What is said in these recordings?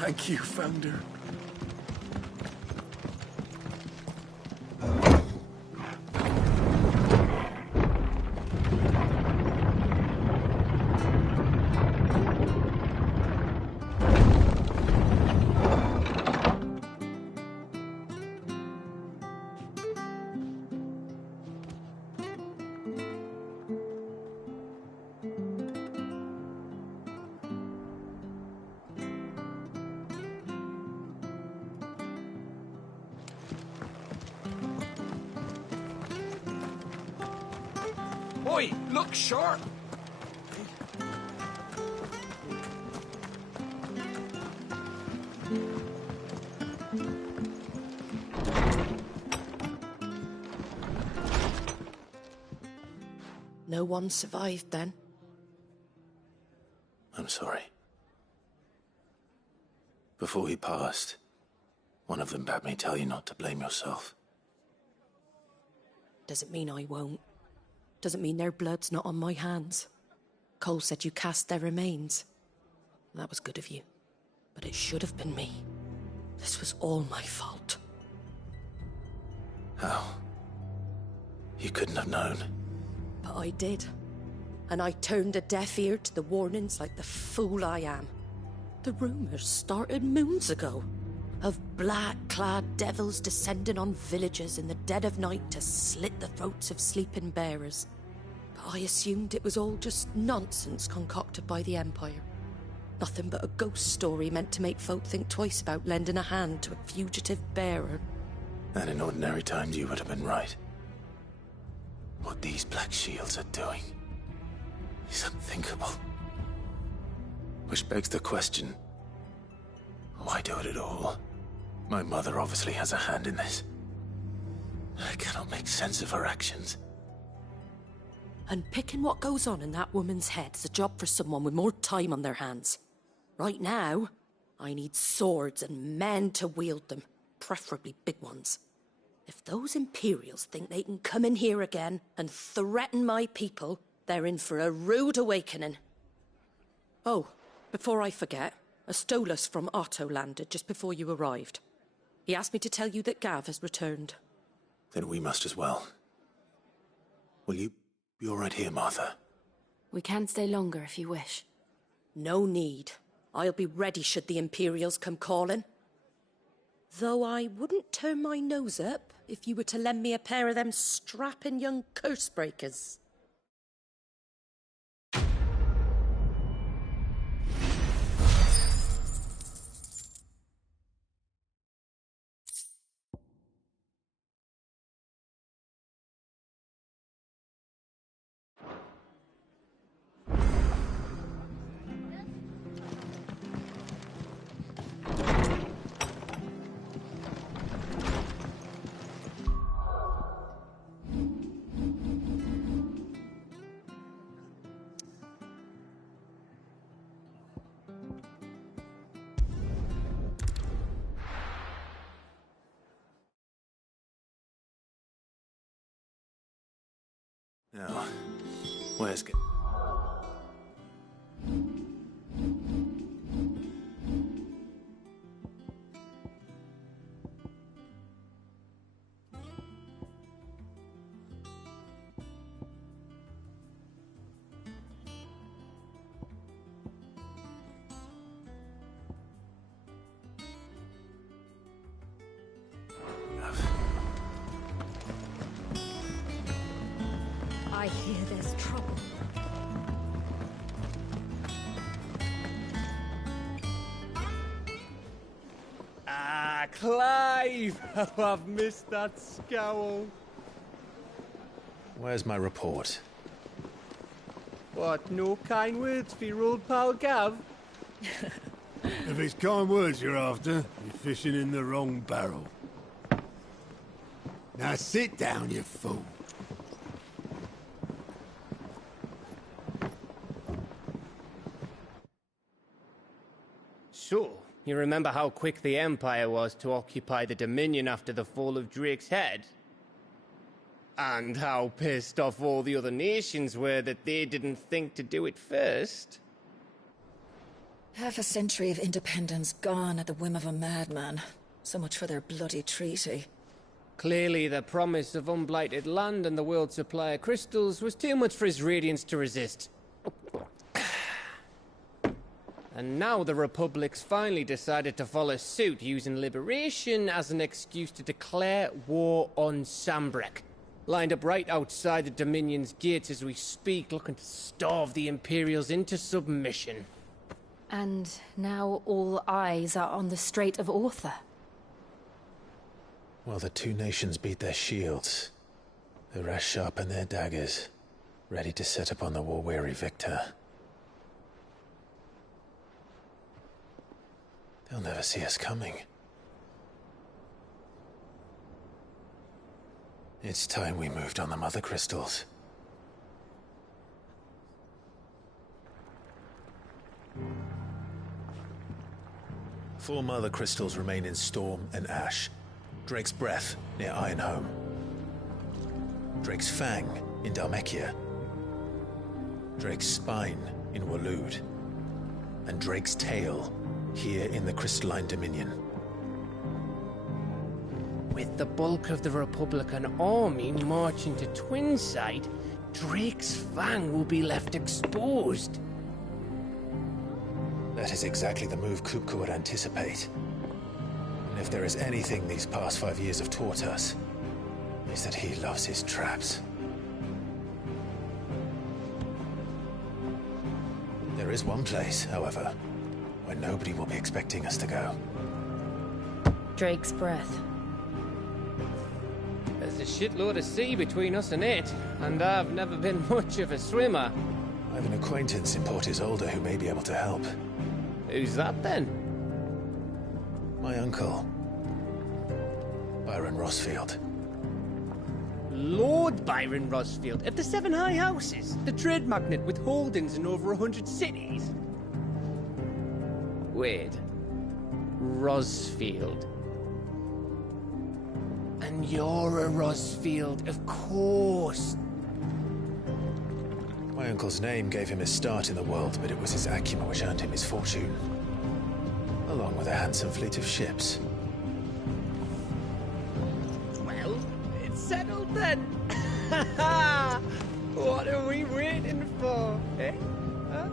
Thank you, Founder. Oi, look sharp! No one survived then? I'm sorry. Before he passed, one of them bade me tell you not to blame yourself. Doesn't mean I won't. Doesn't mean their blood's not on my hands. Cole said you cast their remains. That was good of you. But it should have been me. This was all my fault. How? You couldn't have known. But I did. And I turned a deaf ear to the warnings like the fool I am. The rumours started moons ago. Of black-clad devils descending on villages in the dead of night to slit the throats of sleeping bearers. But I assumed it was all just nonsense concocted by the Empire. Nothing but a ghost story meant to make folk think twice about lending a hand to a fugitive bearer. And in ordinary times you would have been right. What these Black Shields are doing is unthinkable. Which begs the question, why do it at all? My mother obviously has a hand in this. I cannot make sense of her actions. And picking what goes on in that woman's head is a job for someone with more time on their hands. Right now, I need swords and men to wield them, preferably big ones. If those Imperials think they can come in here again and threaten my people, they're in for a rude awakening. Oh, before I forget, a Stolas from Otto landed just before you arrived. He asked me to tell you that Gav has returned. Then we must as well. Will you be all right here, Martha? We can stay longer if you wish. No need. I'll be ready should the Imperials come calling. Though I wouldn't turn my nose up if you were to lend me a pair of them strapping young curse-breakers. Now, where's... I hear there's trouble. Ah, Clive! Oh, I've missed that scowl. Where's my report? What, no kind words for your old pal Gav? If it's kind words you're after, you're fishing in the wrong barrel. Now sit down, you fool. So, you remember how quick the Empire was to occupy the Dominion after the fall of Drake's head? And how pissed off all the other nations were that they didn't think to do it first? Half a century of independence gone at the whim of a madman. So much for their bloody treaty. Clearly, the promise of unblighted land and the world's supply of crystals was too much for his radiance to resist. And now the Republic's finally decided to follow suit, using liberation as an excuse to declare war on Sanbreque. Lined up right outside the Dominion's gates as we speak, looking to starve the Imperials into submission. And now all eyes are on the Strait of Author. While the two nations beat their shields, the rest sharpen their daggers, ready to set upon the war-weary victor. They'll never see us coming. It's time we moved on the Mother Crystals. Four Mother Crystals remain in Storm and Ash. Drake's Breath, near Ironhome. Drake's Fang, in Dhalmekia. Drake's Spine, in Waloed. And Drake's Tail, here in the Crystalline Dominion. With the bulk of the Republican army marching to Twinside, Drake's Fang will be left exposed. That is exactly the move Kupka would anticipate. And if there is anything these past 5 years have taught us, is that he loves his traps. There is one place, however, where nobody will be expecting us to go. Drake's Breath. There's a shitload of sea between us and it, and I've never been much of a swimmer. I have an acquaintance in Port Isolde who may be able to help. Who's that then? My uncle, Byron Rosfield. Lord Byron Rosfield of the Seven High Houses, the trade magnate with holdings in over 100 cities. Wait, Rosfield. And you're a Rosfield, of course. My uncle's name gave him his start in the world, but it was his acumen which earned him his fortune. Along with a handsome fleet of ships. Well, it's settled then. What are we waiting for, eh? Huh?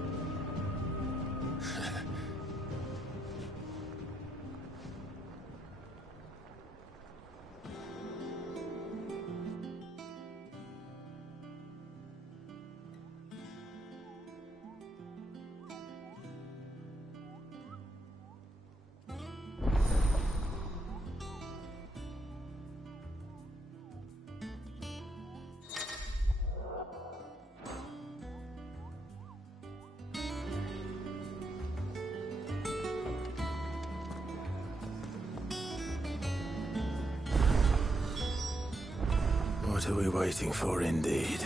What are we waiting for, indeed?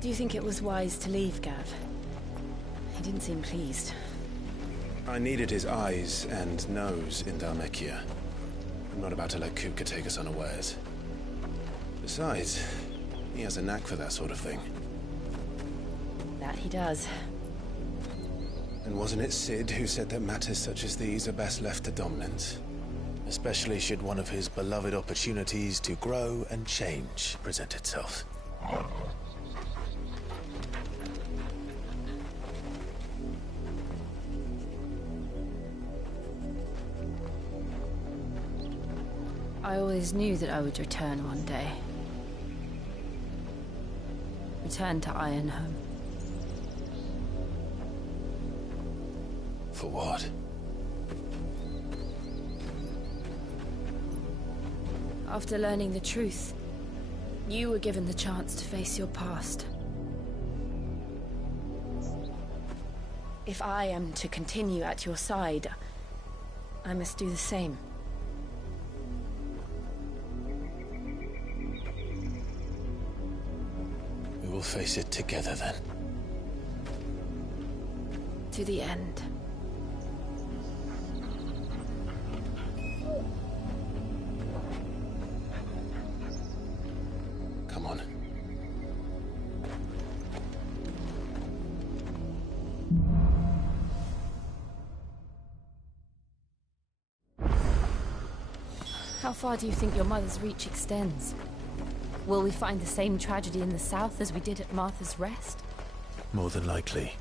Do you think it was wise to leave, Gav? He didn't seem pleased. I needed his eyes and nose in Dhalmekia. I'm not about to let Kupka take us unawares. Besides, he has a knack for that sort of thing. That he does. And wasn't it Sid who said that matters such as these are best left to dominance? Especially should one of his beloved opportunities to grow and change present itself. I always knew that I would return one day. Return to Ironhome. For what? After learning the truth, you were given the chance to face your past. If I am to continue at your side, I must do the same. We will face it together then. To the end. Come on. How far do you think your mother's reach extends? Will we find the same tragedy in the south as we did at Martha's Rest? More than likely.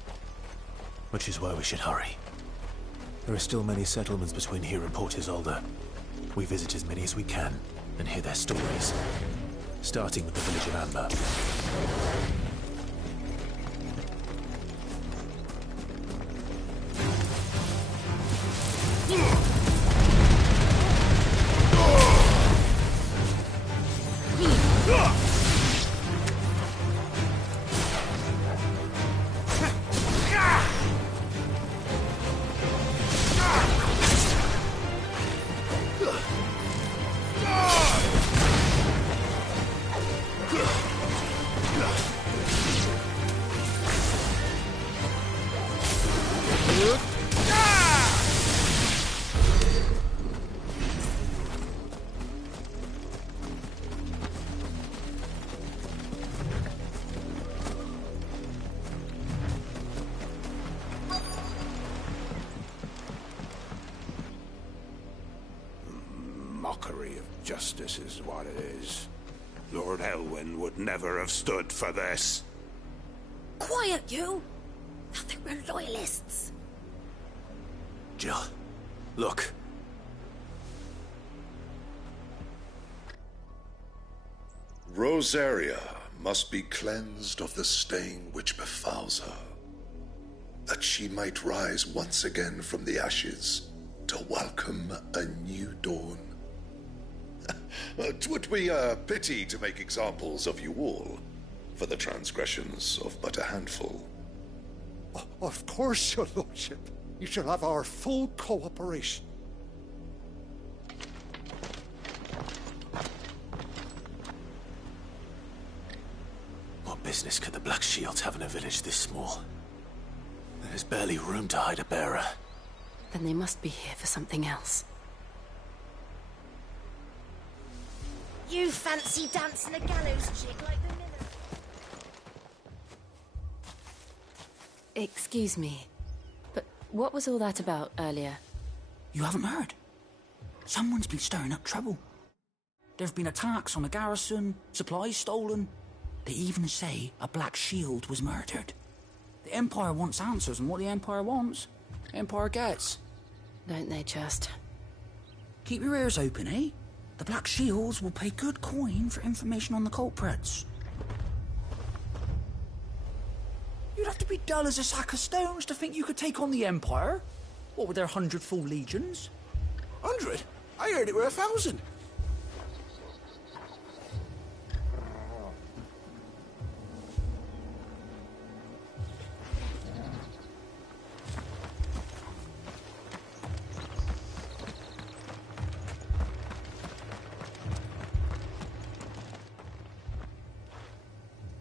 Which is why we should hurry. There are still many settlements between here and Port Isolde. We visit as many as we can and hear their stories. Starting with the village of Amber. Mockery of justice is what it is. Lord Elwyn would never have stood for this. Quiet, you! Thought they were loyalists. Jill, look. Rosaria must be cleansed of the stain which befouls her, that she might rise once again from the ashes to welcome a new dawn. 'Twould be a pity to make examples of you all, for the transgressions of but a handful. Of course, your lordship. You shall have our full cooperation. What business could the Black Shields have in a village this small? There's barely room to hide a bearer. Then they must be here for something else. You fancy dancing a gallows jig like the minute? Excuse me, but what was all that about earlier? You haven't heard? Someone's been stirring up trouble. There've been attacks on the garrison, supplies stolen. They even say a Black Shield was murdered. The Empire wants answers, and what the Empire wants, the Empire gets. Don't they just? Keep your ears open, eh? The Black Shields will pay good coin for information on the culprits. You'd have to be dull as a sack of stones to think you could take on the Empire. What with their 100 full legions? 100? I heard it were 1,000.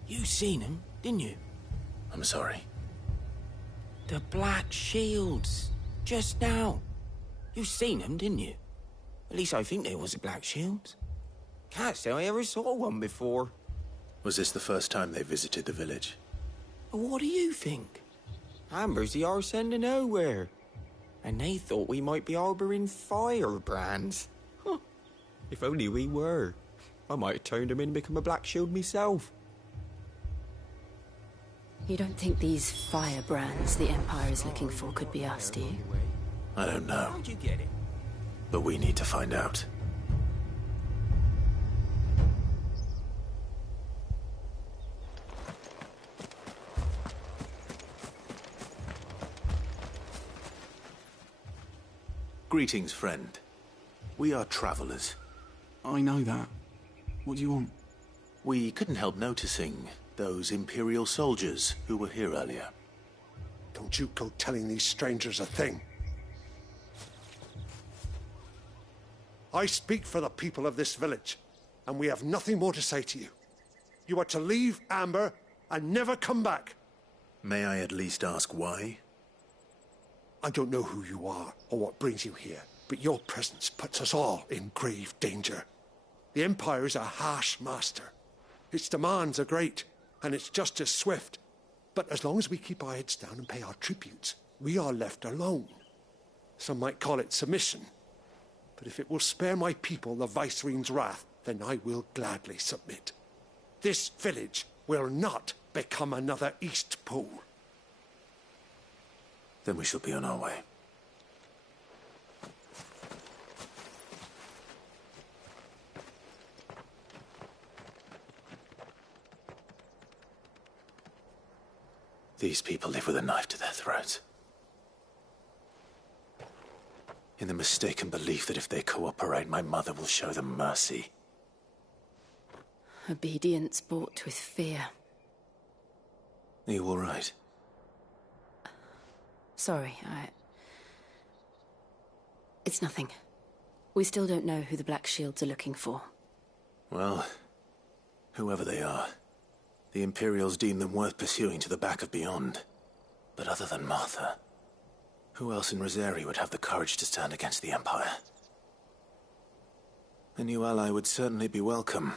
You seen him, didn't you? I'm sorry. The Black Shields. Just now. You seen them, didn't you? At least I think there was a Black Shield. Can't say I ever saw one before. Was this the first time they visited the village? What do you think? Amber's the arse end of nowhere. And they thought we might be harbouring firebrands. Huh. If only we were. I might have turned them in and become a Black Shield myself. You don't think these firebrands the Empire is looking for could be us, do you? I don't know. How'd you get it? But we need to find out. Greetings, friend. We are travelers. I know that. What do you want? We couldn't help noticing those Imperial soldiers who were here earlier. Don't you go telling these strangers a thing. I speak for the people of this village, and we have nothing more to say to you. You are to leave Amber and never come back. May I at least ask why? I don't know who you are or what brings you here, but your presence puts us all in grave danger. The Empire is a harsh master. Its demands are great, and its justice swift. But as long as we keep our heads down and pay our tributes, we are left alone. Some might call it submission. But if it will spare my people the Viceroy's wrath, then I will gladly submit. This village will not become another Eastpool. Then we shall be on our way. These people live with a knife to their throats. In the mistaken belief that if they cooperate, my mother will show them mercy. Obedience bought with fear. Are you all right? Sorry, It's nothing. We still don't know who the Black Shields are looking for. Well, whoever they are, the Imperials deem them worth pursuing to the back of beyond. But other than Martha, who else in Rosari would have the courage to stand against the Empire? A new ally would certainly be welcome.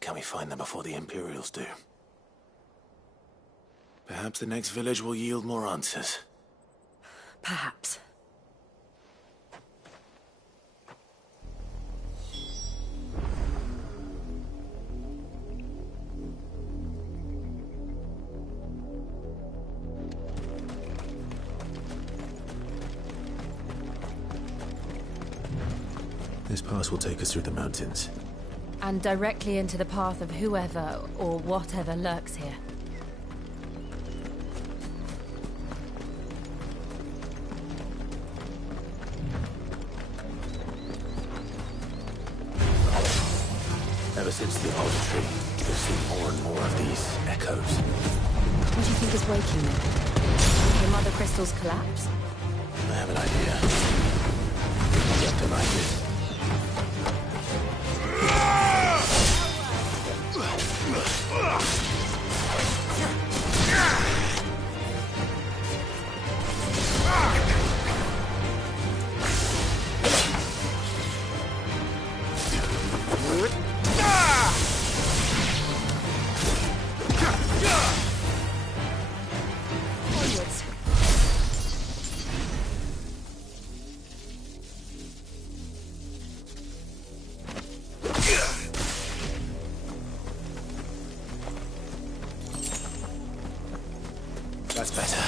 Can we find them before the Imperials do? Perhaps the next village will yield more answers. Perhaps. This pass will take us through the mountains. And directly into the path of whoever or whatever lurks here. Ever since the altar tree, we've seen more and more of these echoes. What do you think is waking them? Did the Mother Crystal's collapse? I have an idea. Get behind it. That's better.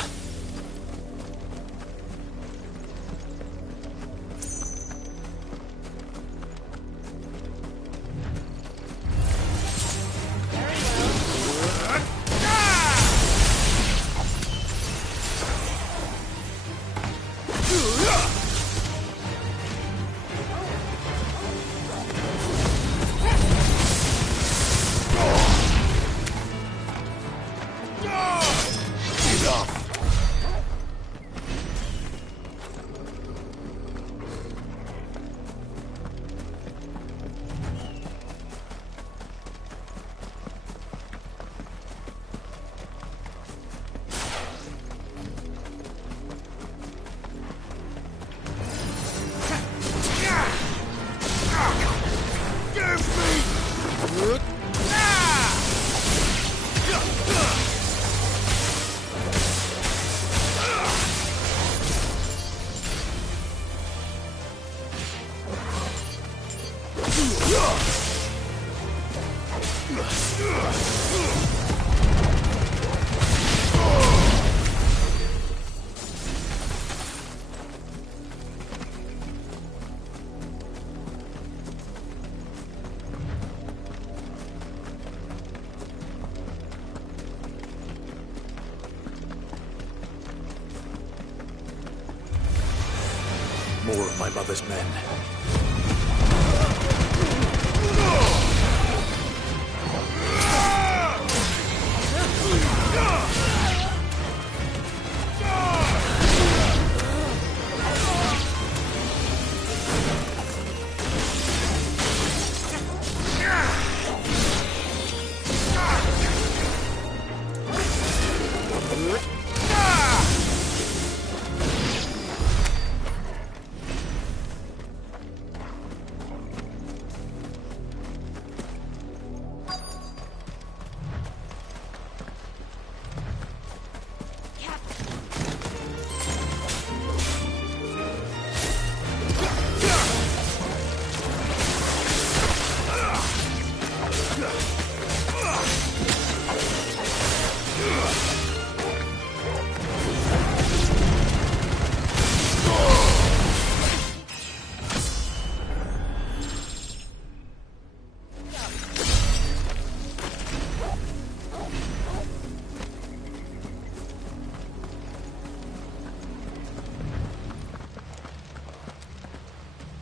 More of my mother's men.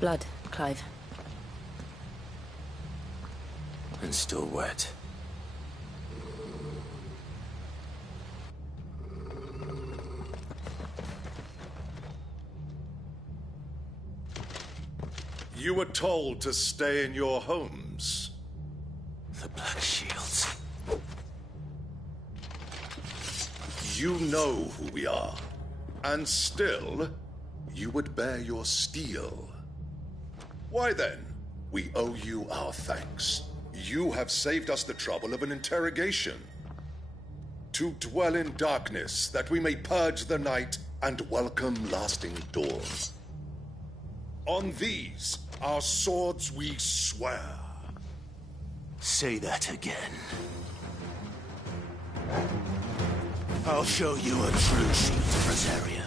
Blood, Clive. And still wet. You were told to stay in your homes. The Black Shields. You know who we are. And still, you would bear your steel. Why then, we owe you our thanks. You have saved us the trouble of an interrogation. To dwell in darkness, that we may purge the night and welcome lasting dawn. On these, our swords we swear. Say that again. I'll show you a true shield of Rosaria.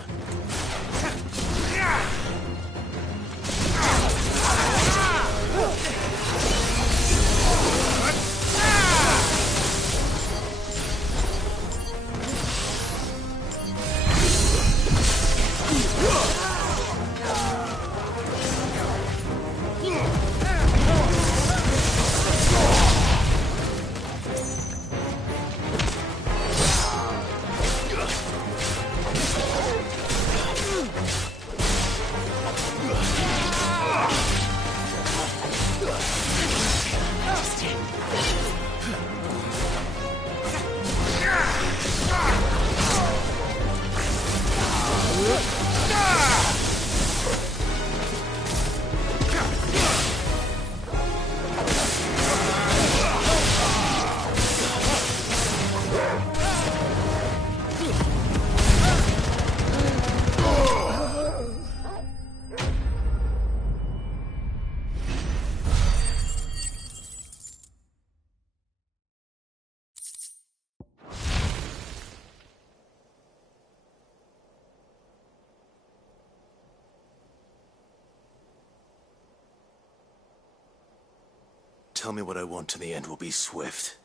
Tell me what I want and the end will be swift.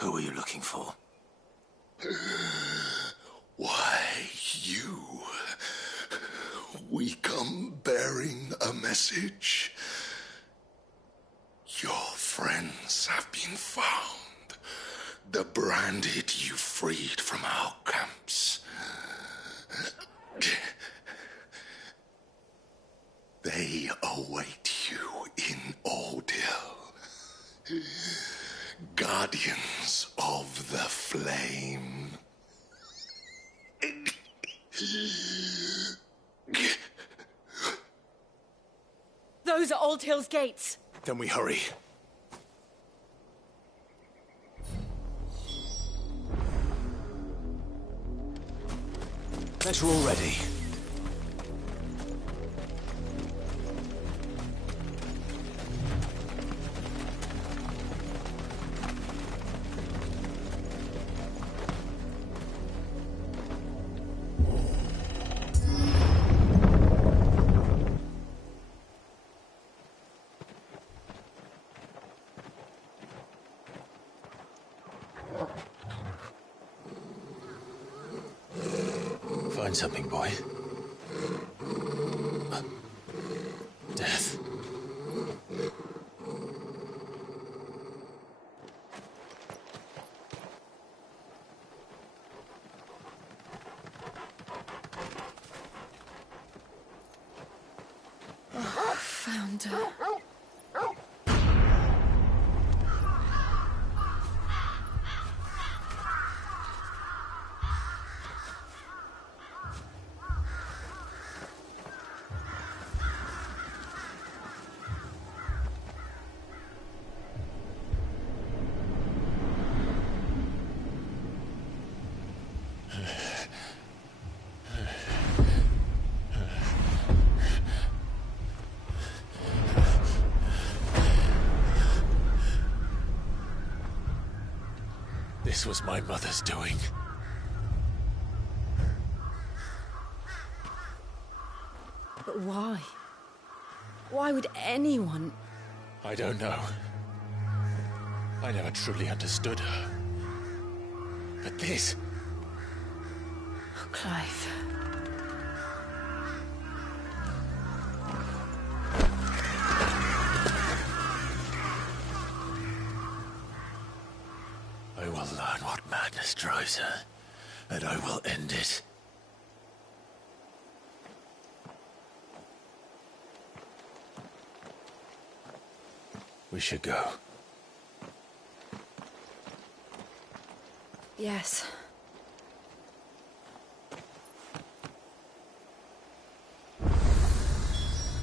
Who are you looking for? Why, you. We come bearing a message. Your friends have been found. The branded you freed from our camps. They await you in Odil. Guardians of the Flame. Those are Old Hill's gates. Then we hurry. Better already. Find something, boy. Death. Found her. This was my mother's doing. But why? Why would anyone... I don't know. I never truly understood her. But this... Oh, Clive. This drives her, and I will end it. We should go. Yes.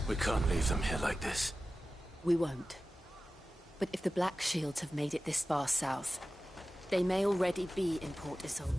We can't leave them here like this. We won't. But if the Black Shields have made it this far south, they may already be in Port Isolde.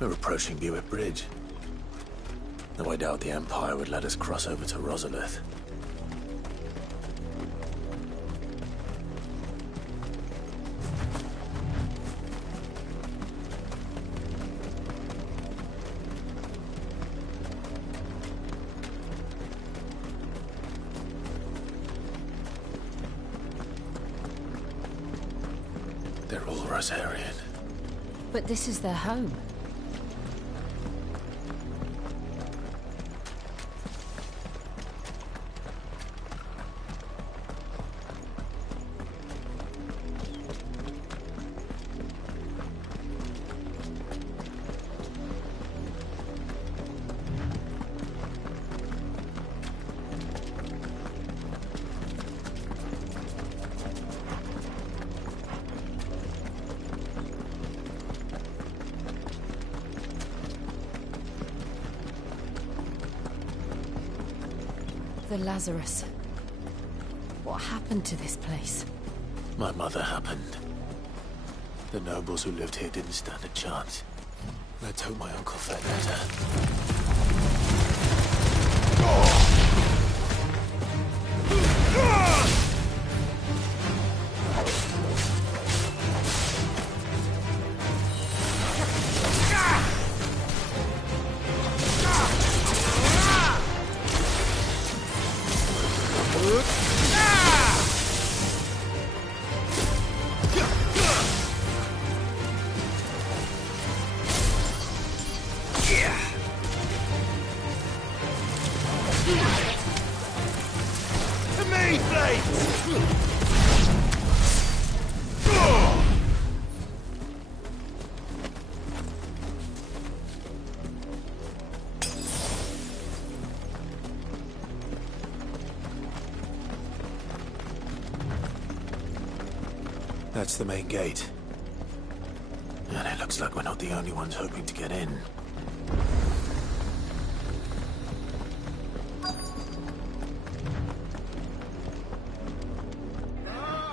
We're approaching Buick Bridge. Though I doubt the Empire would let us cross over to Rosalith. They're all Rosarian. But this is their home. The Lazarus. What happened to this place? My mother happened. The nobles who lived here didn't stand a chance. Let's hope my uncle fared better. That's the main gate. And it looks like we're not the only ones hoping to get in.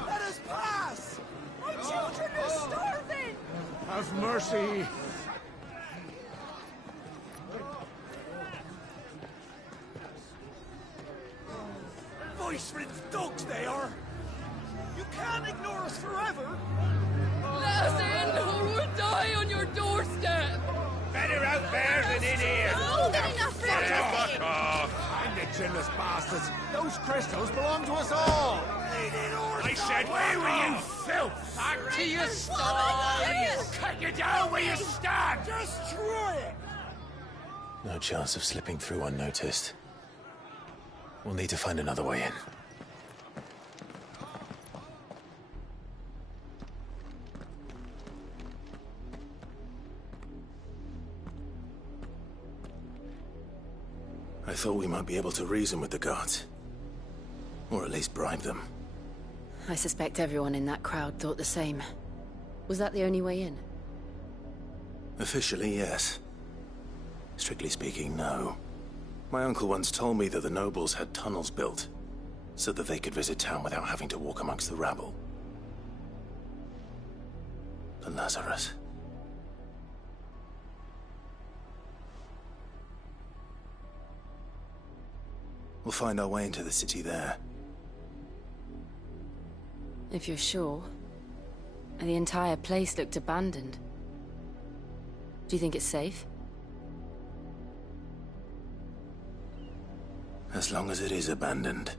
Let us pass! My children are starving! Have mercy! Voice-ridden dogs they are! You can't ignore us forever! Let us in, or we'll die on your doorstep! Better out there than in here! More than enough room to Fuck sit. off! And the chinless bastards! Those crystals belong to us all! I said, where were you, filth? Back to your stall! Cut you down where you stand! Destroy it! No chance of slipping through unnoticed. We'll need to find another way in. I thought we might be able to reason with the guards. Or at least bribe them. I suspect everyone in that crowd thought the same. Was that the only way in? Officially, yes. Strictly speaking, no. My uncle once told me that the nobles had tunnels built, so that they could visit town without having to walk amongst the rabble. The Lazarus. We'll find our way into the city there. If you're sure. The entire place looked abandoned. Do you think it's safe? As long as it is abandoned.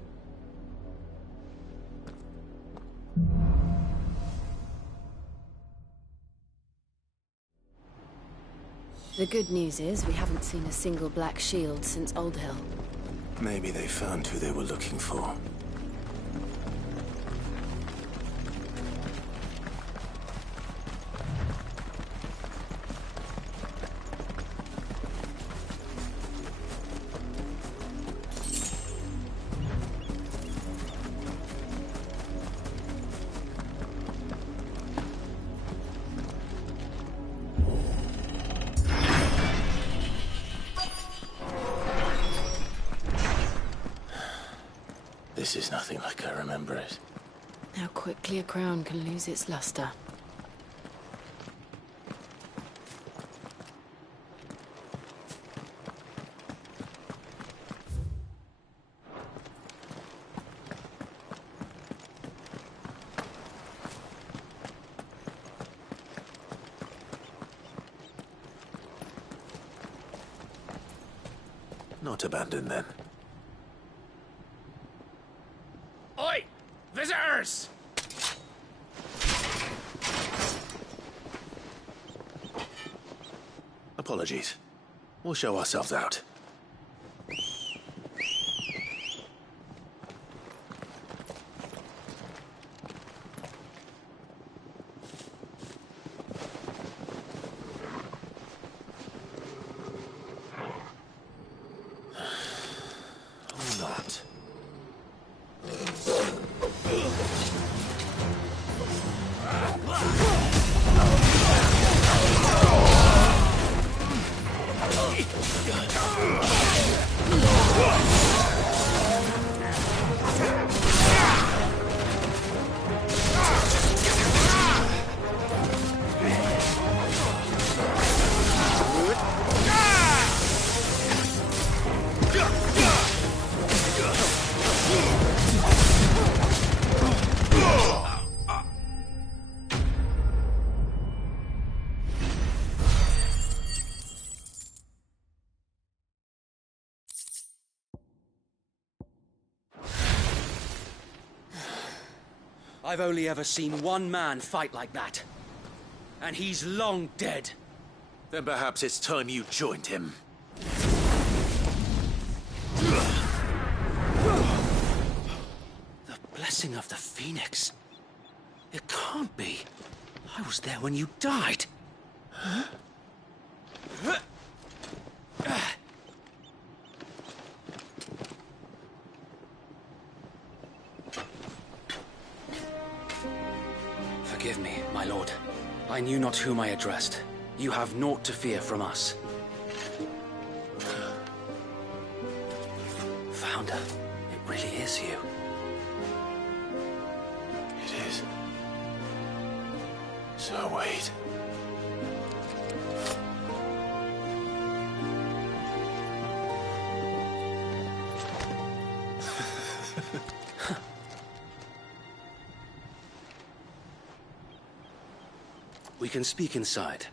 The good news is we haven't seen a single black shield since Old Hill. Maybe they found who they were looking for. This is nothing like I remember it. How quickly a crown can lose its luster. Not abandoned then. Oi! Visitors! Apologies. We'll show ourselves out. Or not. I've only ever seen one man fight like that. And he's long dead. Then perhaps it's time you joined him. The blessing of the Phoenix. It can't be. I was there when you died. Huh? Forgive me, my lord. I knew not whom I addressed. You have naught to fear from us. Founder, it really is you. It is. So wait. We can speak inside.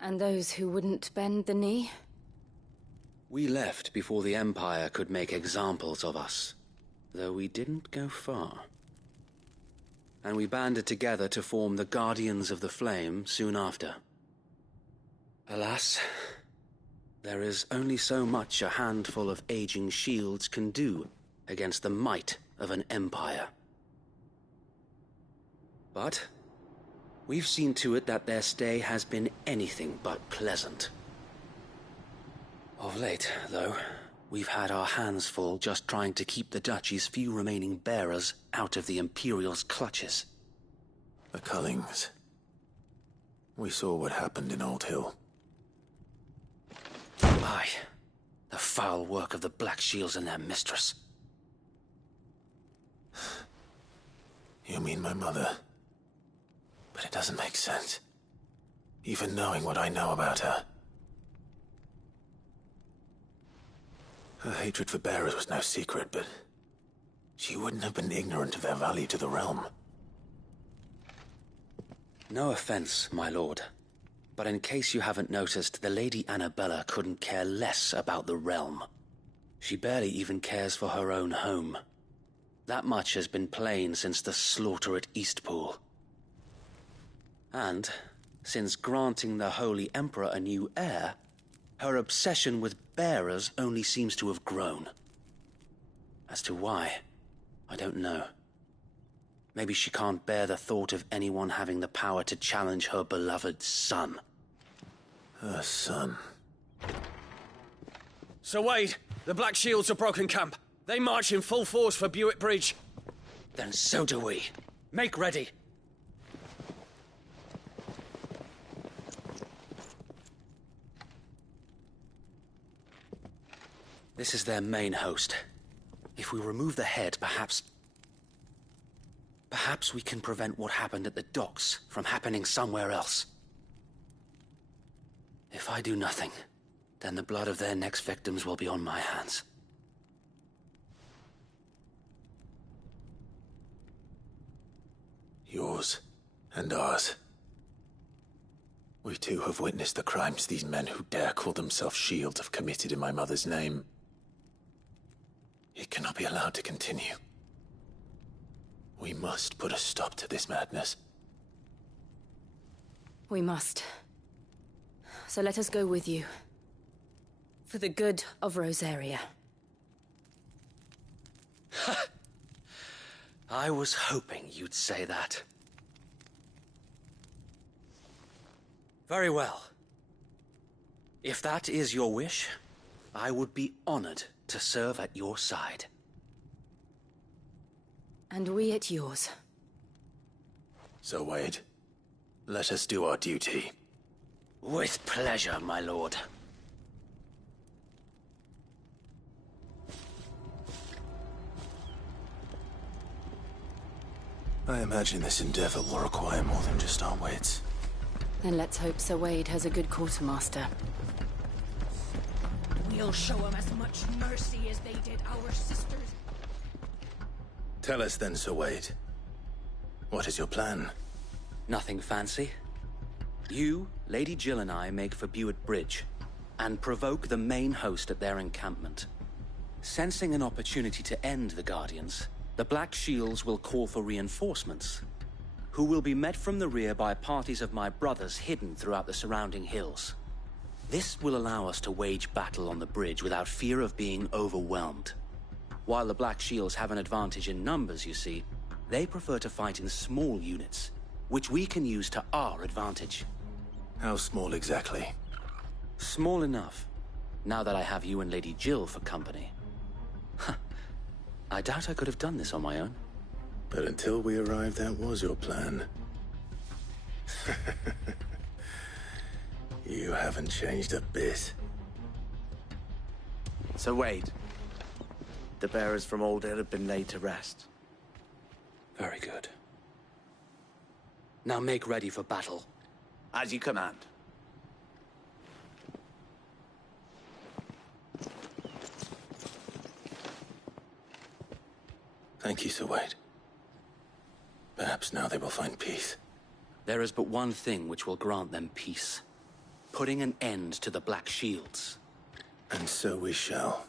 And those who wouldn't bend the knee? We left before the Empire could make examples of us, though we didn't go far. And we banded together to form the Guardians of the Flame soon after. Alas, there is only so much a handful of aging shields can do against the might of an empire. But we've seen to it that their stay has been anything but pleasant. Of late, though, we've had our hands full just trying to keep the Duchy's few remaining bearers out of the Imperial's clutches. The Cullings. We saw what happened in Old Hill. Aye. The foul work of the Black Shields and their mistress. You mean my mother? But it doesn't make sense. Even knowing what I know about her. Her hatred for bearers was no secret, but she wouldn't have been ignorant of their value to the realm. No offense, my lord. But in case you haven't noticed, the Lady Annabella couldn't care less about the realm. She barely even cares for her own home. That much has been plain since the slaughter at Eastpool. And, since granting the Holy Emperor a new heir, her obsession with bearers only seems to have grown. As to why, I don't know. Maybe she can't bear the thought of anyone having the power to challenge her beloved son. Her son? Sir Wade, the Black Shields have broken camp. They march in full force for Buick Bridge. Then so do we. Make ready. This is their main host. If we remove the head, perhaps we can prevent what happened at the docks from happening somewhere else. If I do nothing, then the blood of their next victims will be on my hands. Yours and ours. We too have witnessed the crimes these men who dare call themselves shields have committed in my mother's name. It cannot be allowed to continue. We must put a stop to this madness. We must. So let us go with you. For the good of Rosaria. I was hoping you'd say that. Very well. If that is your wish, I would be honored to serve at your side. And we at yours. So, Wade, let us do our duty. With pleasure, my lord. I imagine this endeavor will require more than just our wits. Then let's hope Sir Wade has a good quartermaster. We'll show them as much mercy as they did our sisters. Tell us then, Sir Wade. What is your plan? Nothing fancy. You, Lady Jill and I make for Buick Bridge, and provoke the main host at their encampment. Sensing an opportunity to end the Guardians, the Black Shields will call for reinforcements, who will be met from the rear by parties of my brothers hidden throughout the surrounding hills. This will allow us to wage battle on the bridge without fear of being overwhelmed. While the Black Shields have an advantage in numbers, you see, they prefer to fight in small units, which we can use to our advantage. How small exactly? Small enough, now that I have you and Lady Jill for company. I doubt I could have done this on my own. But until we arrived, that was your plan. You haven't changed a bit. Sir Wade, the bearers from Oldale have been laid to rest. Very good. Now make ready for battle. As you command. Thank you, Sir Wade. Perhaps now they will find peace. There is but one thing which will grant them peace. Putting an end to the Black Shields. And so we shall.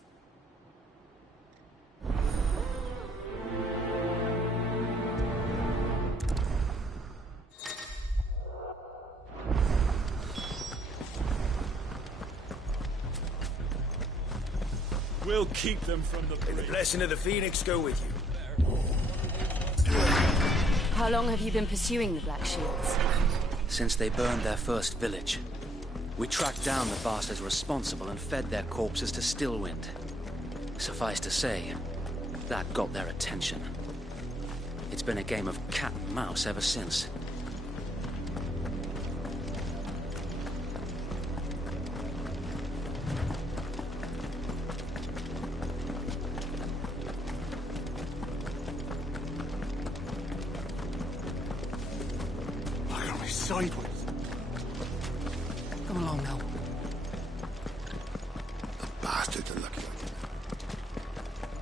We'll keep them from the bridge. May the blessing of the Phoenix go with you. How long have you been pursuing the Black Shields? Since they burned their first village. We tracked down the bastards responsible and fed their corpses to Stillwind. Suffice to say, that got their attention. It's been a game of cat and mouse ever since. sideways. Come along now. The bastards are looking at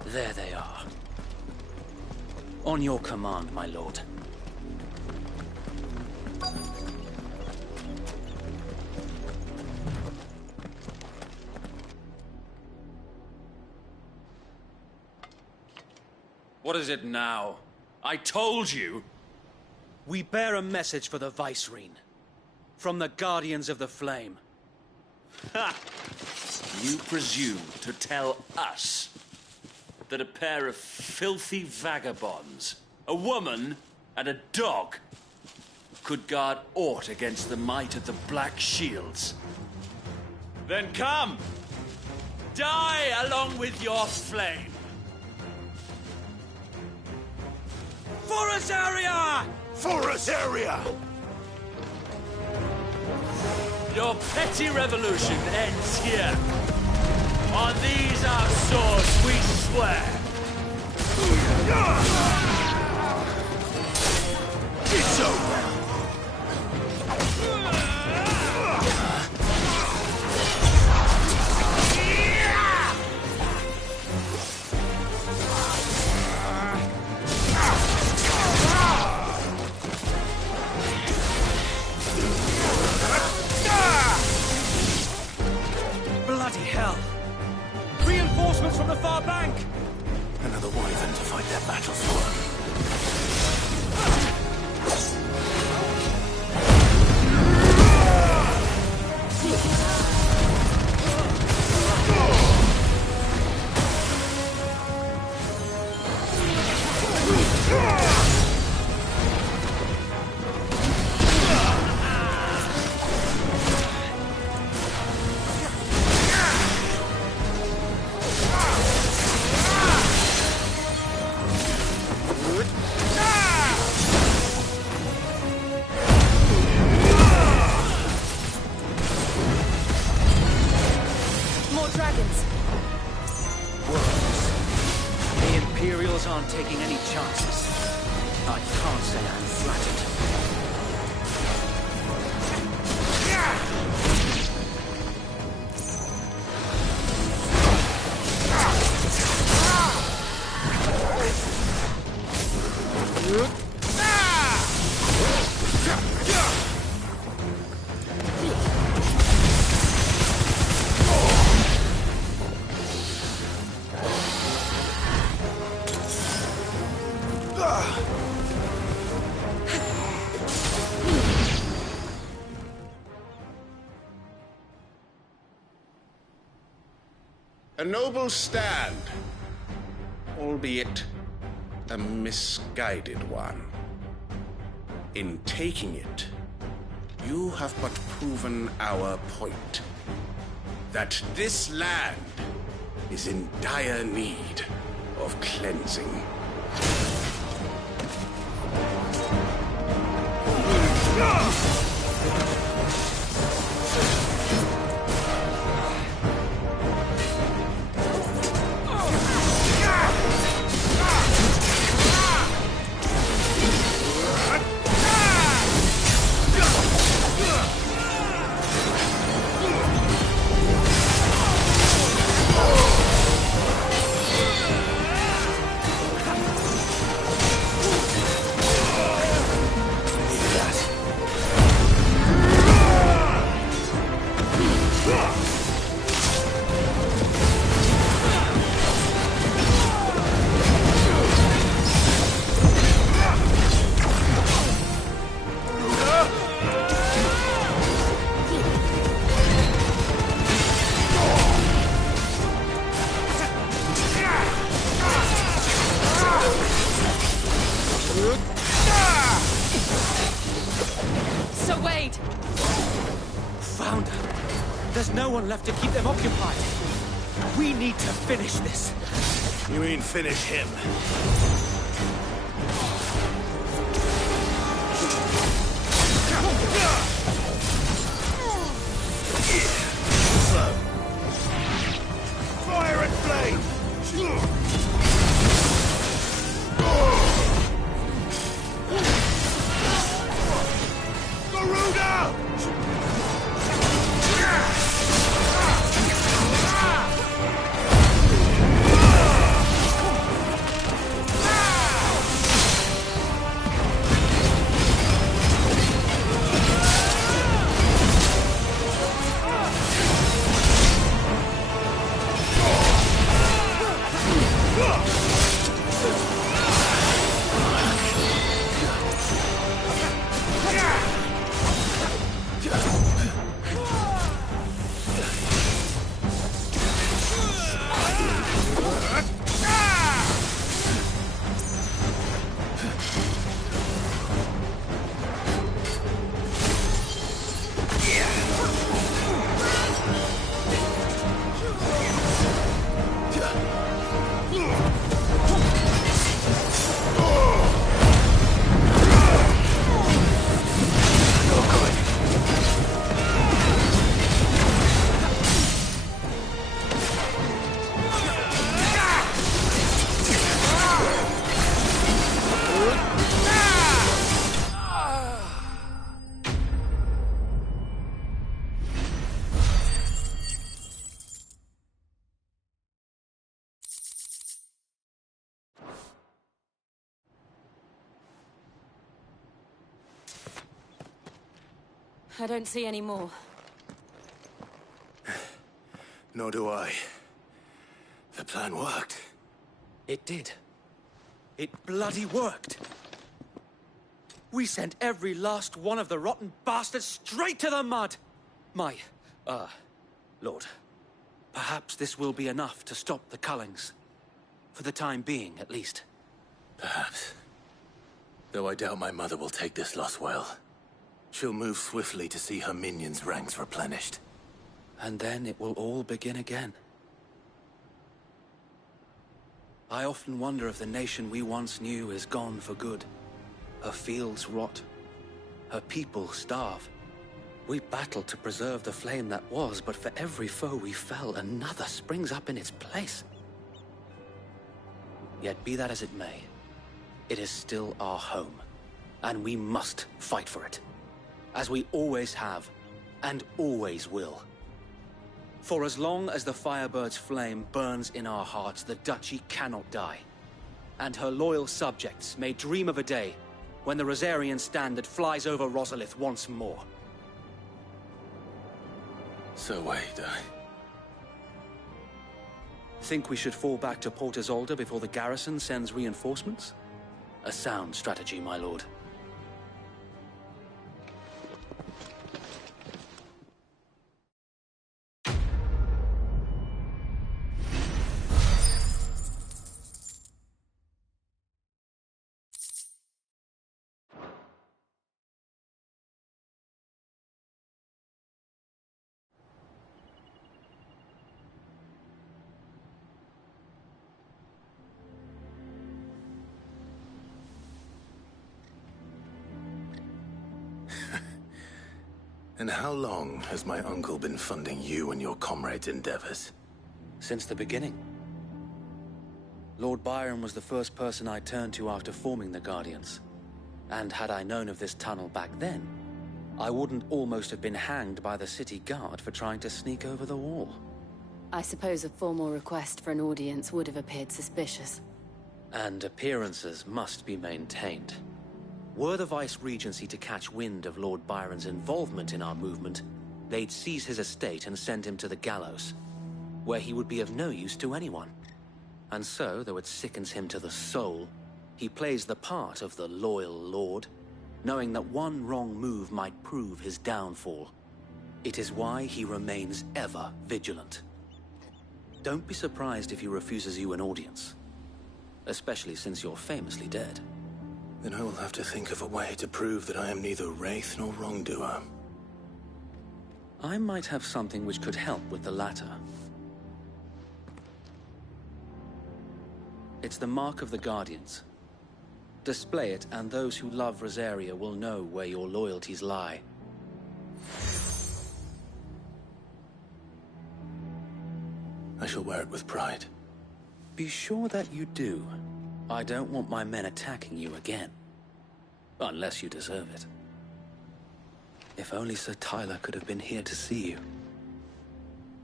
you. There they are. On your command, my lord. What is it now? I told you! We bear a message for the Vicereine. From the Guardians of the Flame. Ha! You presume to tell us that a pair of filthy vagabonds, a woman and a dog, could guard aught against the might of the Black Shields? Then come! Die along with your flame! For Azaria! For Azaria! Your petty revolution ends here. On these our swords we swear. It's over. Bloody hell! Reinforcements from the far bank! Another wyvern to fight their battle for. More dragons. The Imperials aren't taking any chances. I can't say I'm flattered. A noble stand, albeit a misguided one. In taking it, you have but proven our point. That this land is in dire need of cleansing. Sir Wade! Found her. There's no one left to keep them occupied. We need to finish this. You mean finish him? Slow. Fire and flame! Garou! I don't see any more. Nor do I. The plan worked. It did. It bloody worked. We sent every last one of the rotten bastards straight to the mud! Lord, perhaps this will be enough to stop the Cullings. For the time being, at least. Perhaps. Though I doubt my mother will take this loss well. She'll move swiftly to see her minions' ranks replenished. And then it will all begin again. I often wonder if the nation we once knew is gone for good. Her fields rot. Her people starve. We battled to preserve the flame that was, but for every foe we fell, another springs up in its place. Yet be that as it may, it is still our home, and we must fight for it. As we always have, and always will. For as long as the Firebird's flame burns in our hearts, the Duchy cannot die. And her loyal subjects may dream of a day when the Rosarian standard flies over Rosalith once more. So wait, Think we should fall back to Port Isolde before the garrison sends reinforcements? A sound strategy, my lord. And how long has my uncle been funding you and your comrades' endeavors? Since the beginning. Lord Byron was the first person I turned to after forming the Guardians. And had I known of this tunnel back then, I wouldn't almost have been hanged by the city guard for trying to sneak over the wall. I suppose a formal request for an audience would have appeared suspicious. And appearances must be maintained. Were the Vice-Regency to catch wind of Lord Byron's involvement in our movement, they'd seize his estate and send him to the gallows, where he would be of no use to anyone. And so, though it sickens him to the soul, he plays the part of the loyal lord, knowing that one wrong move might prove his downfall. It is why he remains ever vigilant. Don't be surprised if he refuses you an audience, especially since you're famously dead. Then I will have to think of a way to prove that I am neither wraith nor wrongdoer. I might have something which could help with the latter. It's the Mark of the Guardians. Display it, and those who love Rosaria will know where your loyalties lie. I shall wear it with pride. Be sure that you do. I don't want my men attacking you again. Unless you deserve it. If only Sir Tyler could have been here to see you.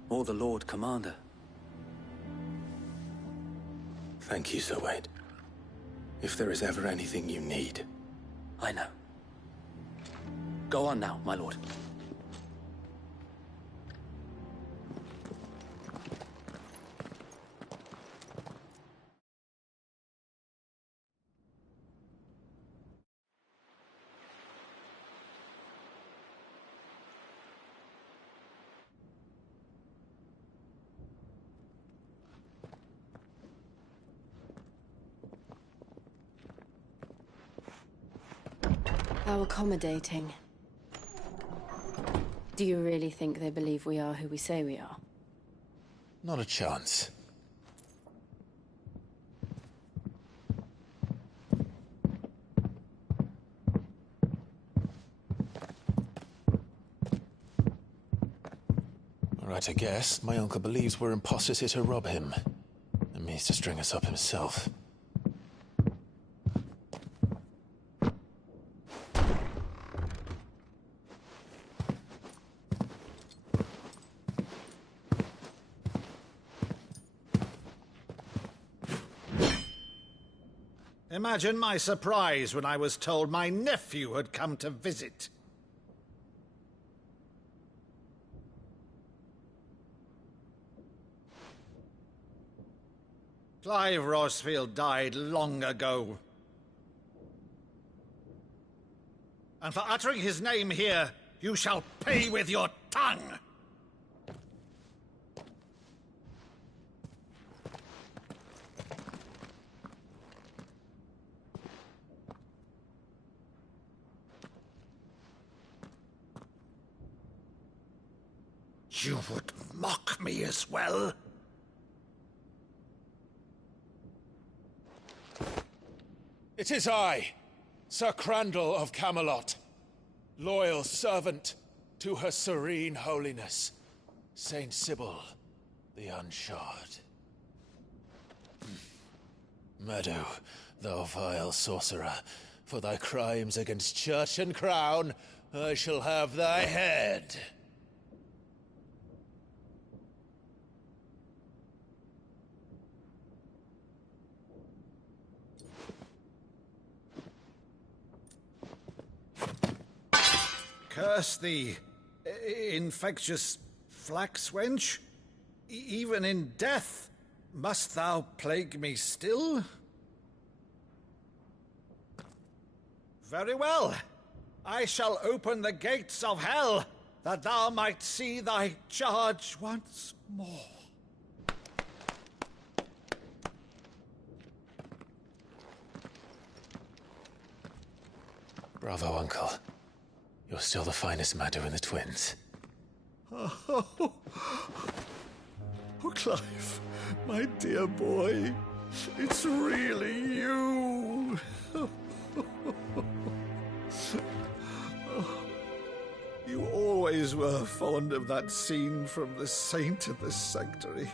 Or the Lord Commander. Thank you, Sir Wade. If there is ever anything you need. I know. Go on now, my lord. How accommodating. Do you really think they believe we are who we say we are? Not a chance. All right, I guess. My uncle believes we're imposters here to rob him. And means to string us up himself. Imagine my surprise when I was told my nephew had come to visit. Clive Rosfield died long ago. And for uttering his name here, you shall pay with your tongue! You would mock me as well? It is I, Sir Crandall of Camelot, loyal servant to Her Serene Holiness, Saint Sybil the Unshod. Meadow, thou vile sorcerer, for thy crimes against church and crown, I shall have thy head. Curse thee, infectious flax wench. Even in death, must thou plague me still? Very well. I shall open the gates of hell, that thou might see thy charge once more. Bravo, Uncle. You're still the finest Meadow in the twins. Oh, Clive, my dear boy, it's really you. You always were fond of that scene from The Saint of the Sanctuary.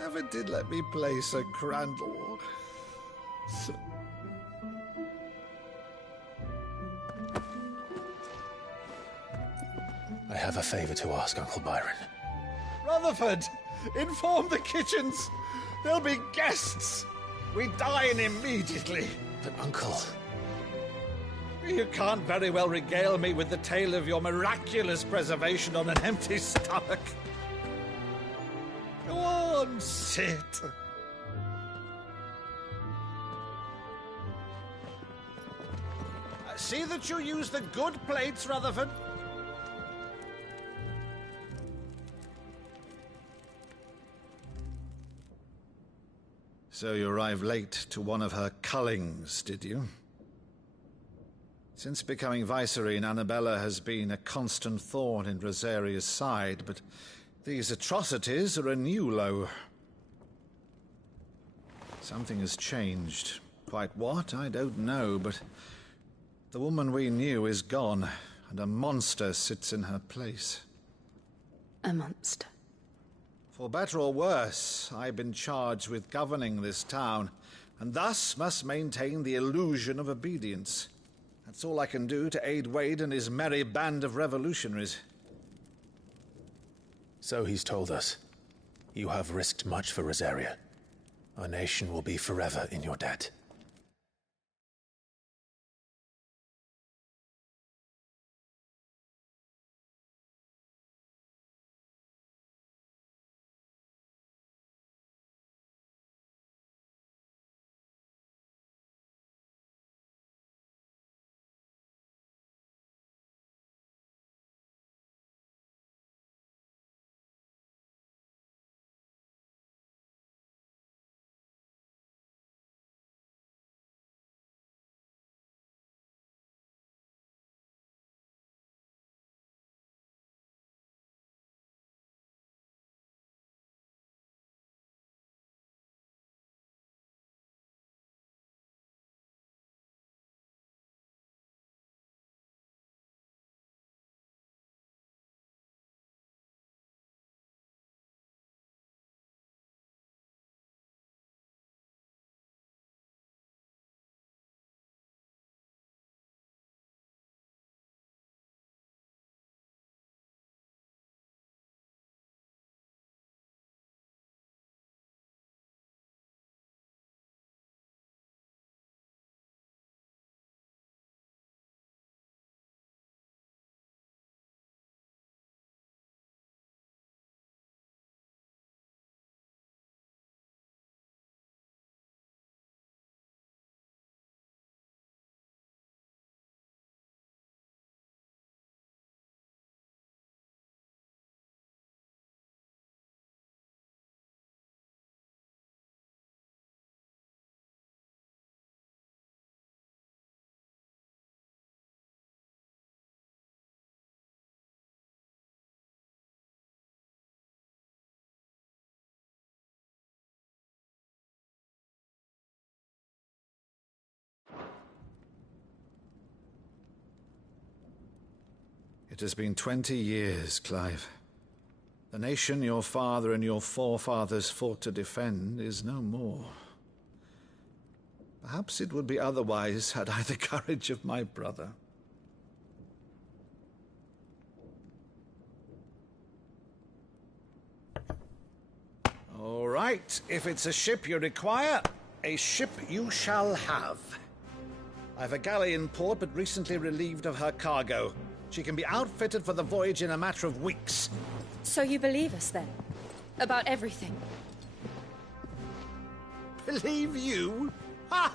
Never did let me play Sir Crandall. I have a favor to ask, Uncle Byron. Rutherford, inform the kitchens. There'll be guests. We dine immediately. But, Uncle... You can't very well regale me with the tale of your miraculous preservation on an empty stomach. Go on, sit. See that you use the good plates, Rutherford. So you arrived late to one of her cullings, did you? Since becoming Vicereine, Annabella has been a constant thorn in Rosaria's side, but these atrocities are a new low. Something has changed. Quite what, I don't know, but the woman we knew is gone, and a monster sits in her place. A monster? For better or worse, I've been charged with governing this town, and thus must maintain the illusion of obedience. That's all I can do to aid Wade and his merry band of revolutionaries. So he's told us. You have risked much for Rosaria. Our nation will be forever in your debt. It has been 20 years, Clive. The nation your father and your forefathers fought to defend is no more. Perhaps it would be otherwise had I the courage of my brother. All right, if it's a ship you require, a ship you shall have. I've a galley in port, but recently relieved of her cargo. She can be outfitted for the voyage in a matter of weeks. So you believe us, then? About everything? Believe you? Ha!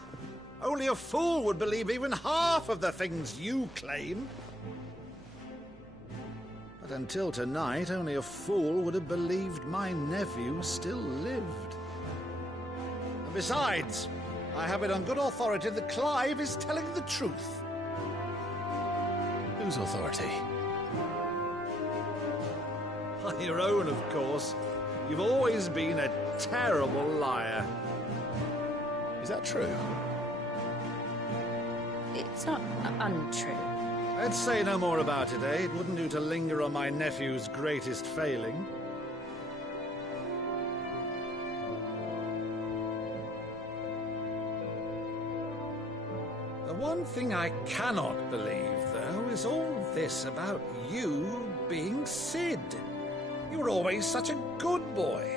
Only a fool would believe even half of the things you claim. But until tonight, only a fool would have believed my nephew still lived. And besides, I have it on good authority that Clive is telling the truth. Whose authority? Your own, of course. You've always been a terrible liar. Is that true? It's not untrue. Let's say no more about it, eh? It wouldn't do to linger on my nephew's greatest failing. The one thing I cannot believe, though, is all this about you being Cid. You were always such a good boy,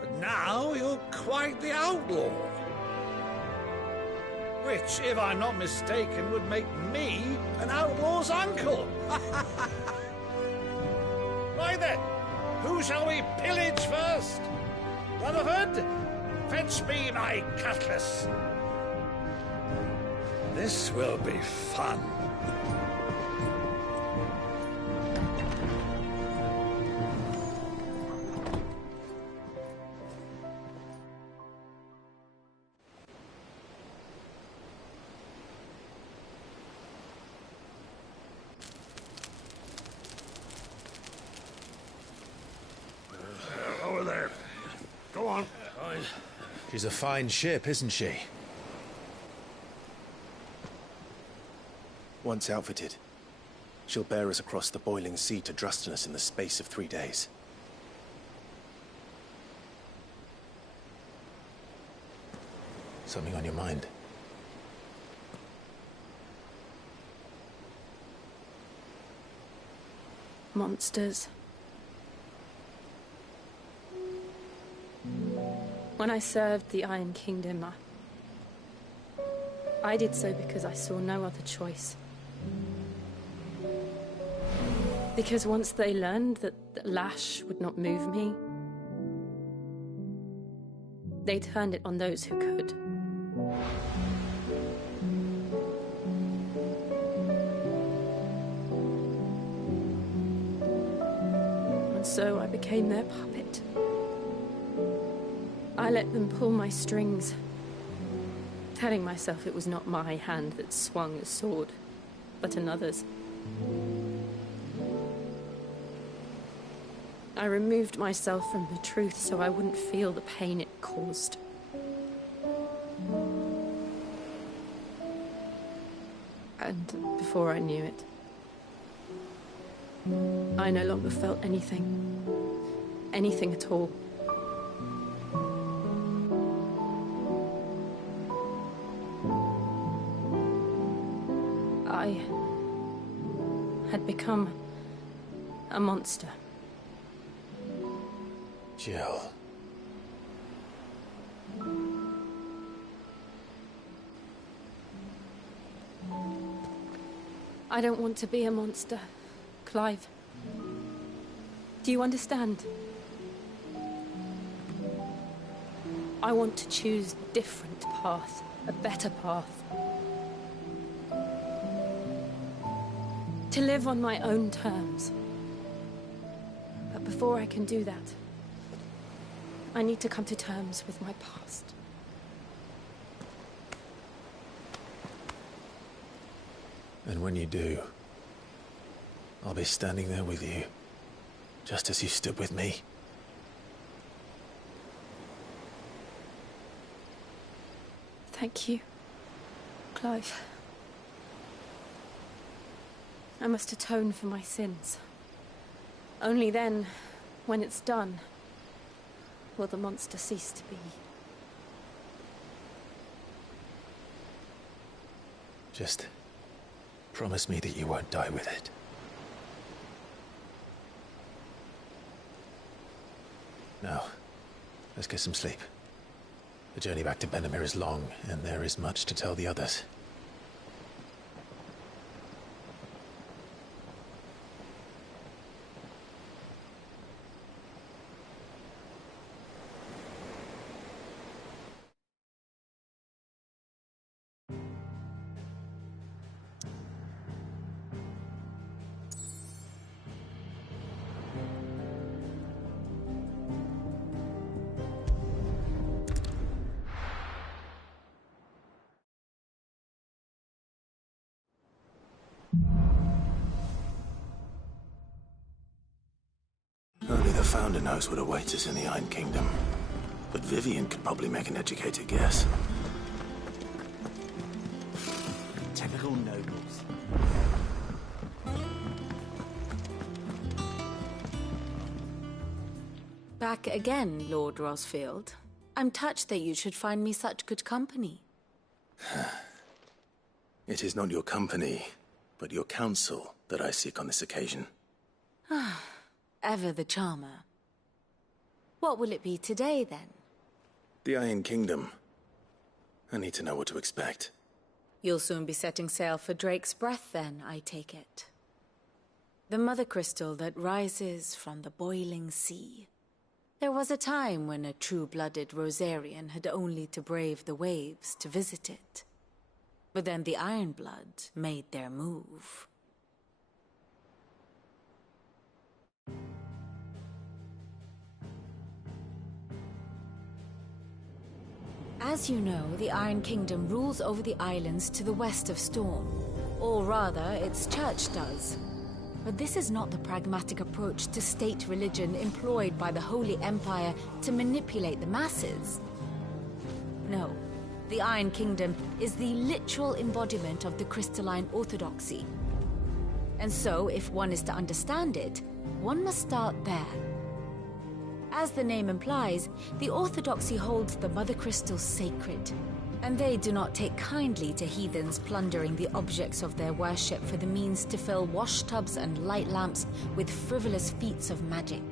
but now you're quite the outlaw. Which, if I'm not mistaken, would make me an outlaw's uncle. Right then, who shall we pillage first? Rutherford, fetch me my cutlass. This will be fun. Over there. Go on. She's a fine ship, isn't she? Once outfitted, she'll bear us across the boiling sea to Drustinus in the space of 3 days. Something on your mind? Monsters. When I served the Iron Kingdom, I did so because I saw no other choice. Because once they learned that Lash would not move me, they turned it on those who could. And so I became their puppet. I let them pull my strings, telling myself it was not my hand that swung the sword, but another's. I removed myself from the truth so I wouldn't feel the pain it caused. And before I knew it, I no longer felt anything. Anything at all. I had become a monster. Jill. I don't want to be a monster, Clive. Do you understand? I want to choose a different path, a better path. To live on my own terms. But before I can do that, I need to come to terms with my past. And when you do, I'll be standing there with you, just as you stood with me. Thank you, Clive. I must atone for my sins. Only then, when it's done, will the monster cease to be. Just promise me that you won't die with it. Now, let's get some sleep. The journey back to Benamir is long, and there is much to tell the others. Only the Founder knows what awaits us in the Iron Kingdom. But Vivian could probably make an educated guess. Typical nobles. Back again, Lord Rosfield. I'm touched that you should find me such good company. It is not your company, but your counsel that I seek on this occasion. Ever the charmer. What will it be today, then? The Iron Kingdom. I need to know what to expect. You'll soon be setting sail for Drake's Breath, then, I take it. The mother crystal that rises from the boiling sea. There was a time when a true-blooded Rosarian had only to brave the waves to visit it. But then the Ironblood made their move. As you know, the Iron Kingdom rules over the islands to the west of Storm. Or rather, its church does. But this is not the pragmatic approach to state religion employed by the Holy Empire to manipulate the masses. No, the Iron Kingdom is the literal embodiment of the crystalline orthodoxy. And so, if one is to understand it, one must start there. As the name implies, the Orthodoxy holds the Mother Crystals sacred, and they do not take kindly to heathens plundering the objects of their worship for the means to fill washtubs and light lamps with frivolous feats of magic.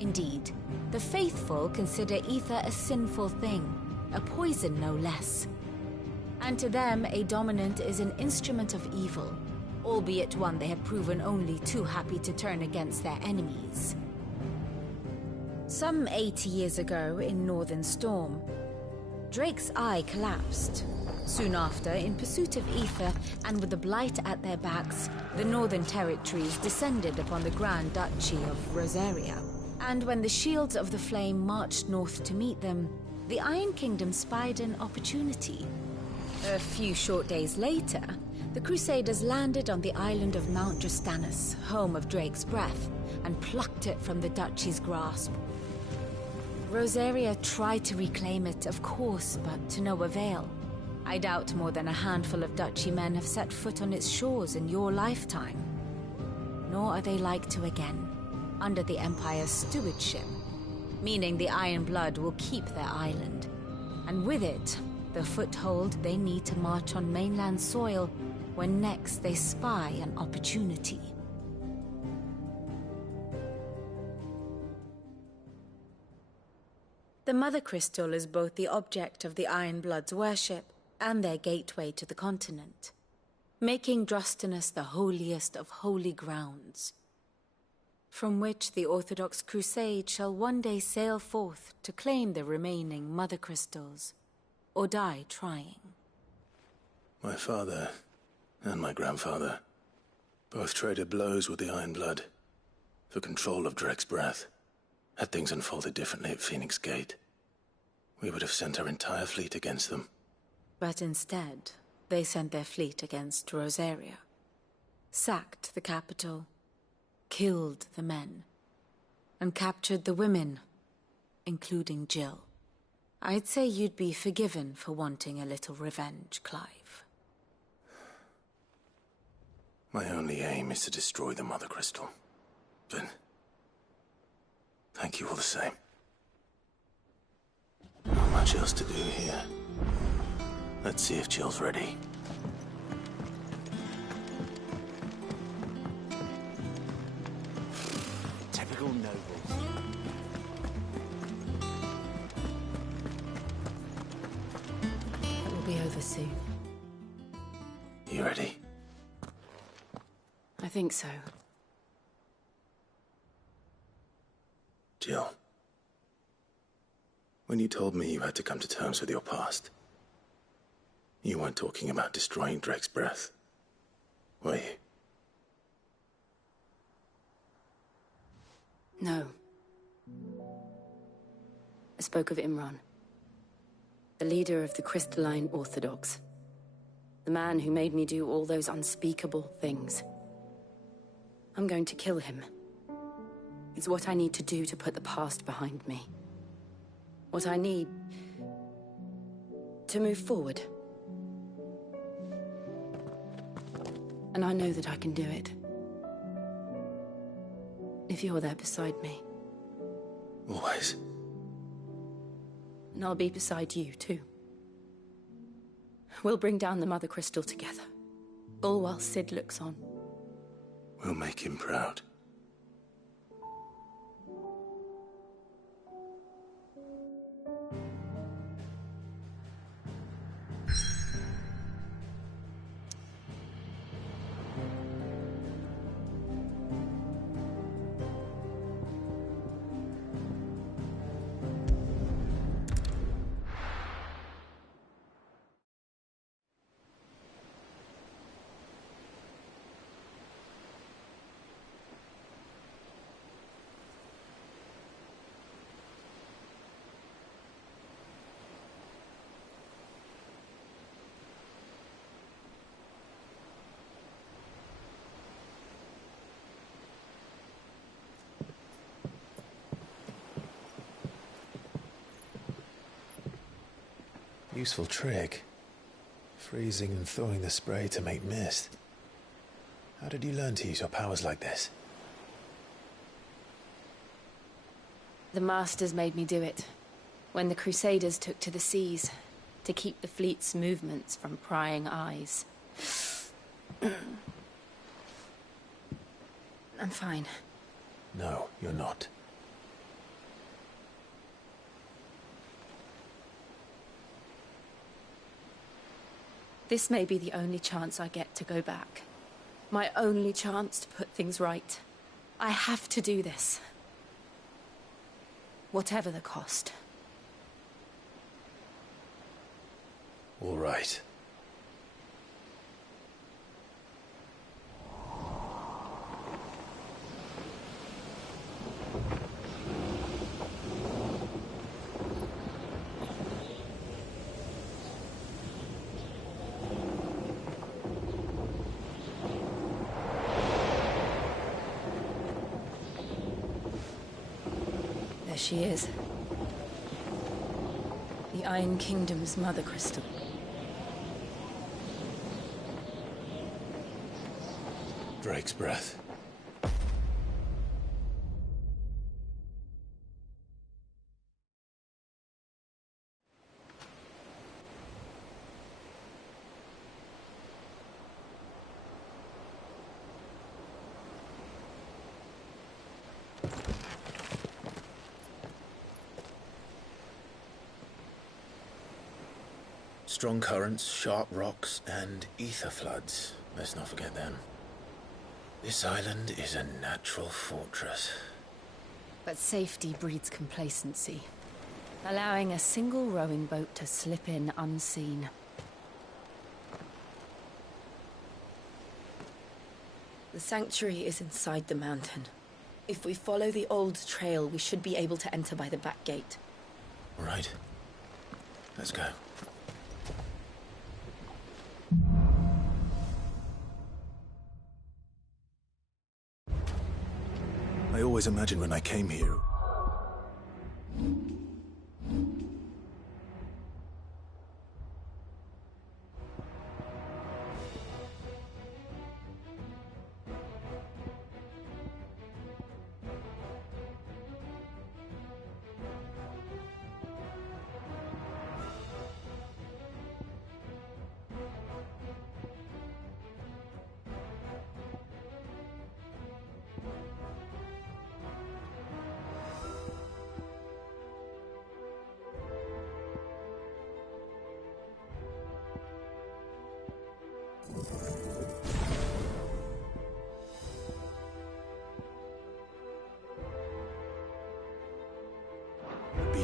Indeed, the faithful consider ether a sinful thing, a poison no less. And to them, a dominant is an instrument of evil, albeit one they have proven only too happy to turn against their enemies. Some 80 years ago, in Northern Storm, Drake's Eye collapsed. Soon after, in pursuit of ether, and with the Blight at their backs, the Northern Territories descended upon the Grand Duchy of Rosaria. And when the Shields of the Flame marched north to meet them, the Iron Kingdom spied an opportunity. A few short days later, the Crusaders landed on the island of Mount Justanus, home of Drake's Breath, and plucked it from the Duchy's grasp. Rosaria tried to reclaim it, of course, but to no avail. I doubt more than a handful of Duchy men have set foot on its shores in your lifetime. Nor are they like to again, under the Empire's stewardship, meaning the Iron Blood will keep their island, and with it, the foothold they need to march on mainland soil when next they spy an opportunity. The Mother Crystal is both the object of the Iron Blood's worship and their gateway to the continent, making Drustinus the holiest of holy grounds, from which the Orthodox Crusade shall one day sail forth to claim the remaining Mother Crystals, or die trying. My father and my grandfather both traded blows with the Iron Blood for control of Drake's Breath. Had things unfolded differently at Phoenix Gate, we would have sent our entire fleet against them. But instead, they sent their fleet against Rosaria, sacked the capital, killed the men, and captured the women, including Jill. I'd say you'd be forgiven for wanting a little revenge, Clive. My only aim is to destroy the Mother Crystal. But thank you all the same. Not much else to do here. Let's see if Jill's ready. Typical nobles. It will be over soon. You ready? I think so. Jill. When you told me you had to come to terms with your past, you weren't talking about destroying Drake's breath, were you? No. I spoke of Imran, the leader of the Crystalline Orthodox. The man who made me do all those unspeakable things. I'm going to kill him. It's what I need to do to put the past behind me. What I need to move forward. And I know that I can do it. If you're there beside me. Always. And I'll be beside you, too. We'll bring down the Mother Crystal together. All while Sid looks on. We'll make him proud. Useful trick. Freezing and thawing the spray to make mist. How did you learn to use your powers like this? The Masters made me do it. When the Crusaders took to the seas, to keep the fleet's movements from prying eyes. I'm fine. No, you're not. This may be the only chance I get to go back. My only chance to put things right. I have to do this. Whatever the cost. All right. There she is. The Iron Kingdom's Mother Crystal. Drake's breath. Strong currents, sharp rocks, and ether floods. Let's not forget them. This island is a natural fortress. But safety breeds complacency, allowing a single rowing boat to slip in unseen. The sanctuary is inside the mountain. If we follow the old trail, we should be able to enter by the back gate. All right. Let's go. I always imagined when I came here...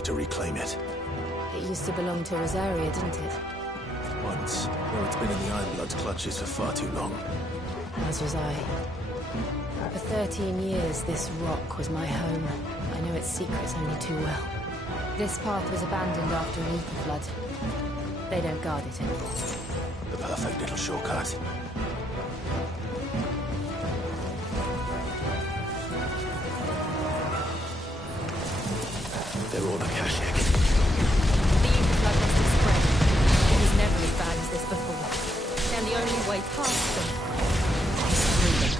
you to reclaim it. It used to belong to Rosaria, didn't it? Once, though it's been in the Ironblood's clutches for far too long. As was I. For 13 years, this rock was my home. I know its secrets only too well. This path was abandoned after an ether flood. They don't guard it anymore. The perfect little shortcut. They're all Akashic. The ether flood must have spread. It was never as bad as this before. And the only way past them is through them.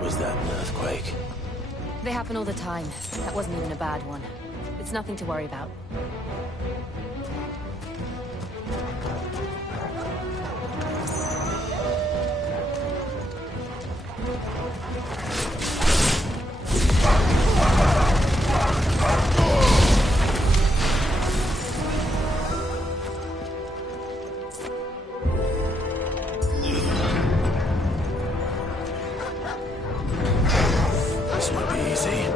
Was that an earthquake? They happen all the time. That wasn't even a bad one. It's nothing to worry about. This won't be easy.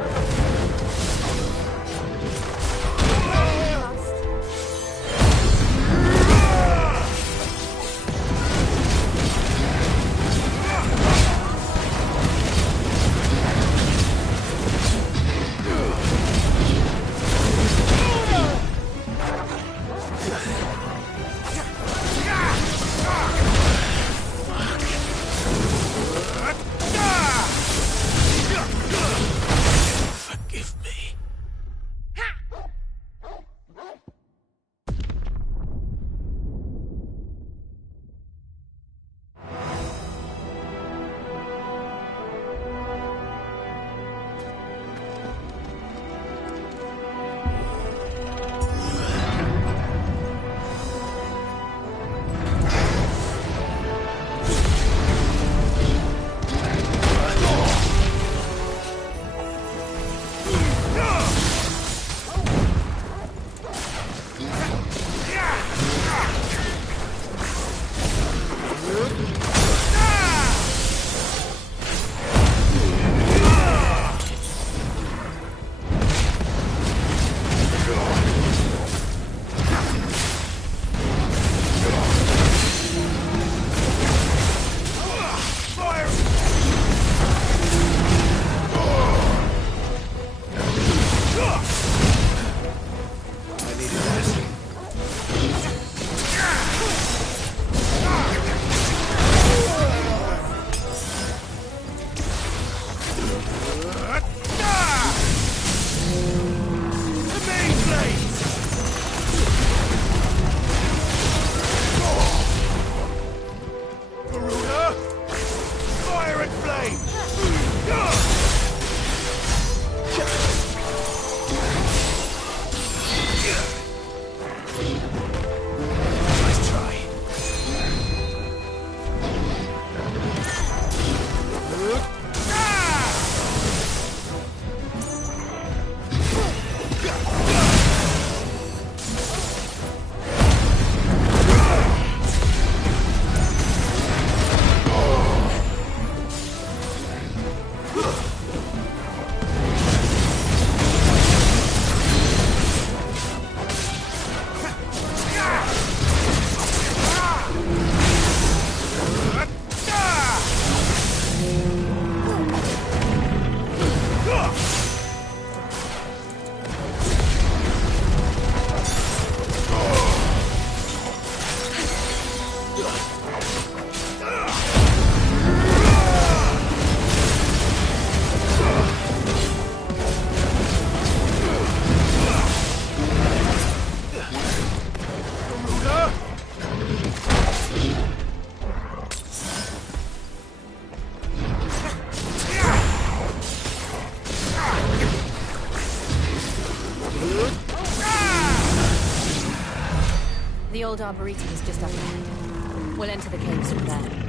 The old arboretum is just up ahead. We'll enter the caves from there.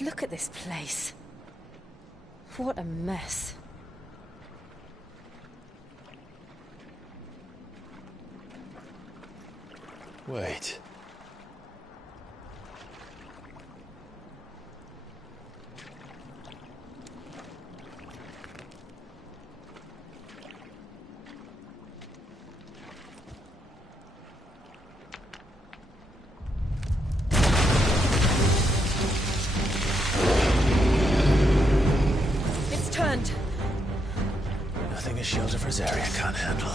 Look at this place. What a mess. Wait. Nothing a shield of Rosaria can't handle.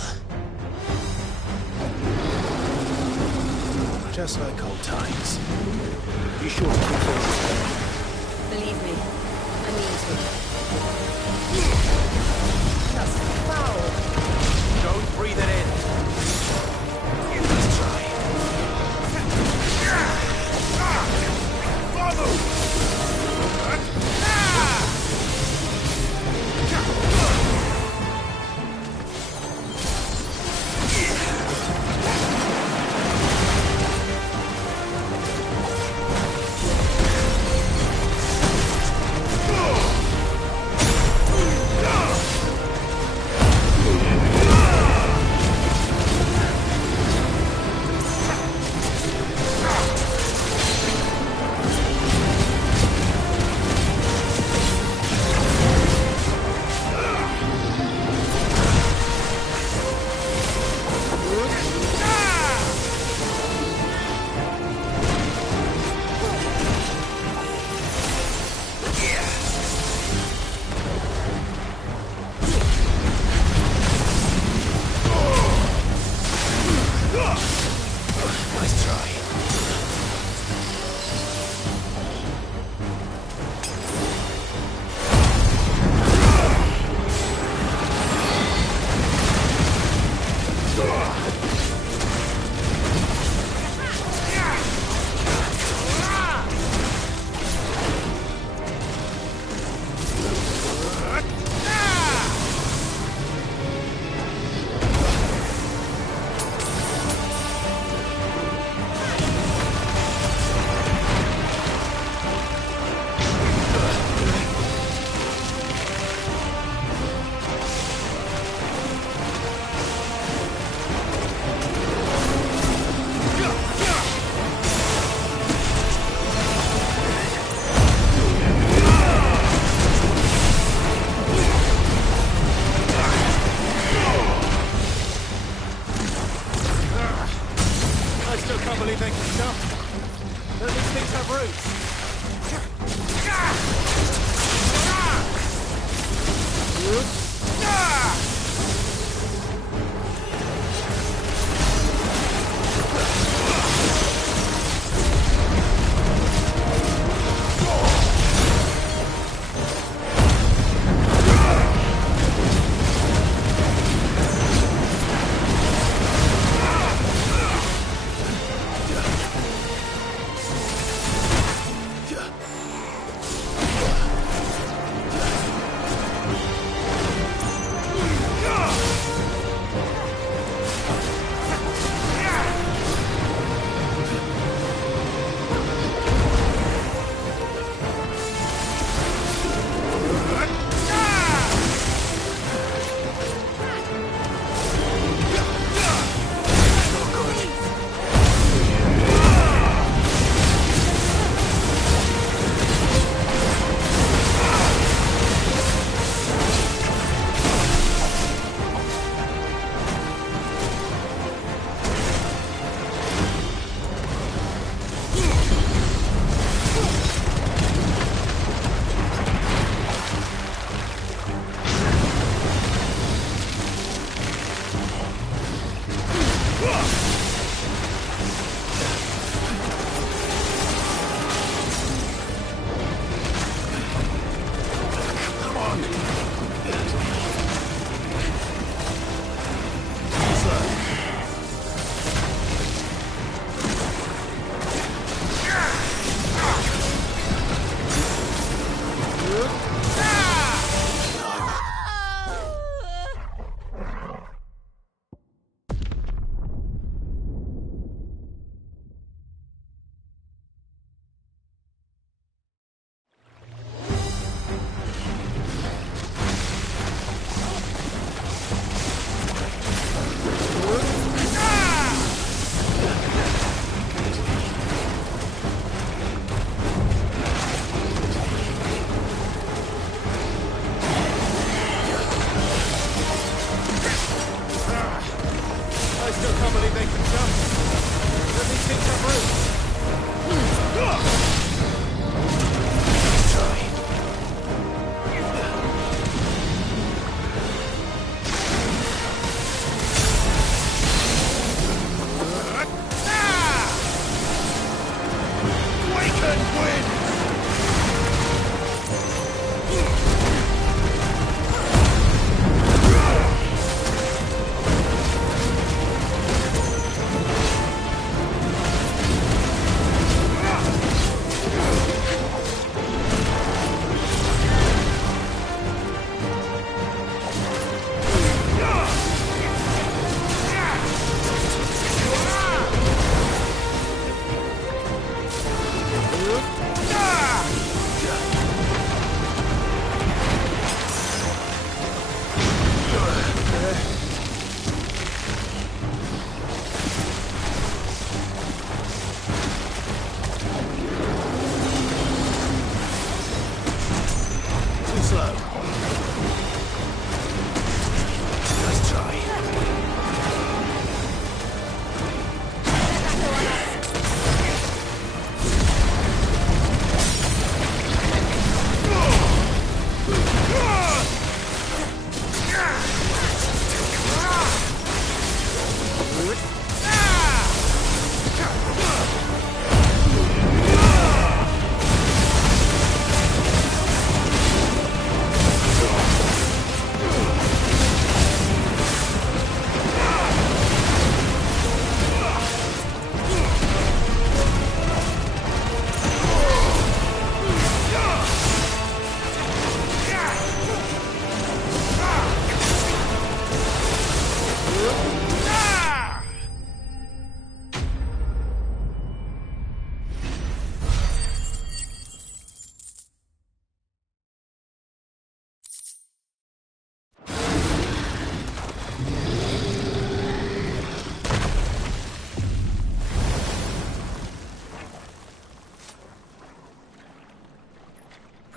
Just like old times. Be sure to keep things. Believe me, I mean to. That's foul. Don't breathe it in. Let's try.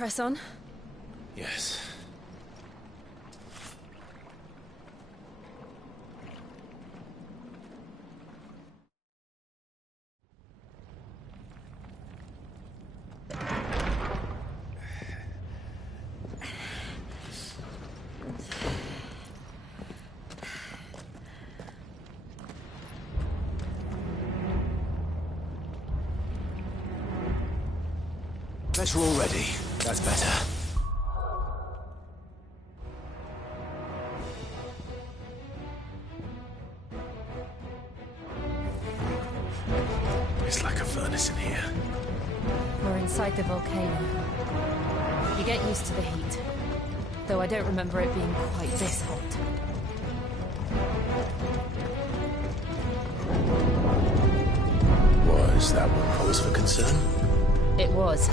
Press on? Yes. Better already. That's better. It's like a furnace in here. We're inside the volcano. You get used to the heat. Though I don't remember it being quite this hot. Was that one cause for concern? It was.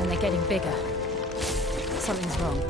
And they're getting bigger. Something's wrong.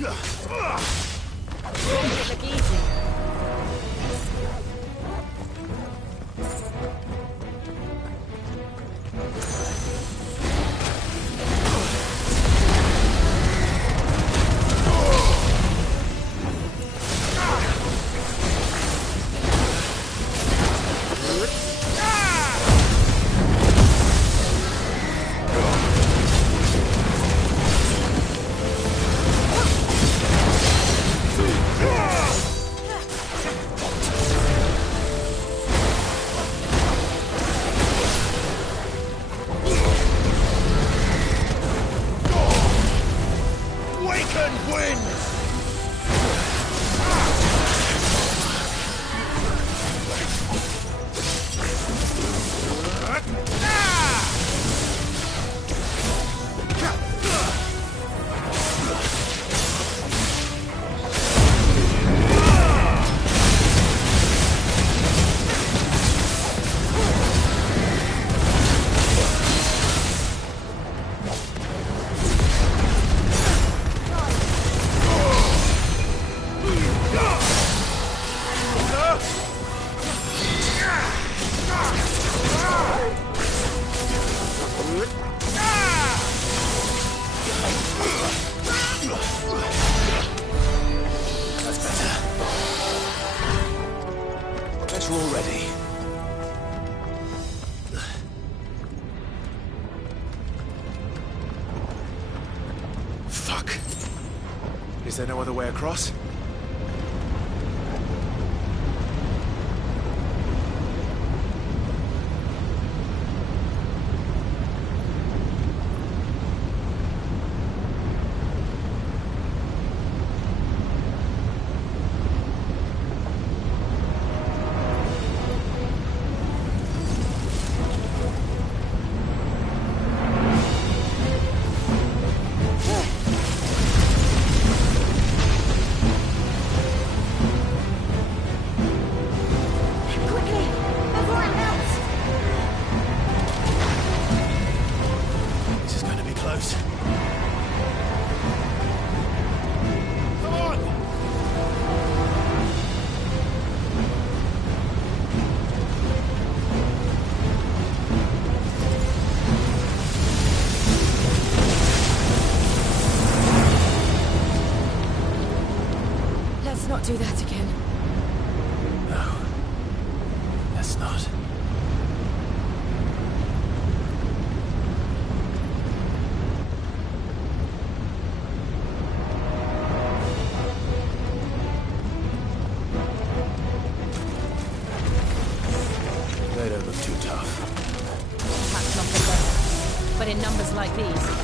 Make it look easy. Already. Fuck. Is there no other way across? Not do that again. No. Let's not. They don't look too tough. Perhaps not the best, but in numbers like these.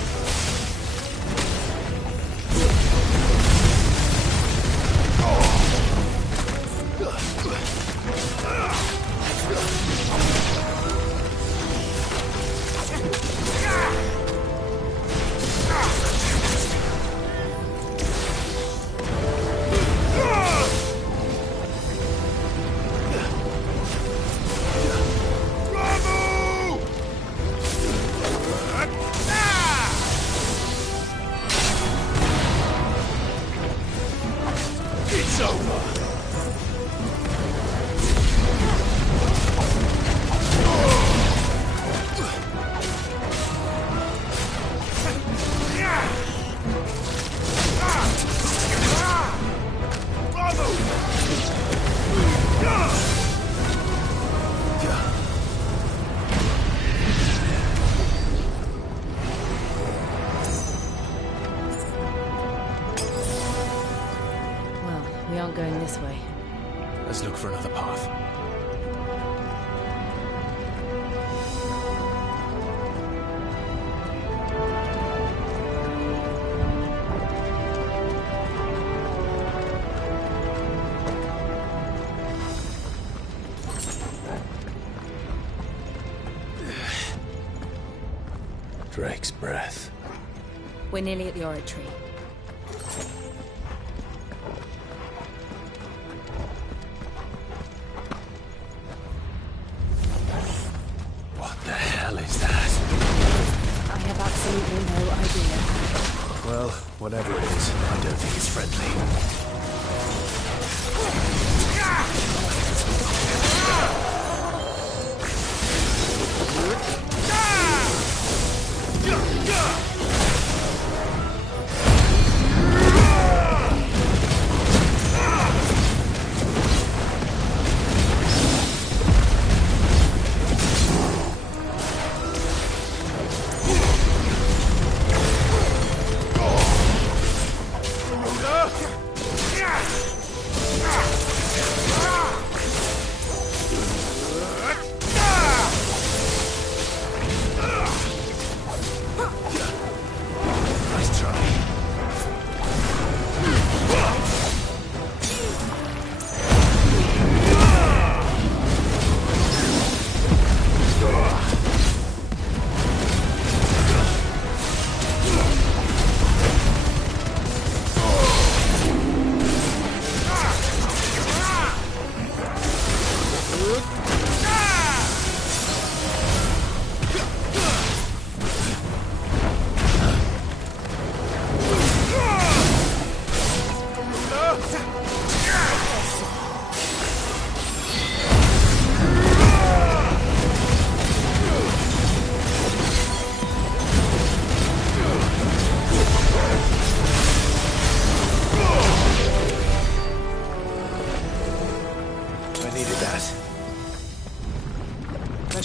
It's over. We aren't going this way. Let's look for another path. Drake's breath. We're nearly at the oratory. What the hell is that? I have absolutely no idea. Well, whatever it is, I don't think it's friendly.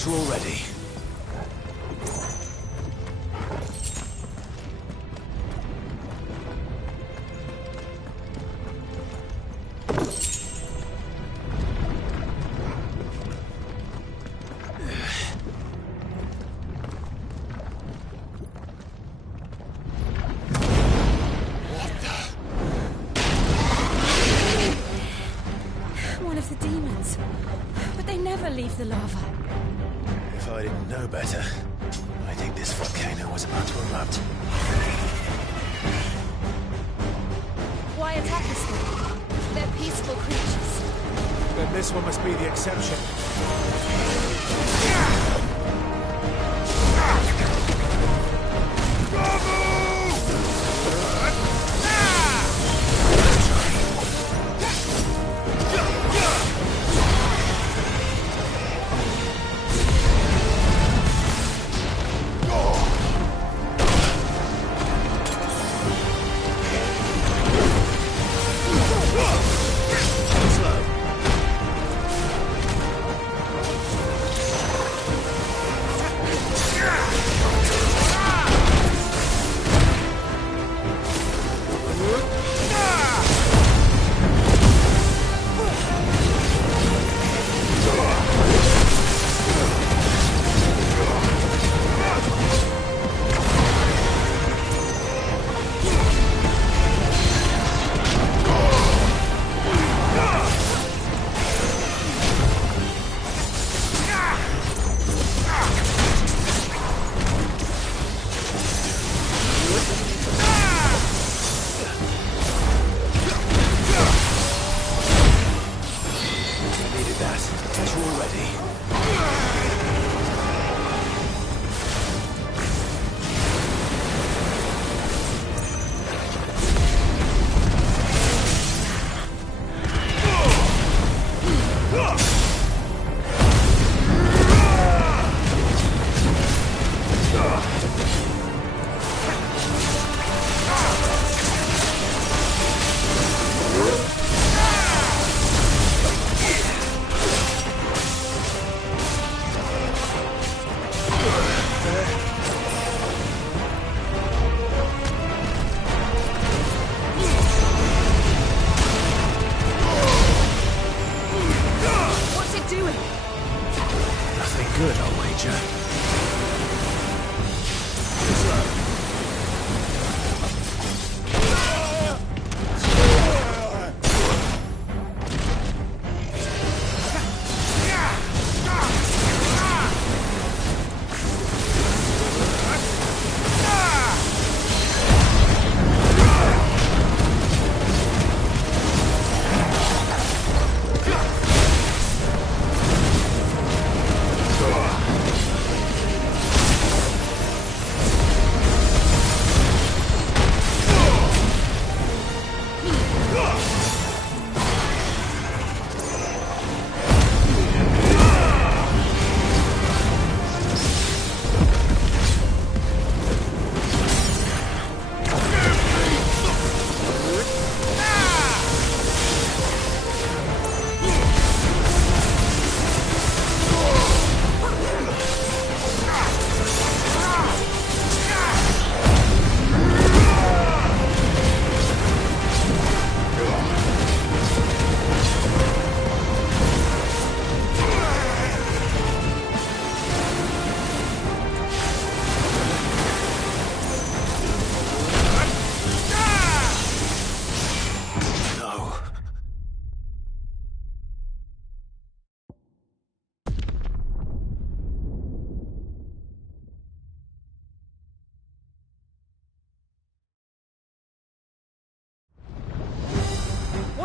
We're all ready. One of the demons. But they never leave the lava. If I didn't know better, I think this volcano was about to erupt. Why attack us then? They're peaceful creatures. Then this one must be the exception.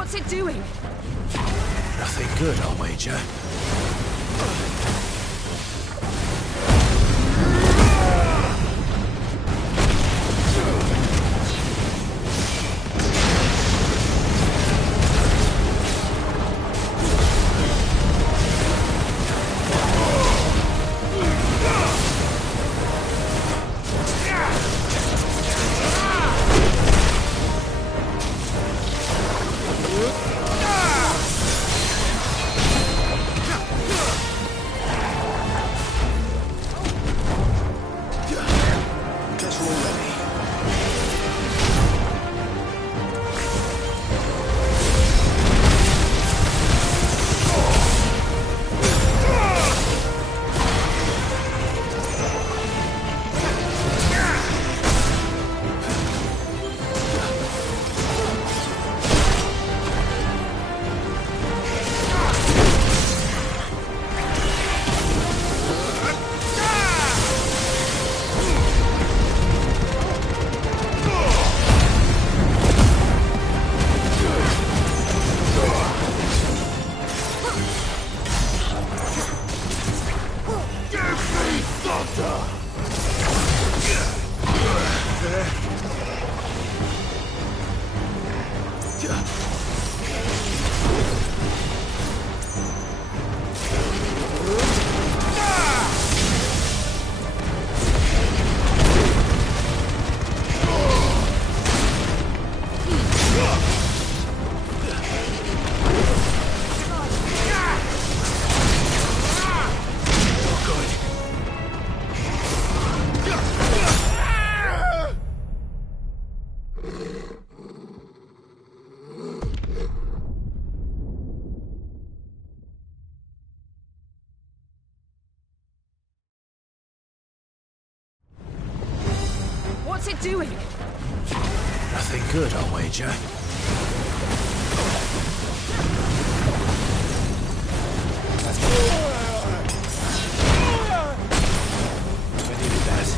What's it doing? Nothing good, I'll wager. What's it doing? Nothing good, I'll wager. I needed that.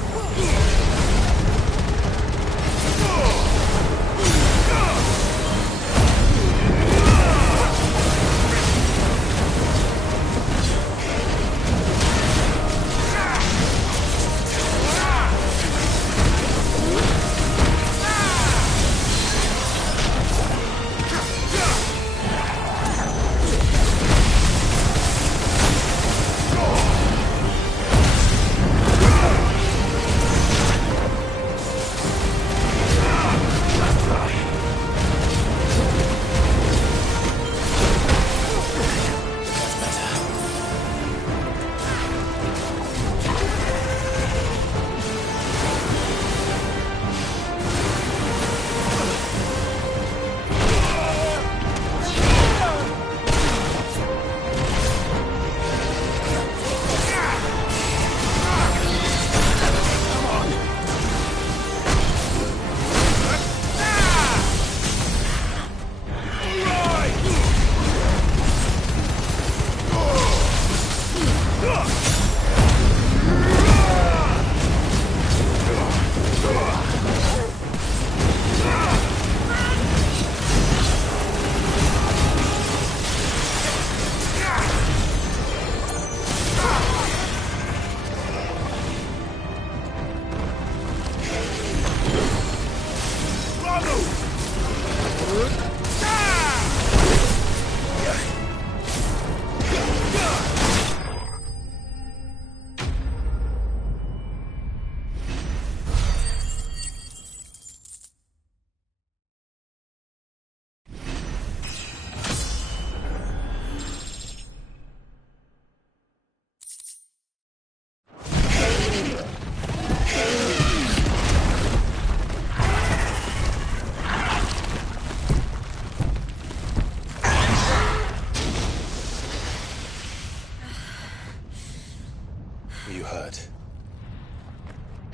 You hurt?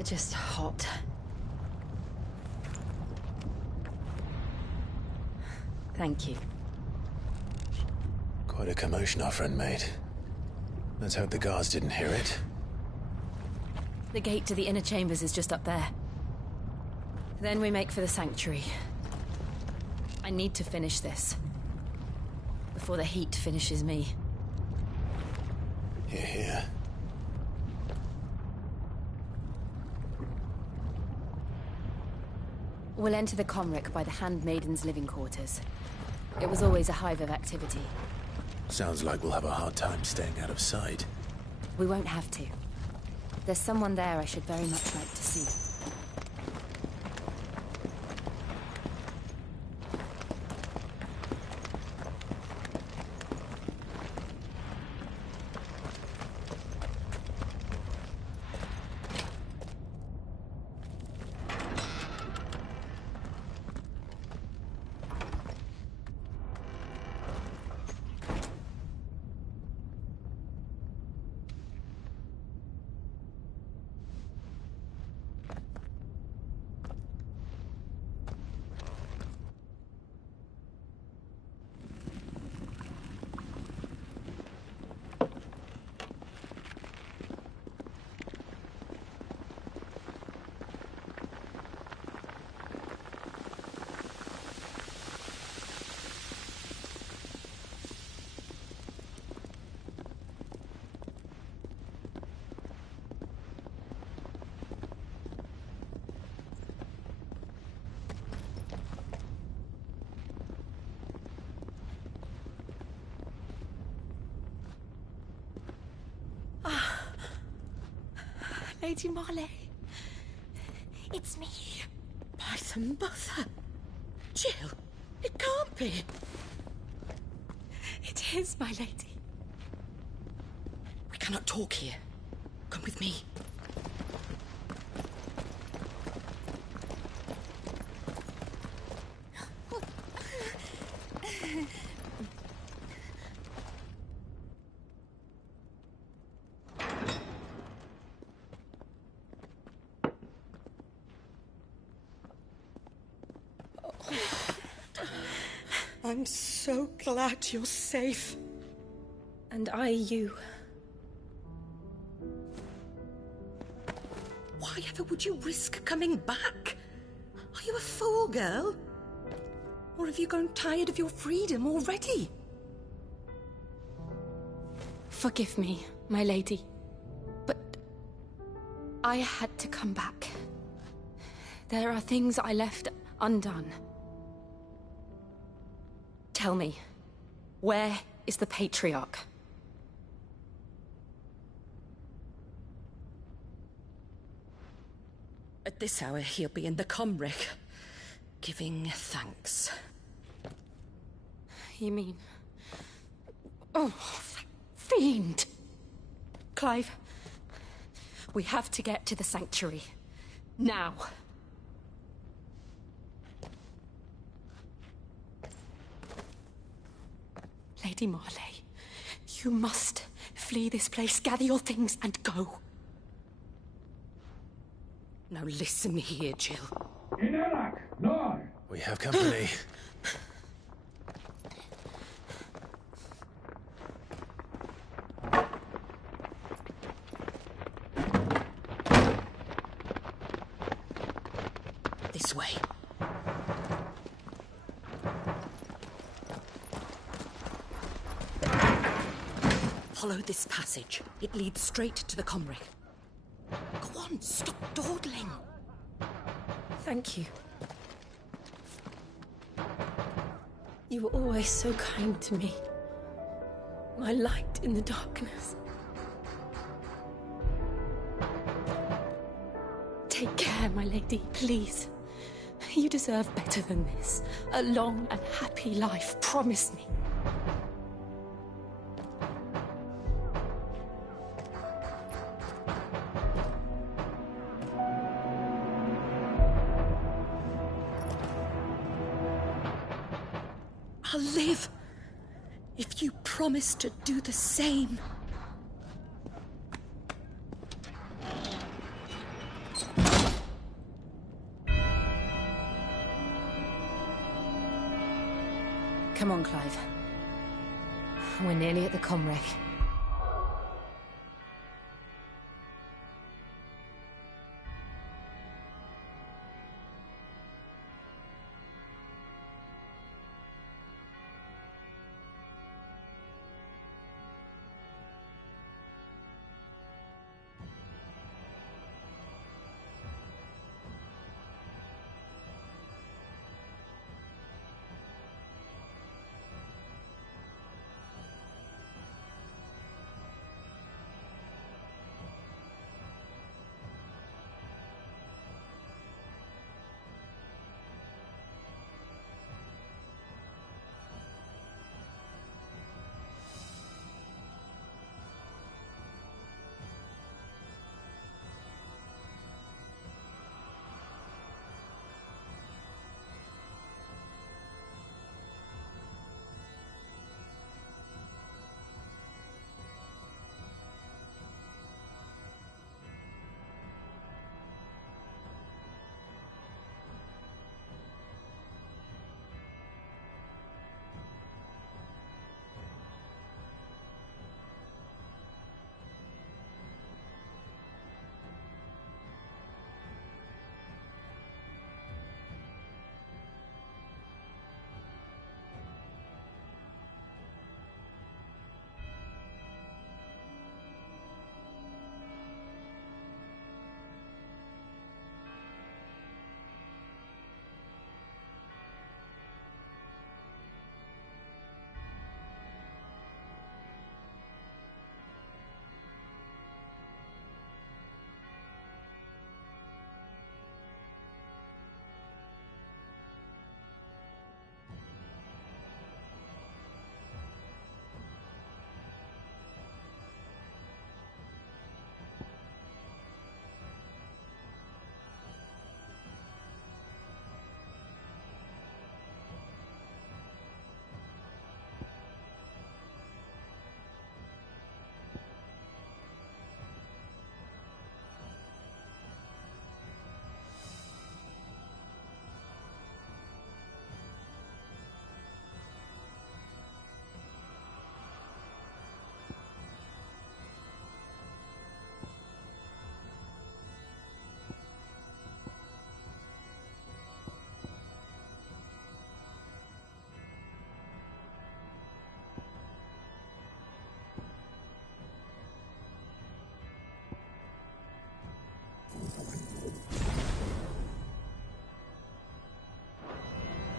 Just hot. Thank you. Quite a commotion our friend made. Let's hope the guards didn't hear it. The gate to the inner chambers is just up there. Then we make for the sanctuary. I need to finish this. before the heat finishes me. Hear, hear. We'll enter the Comric by the Handmaiden's living quarters. It was always a hive of activity. Sounds like we'll have a hard time staying out of sight. We won't have to. There's someone there I should very much like to see. Lady Marley. It's me. By the mother. Jill, it can't be. It is, my lady. We cannot talk here. Come with me. I'm so glad you're safe. And I you. Why ever would you risk coming back? Are you a fool, girl? Or have you grown tired of your freedom already? Forgive me, my lady. But I had to come back. There are things I left undone. Tell me, where is the Patriarch? At this hour, he'll be in the Comric, giving thanks. You mean... Oh, fiend! Clive, we have to get to the Sanctuary. Now. Lady Marley, you must flee this place, gather your things, and go. Now listen here, Jill. We have company. This way. Follow this passage. It leads straight to the Comric. Go on, stop dawdling. Thank you. You were always so kind to me. My light in the darkness. Take care, my lady, please. You deserve better than this. A long and happy life, promise me. I'll live if you promise to do the same. Come on, Clive. We're nearly at the Comric.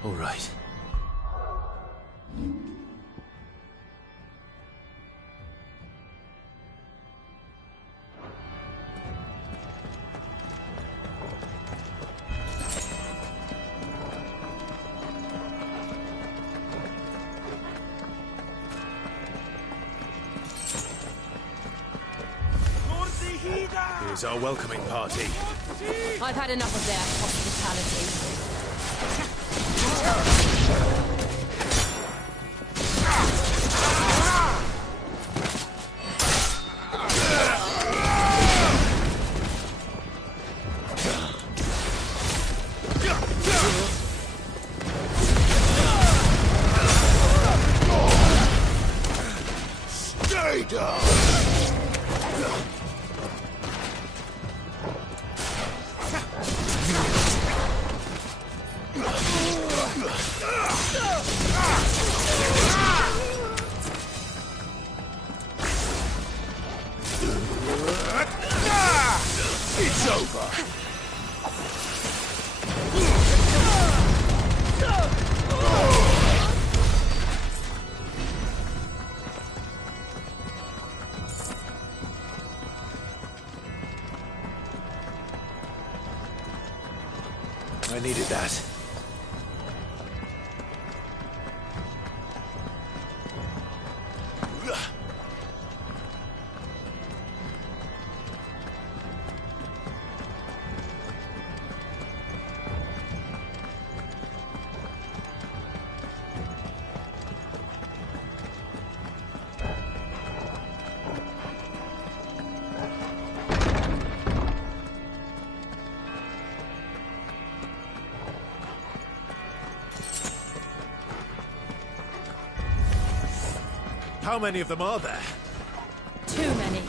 All right. Here's our welcoming party. I've had enough of their hospitality. Stay down! It's over! I needed that. How many of them are there? Too many.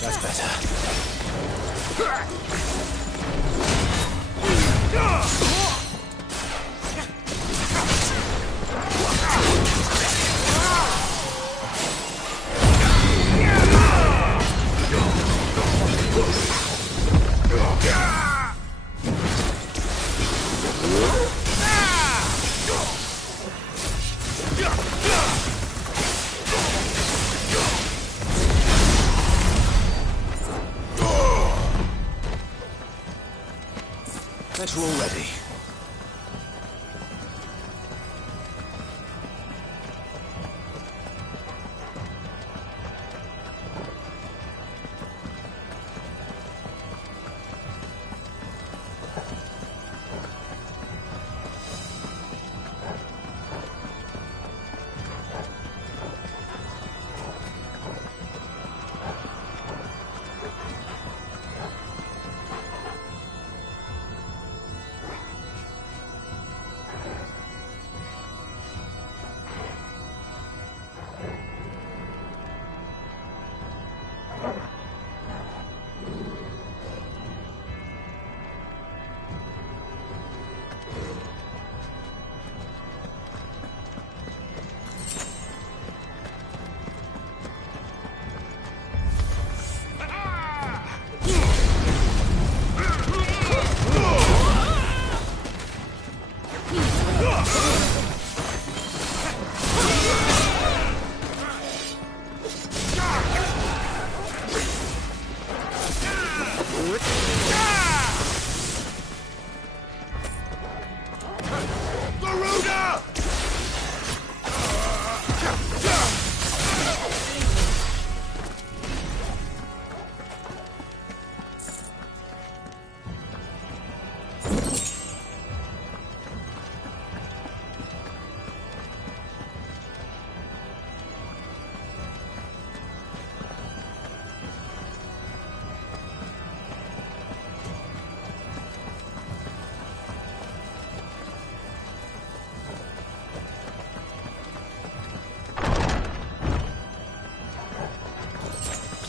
That's better. Better already.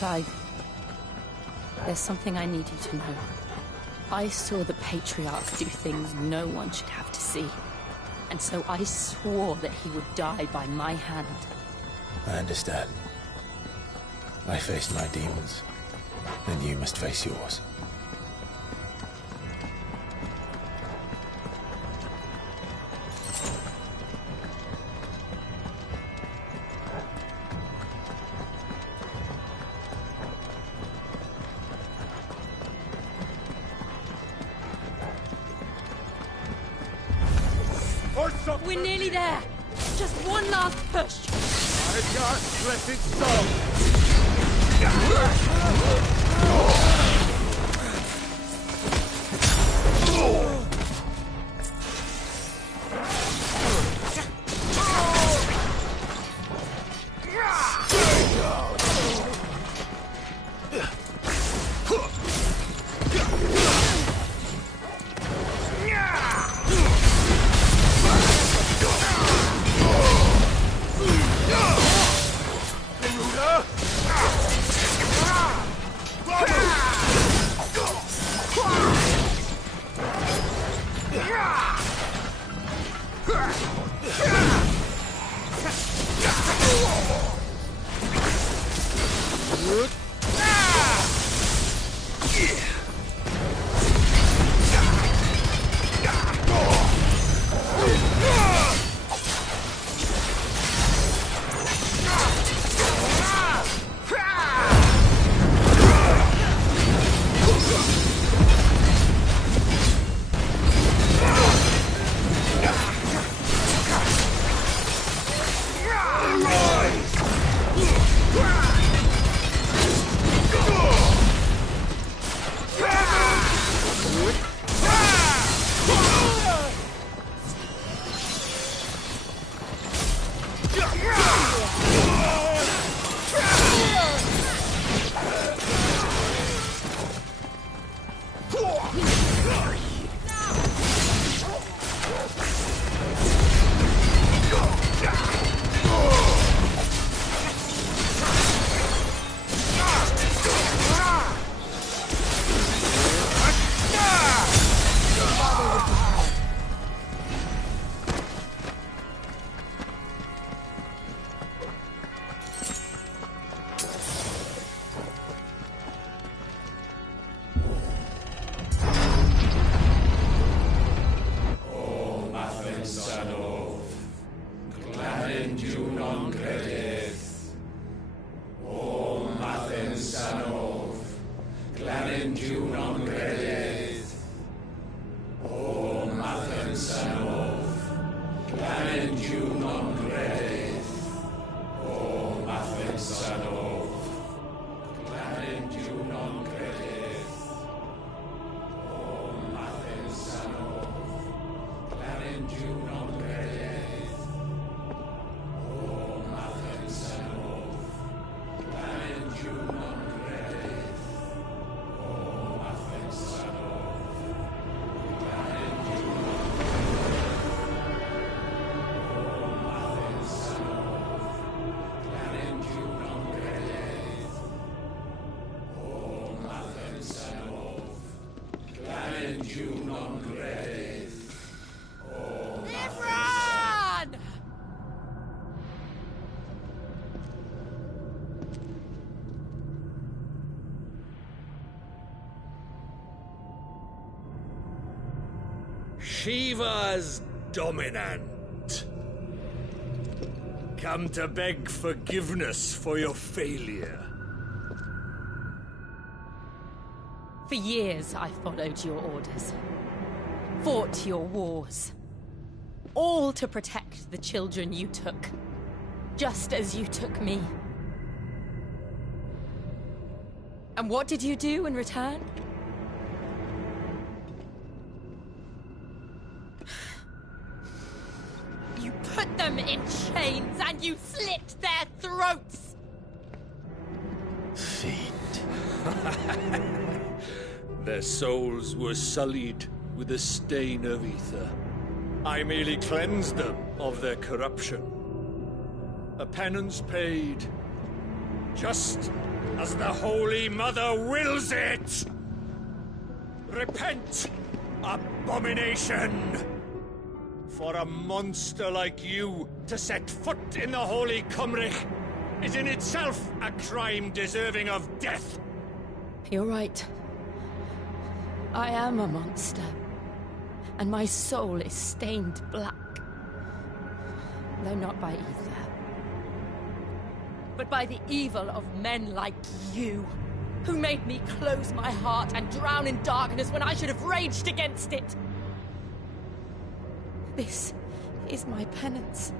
Clive, there's something I need you to know. I saw the Patriarch do things no one should have to see. And so I swore that he would die by my hand. I understand. I faced my demons, and you must face yours. We're nearly there. Just one last push. I can't let it stop. Shiva's dominant. Come to beg forgiveness for your failure. For years, I followed your orders. Fought your wars. All to protect the children you took. Just as you took me. And what did you do in return? You put them in chains and you slit their throats! Fiend. Their souls were sullied with the stain of ether. I merely cleansed them of their corruption. A penance paid, just as the Holy Mother wills it! Repent, abomination! For a monster like you to set foot in the Holy Cymric is in itself a crime deserving of death. You're right. I am a monster. And my soul is stained black. Though not by ether. But by the evil of men like you, who made me close my heart and drown in darkness when I should have raged against it. This is my penance.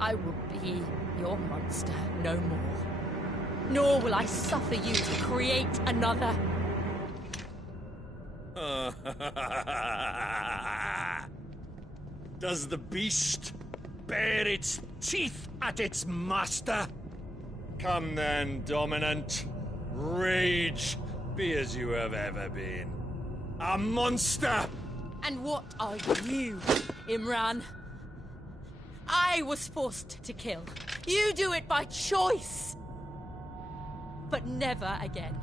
I will be your monster no more. Nor will I suffer you to create another. Does the beast bare its teeth at its master? Come then, Dominant. Rage, be as you have ever been. A monster! And what are you, Imran? I was forced to kill. You do it by choice. But never again.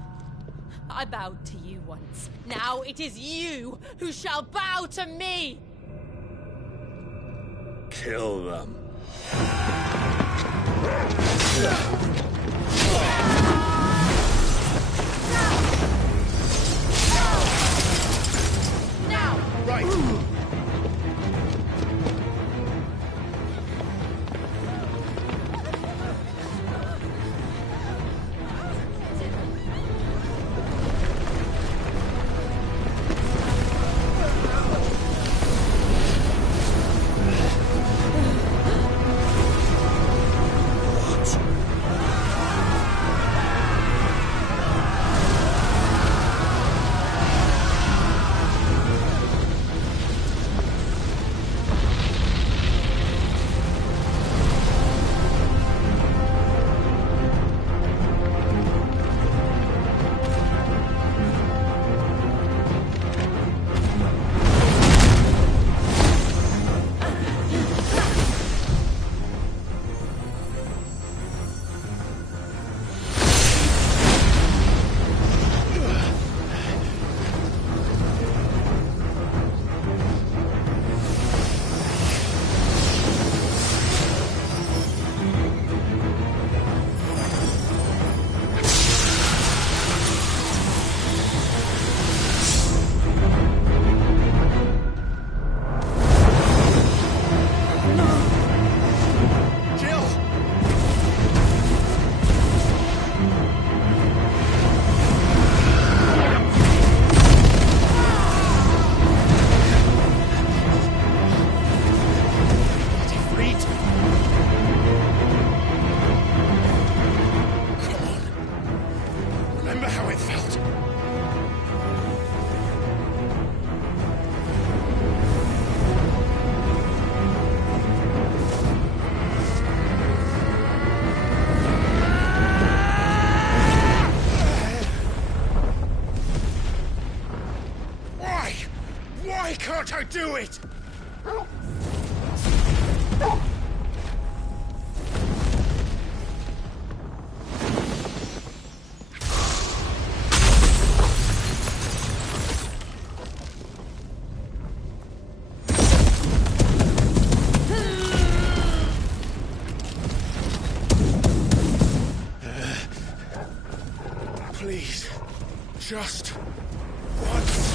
I bowed to you once. Now it is you who shall bow to me! Kill them. Now! Right! Can't I do it? Please, just once.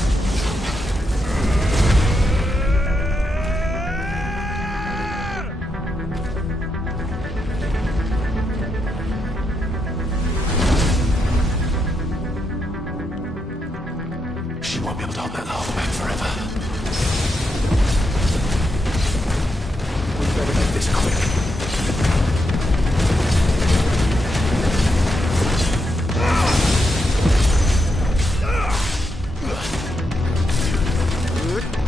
She won't be able to hold that lava back forever. We better make this quick. Good.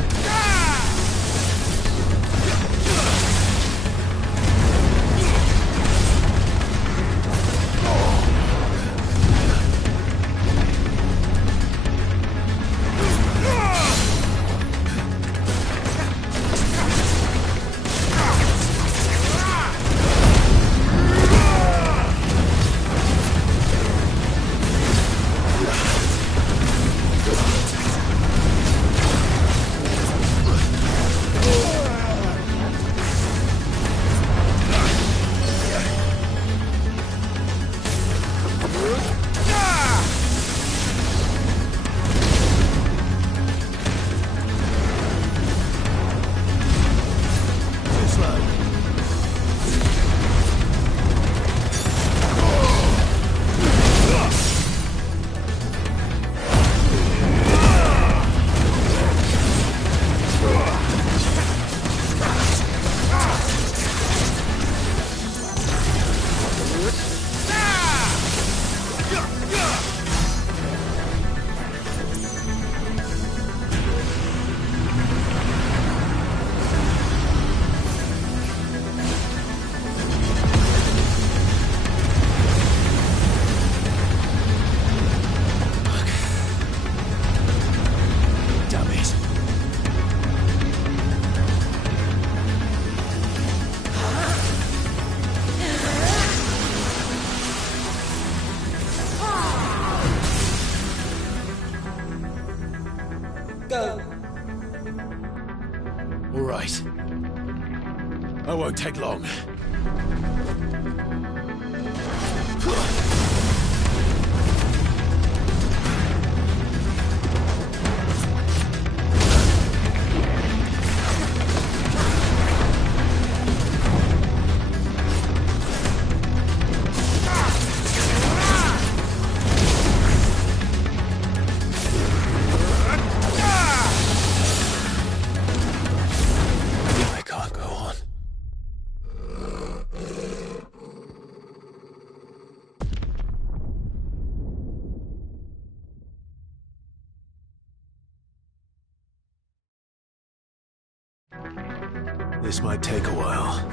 Go. All right. I won't take long. This might take a while.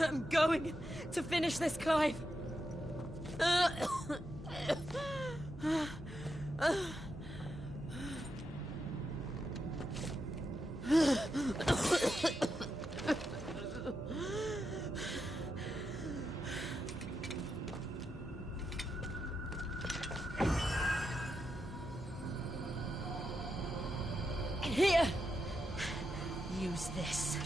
I'm going to finish this, Clive. Here. Use this.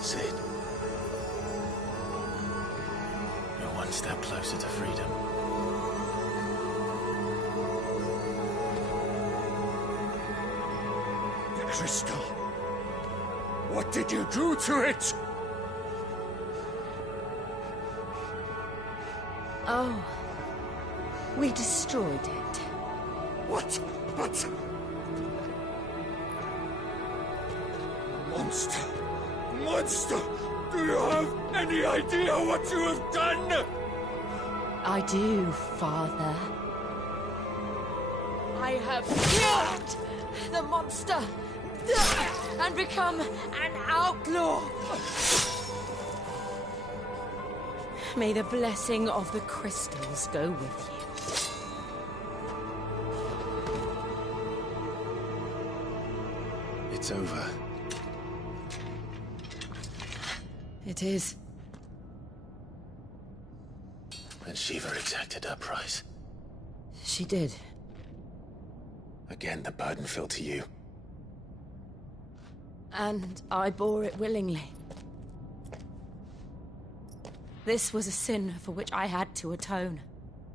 Cid. You're one step closer to freedom. The crystal. What did you do to it? Oh. We destroyed it. What? But... Monster! Monster! Do you have any idea what you have done? I do, Father. I have killed the monster and become an outlaw. May the blessing of the crystals go with you. It's over. It is. And Shiva exacted her price. She did. Again, the burden fell to you. And I bore it willingly. This was a sin for which I had to atone.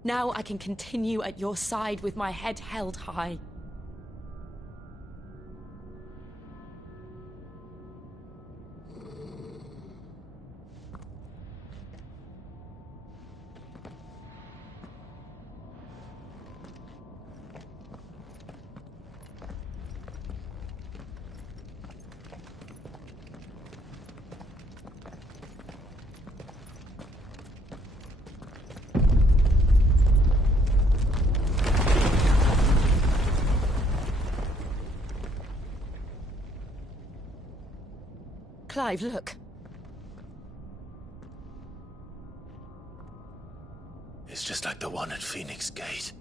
Now I can continue at your side with my head held high. Clive, look. It's just like the one at Phoenix Gate.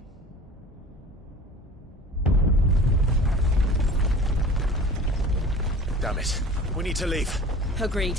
Damn it. We need to leave. Agreed.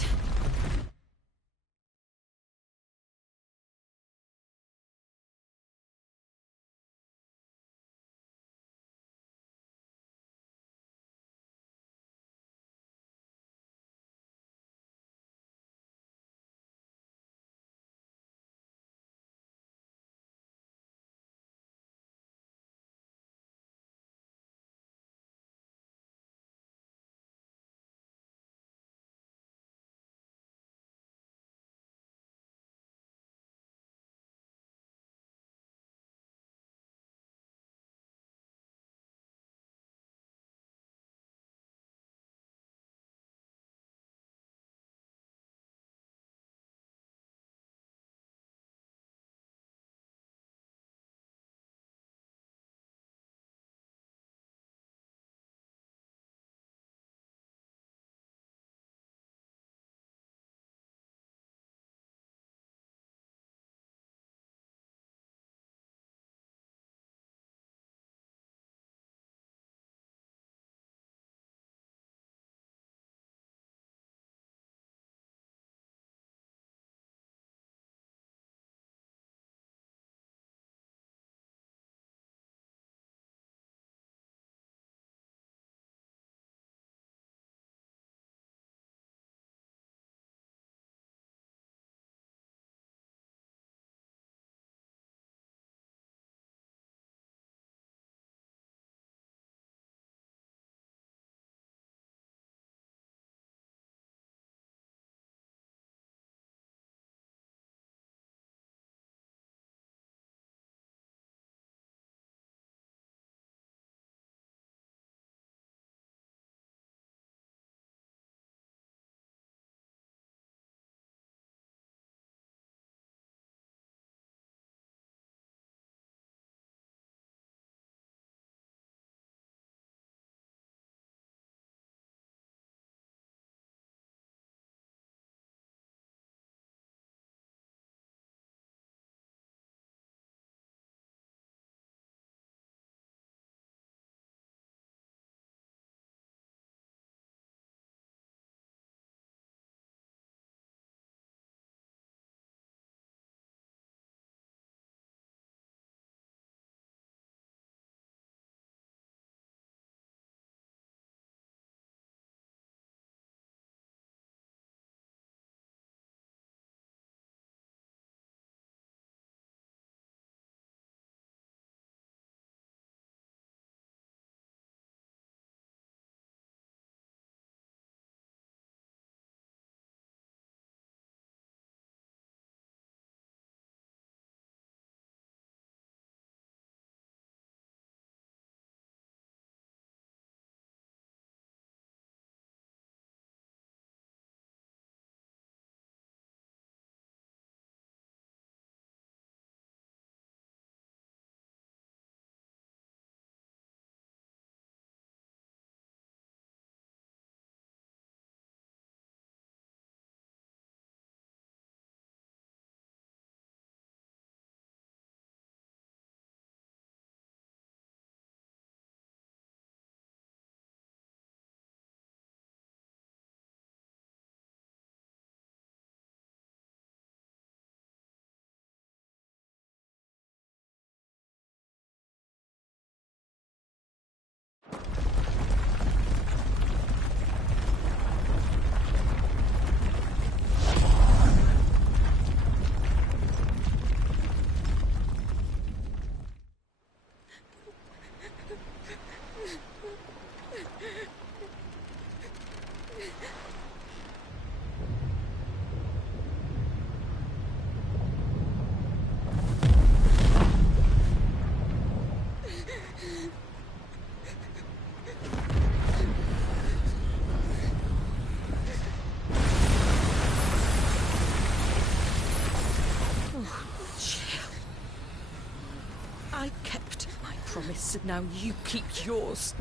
Alice, and now you keep yours.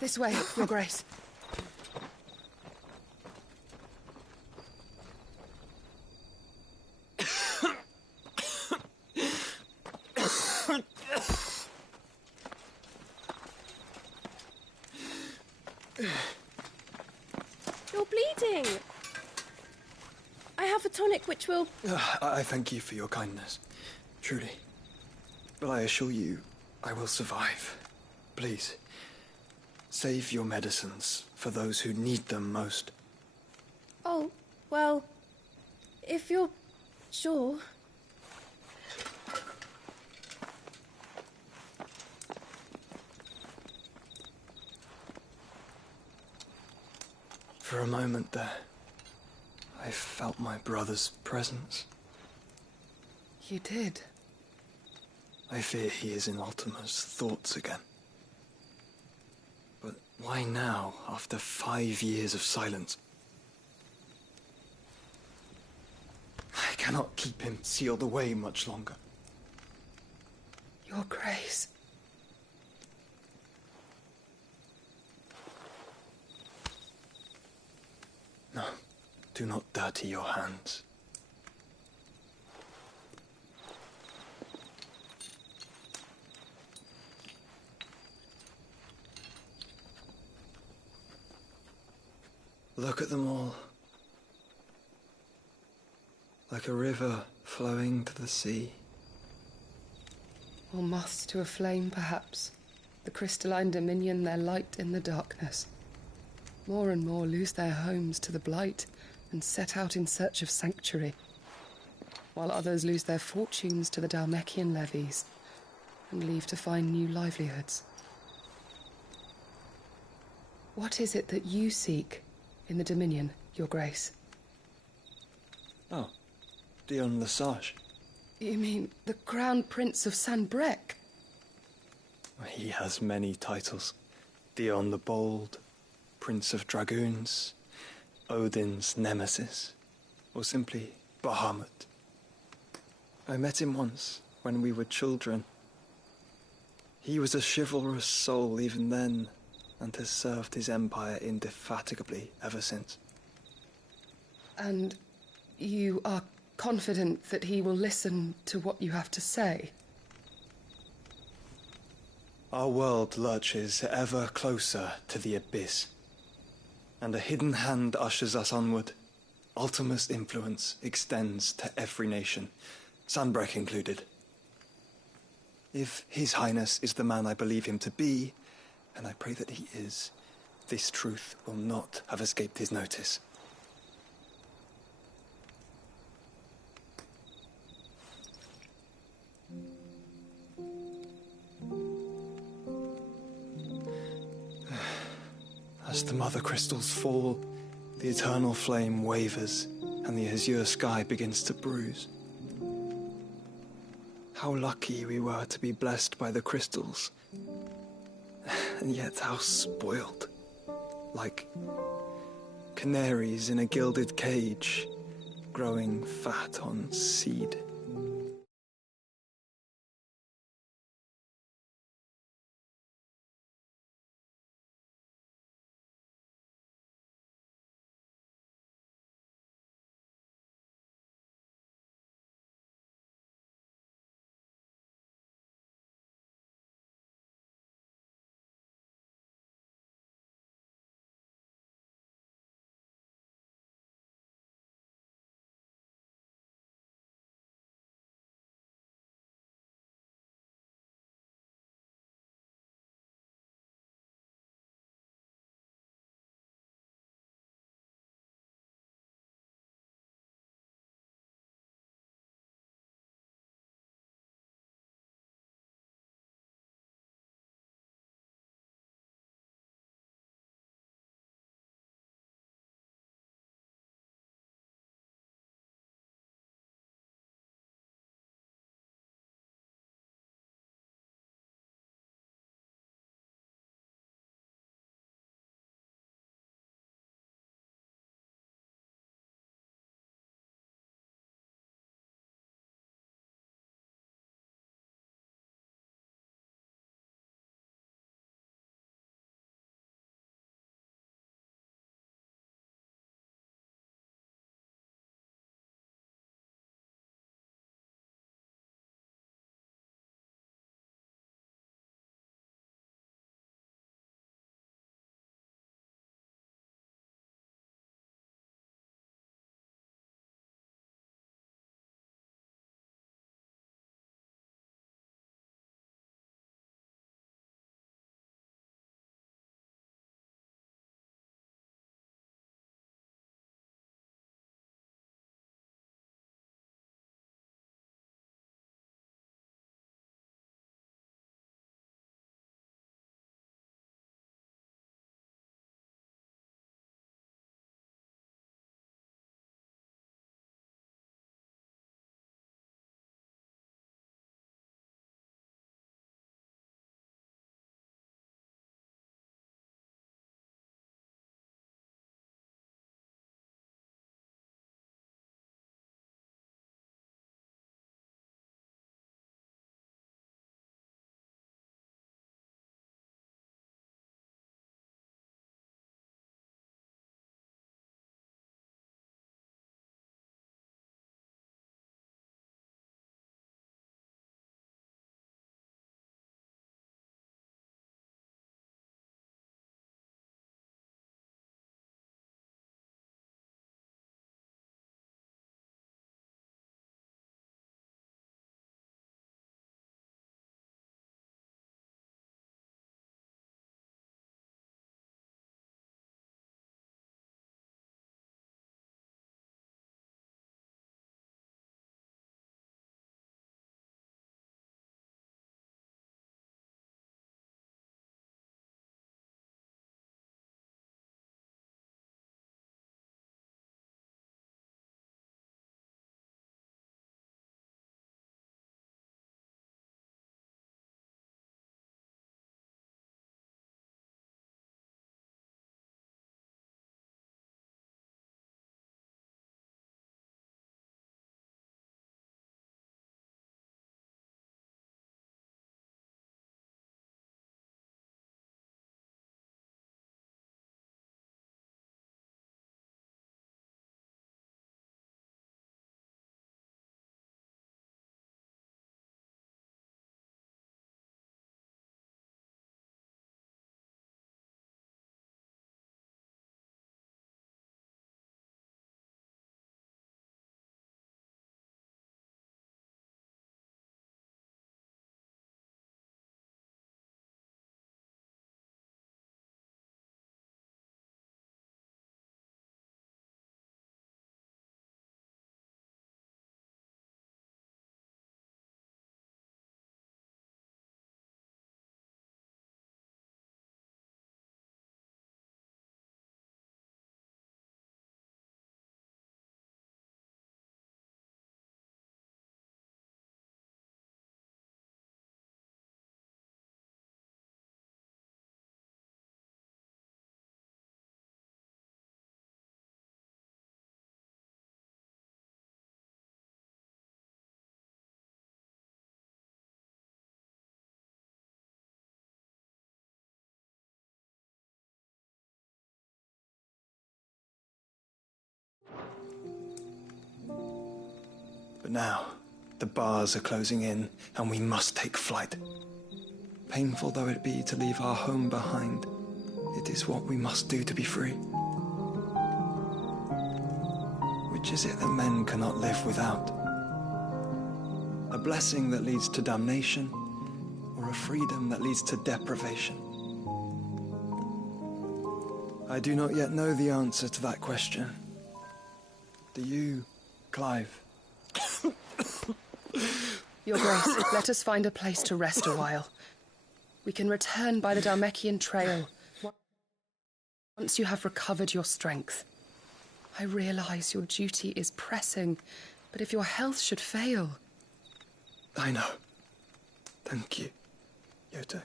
This way, Your Grace. You're bleeding. I have a tonic which will... I thank you for your kindness, truly. But I assure you, I will survive. Please, save your medicines for those who need them most. Oh, well, if you're sure... For a moment there, I felt my brother's presence. You did? I fear he is in Ultima's thoughts again. But why now, after 5 years of silence? I cannot keep him sealed away much longer. Your Grace. No, do not dirty your hands. Look at them all. Like a river flowing to the sea. Or moths to a flame, perhaps. The crystalline dominion, their light in the darkness. More and more lose their homes to the blight and set out in search of sanctuary, while others lose their fortunes to the Dhalmekian levies and leave to find new livelihoods. What is it that you seek in the Dominion, Your Grace? Oh, Dion Lesage. You mean the Crown Prince of Sanbreque? He has many titles. Dion the Bold, Prince of Dragoons, Odin's Nemesis, or simply Bahamut. I met him once, when we were children. He was a chivalrous soul even then, and has served his empire indefatigably ever since. And you are confident that he will listen to what you have to say? Our world lurches ever closer to the abyss, and a hidden hand ushers us onward. Ultima's influence extends to every nation, Sanbreque included. If His Highness is the man I believe him to be, and I pray that he is, this truth will not have escaped his notice. As the mother crystals fall, the eternal flame wavers, and the azure sky begins to bruise. How lucky we were to be blessed by the crystals, and yet how spoiled. Like canaries in a gilded cage, growing fat on seed. But now, the bars are closing in, and we must take flight. Painful though it be to leave our home behind, it is what we must do to be free. Which is it that men cannot live without? A blessing that leads to damnation, or a freedom that leads to deprivation? I do not yet know the answer to that question. Do you, Clive? Your Grace, let us find a place to rest a while. We can return by the Dhalmekian trail once you have recovered your strength. I realize your duty is pressing, but if your health should fail... I know. Thank you, Yote.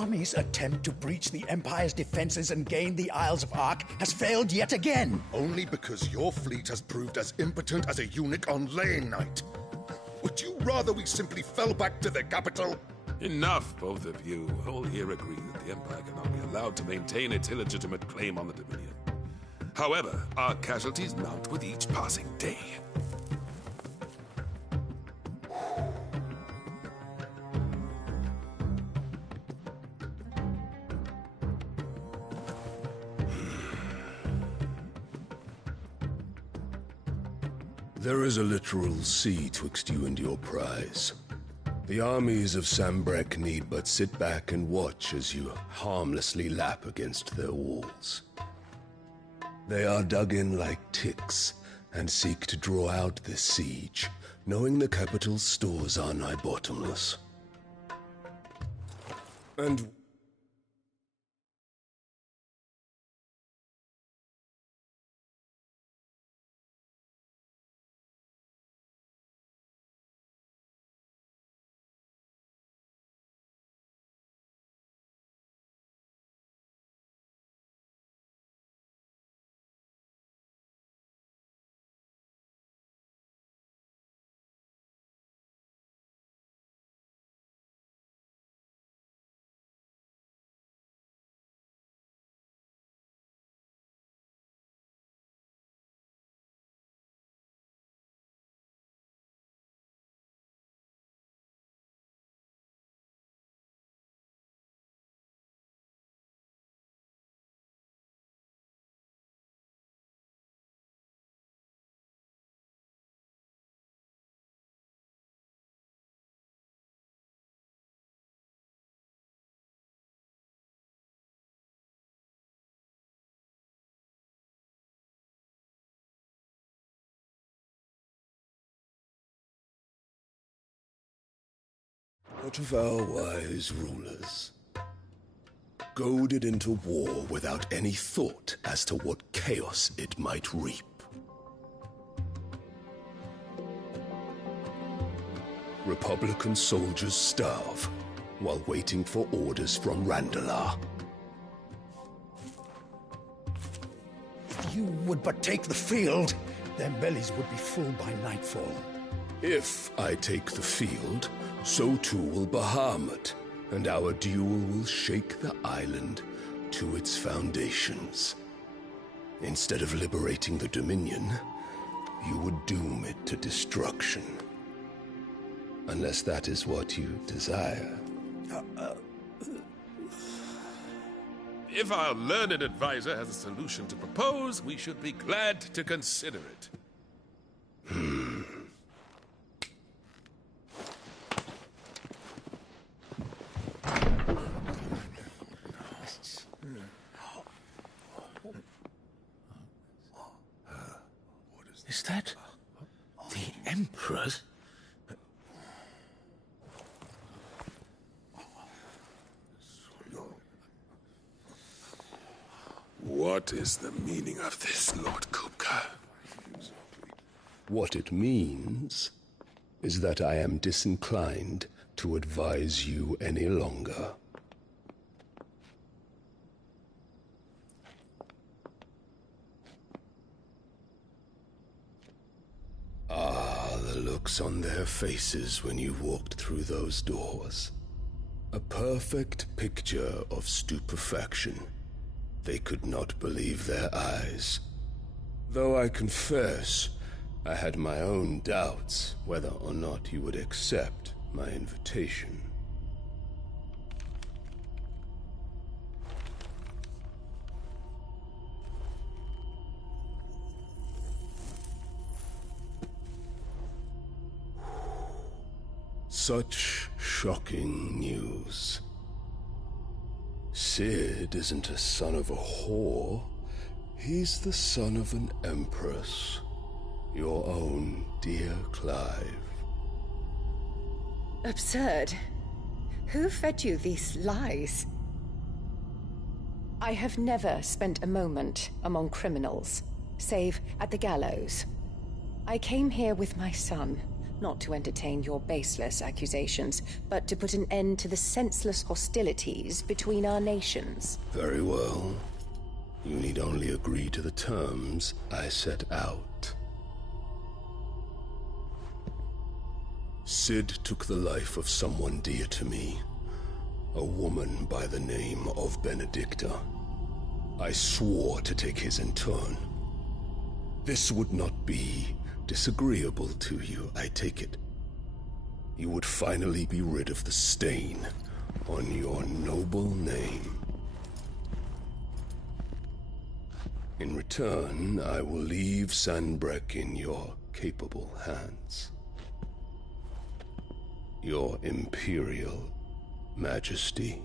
Army's attempt to breach the Empire's defenses and gain the Isles of Ark has failed yet again. Only because your fleet has proved as impotent as a eunuch on laying night. Would you rather we simply fell back to the capital? Enough, both of you. All here agree that the Empire cannot be allowed to maintain its illegitimate claim on the Dominion. However, our casualties mount with each passing day. There is a literal sea twixt you and your prize. The armies of Sambrek need but sit back and watch as you harmlessly lap against their walls. They are dug in like ticks and seek to draw out this siege, knowing the capital's stores are nigh bottomless. And what of our wise rulers? Goaded into war without any thought as to what chaos it might reap. Republican soldiers starve while waiting for orders from Randalar. If you would but take the field, their bellies would be full by nightfall. If I take the field, so too will Bahamut, and our duel will shake the island to its foundations. Instead of liberating the Dominion, you would doom it to destruction. Unless that is what you desire. If our learned advisor has a solution to propose, we should be glad to consider it. Is that the Emperor's? What is the meaning of this, Lord Kupka? What it means is that I am disinclined to advise you any longer. Ah, the looks on their faces when you walked through those doors. A perfect picture of stupefaction. They could not believe their eyes. Though I confess, I had my own doubts whether or not you would accept my invitation. Such shocking news. Cid isn't a son of a whore. He's the son of an empress. Your own dear Clive. Absurd. Who fed you these lies? I have never spent a moment among criminals, save at the gallows. I came here with my son, not to entertain your baseless accusations, but to put an end to the senseless hostilities between our nations. Very well. You need only agree to the terms I set out. Cid took the life of someone dear to me, a woman by the name of Benedicta. I swore to take his in turn. This would not be disagreeable to you, I take it. You would finally be rid of the stain on your noble name. In return, I will leave Sanbreque in your capable hands. Your Imperial Majesty.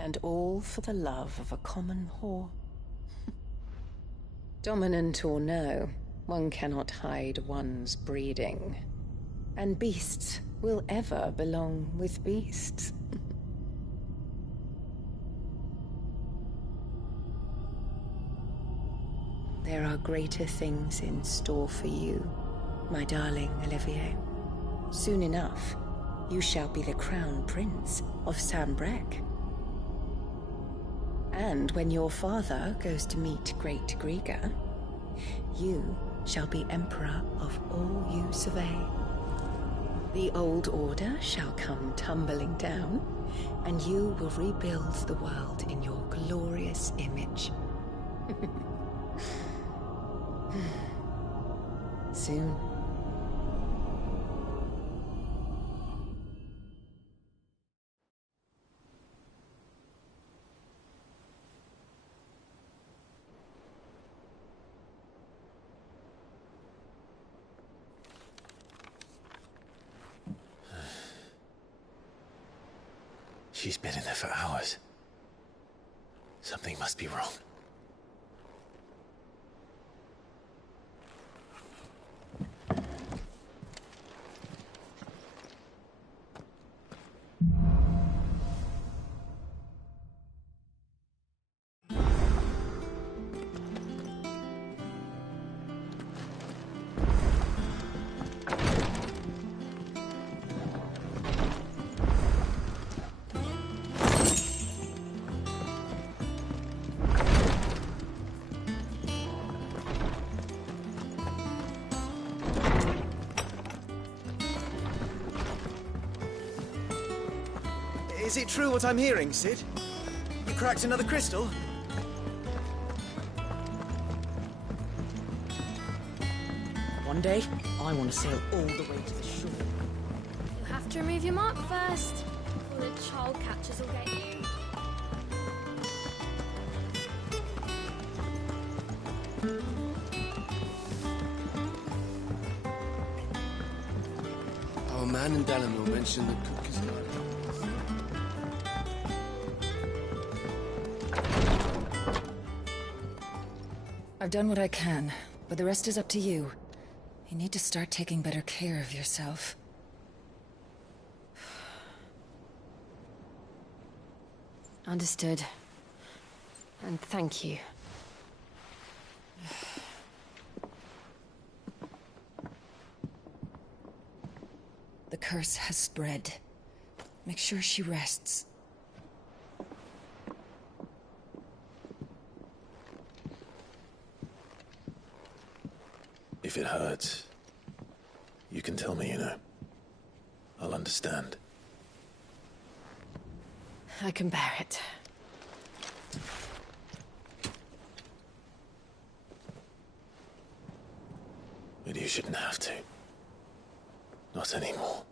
And all for the love of a common whore. Dominant or no, one cannot hide one's breeding. And beasts will ever belong with beasts. There are greater things in store for you, my darling Olivier. Soon enough, you shall be the crown prince of Sanbreque. And when your father goes to meet Great Griga, you shall be emperor of all you survey. The old order shall come tumbling down, and you will rebuild the world in your glorious image. Soon. She's been in there for hours. Something must be wrong. Is it true what I'm hearing, Cid? You cracked another crystal? One day, I want to sail all the way to the shore. You have to remove your mark first, or the child catchers will get you. Anne and Eleanor mentioned the cook is not. I've done what I can, but the rest is up to you. You need to start taking better care of yourself. Understood. And thank you. The curse has spread. Make sure she rests. If it hurts, you can tell me, you know. I'll understand. I can bear it. But you shouldn't have to. Not anymore.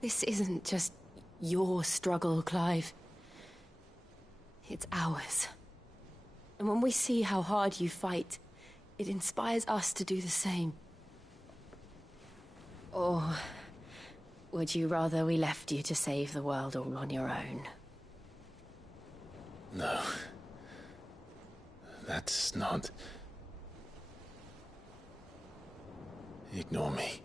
This isn't just your struggle, Clive. It's ours. And when we see how hard you fight, it inspires us to do the same. Or would you rather we left you to save the world all on your own? No. That's not... Ignore me.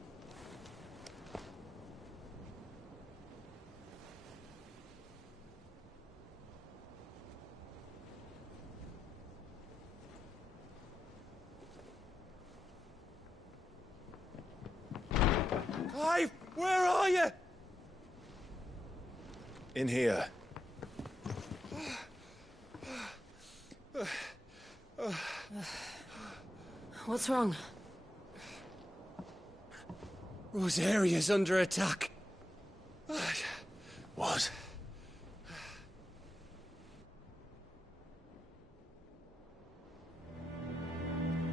Clive, where are you? In here. What's wrong? Rosaria's under attack. What?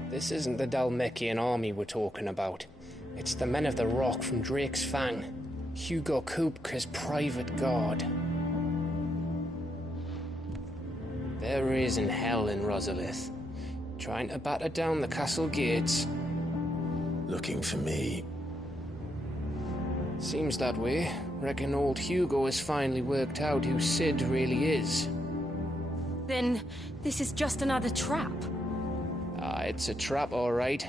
This isn't the Dhalmekian army we're talking about. It's the Men of the Rock from Drake's Fang. Hugo Kupka's private guard. There is in hell in Rosalith, trying to batter down the castle gates. Looking for me? Seems that way. Reckon old Hugo has finally worked out who Sid really is. Then this is just another trap. Ah, it's a trap, all right.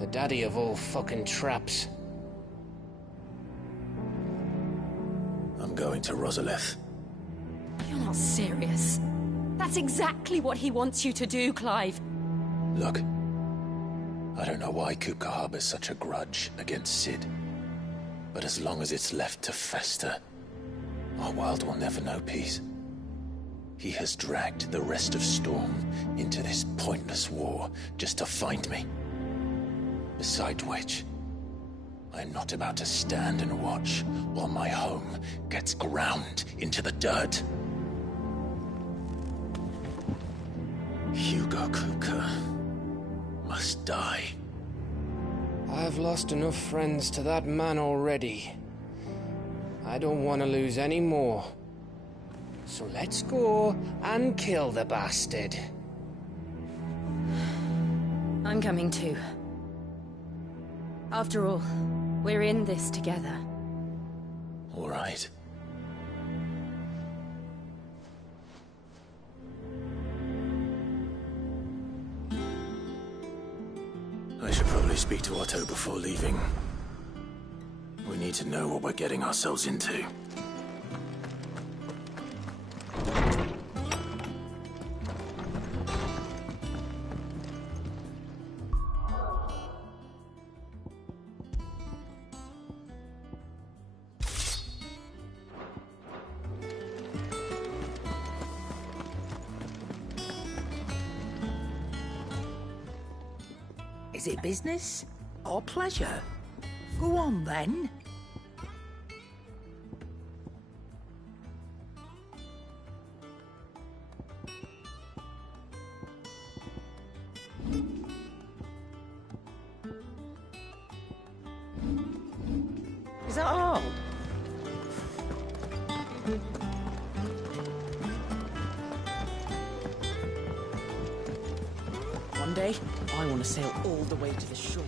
The daddy of all fucking traps. I'm going to Rosalith. You're not serious. That's exactly what he wants you to do, Clive. Look, I don't know why Kupka harbors such a grudge against Sid. But as long as it's left to fester, our world will never know peace. He has dragged the rest of Storm into this pointless war just to find me. Besides which, I'm not about to stand and watch while my home gets ground into the dirt. Hugo Kupka must die. I've lost enough friends to that man already. I don't want to lose any more. So let's go and kill the bastard. I'm coming too. After all, we're in this together. All right. I should probably speak to Otto before leaving. We need to know what we're getting ourselves into. Is it business or pleasure? Go on, then. Is that all? One day, I want to sail all the way to the shore.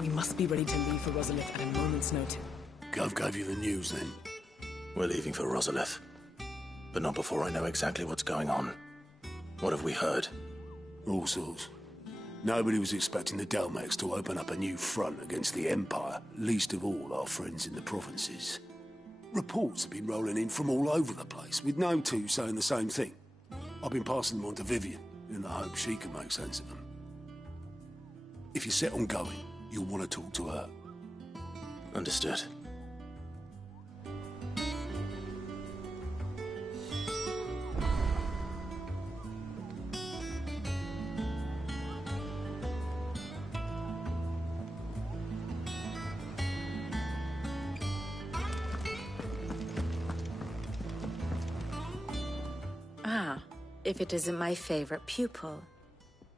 We must be ready to leave for Rosalith at a moment's notice. Gov gave you the news, then? We're leaving for Rosalith. But not before I know exactly what's going on. What have we heard? All sorts. Nobody was expecting the Dalmex to open up a new front against the Empire, least of all our friends in the provinces. Reports have been rolling in from all over the place, with no two saying the same thing. I've been passing them on to Vivian, in the hope she can make sense of them. If you're set on going, you'll want to talk to her. Understood. Ah, if it isn't my favorite pupil.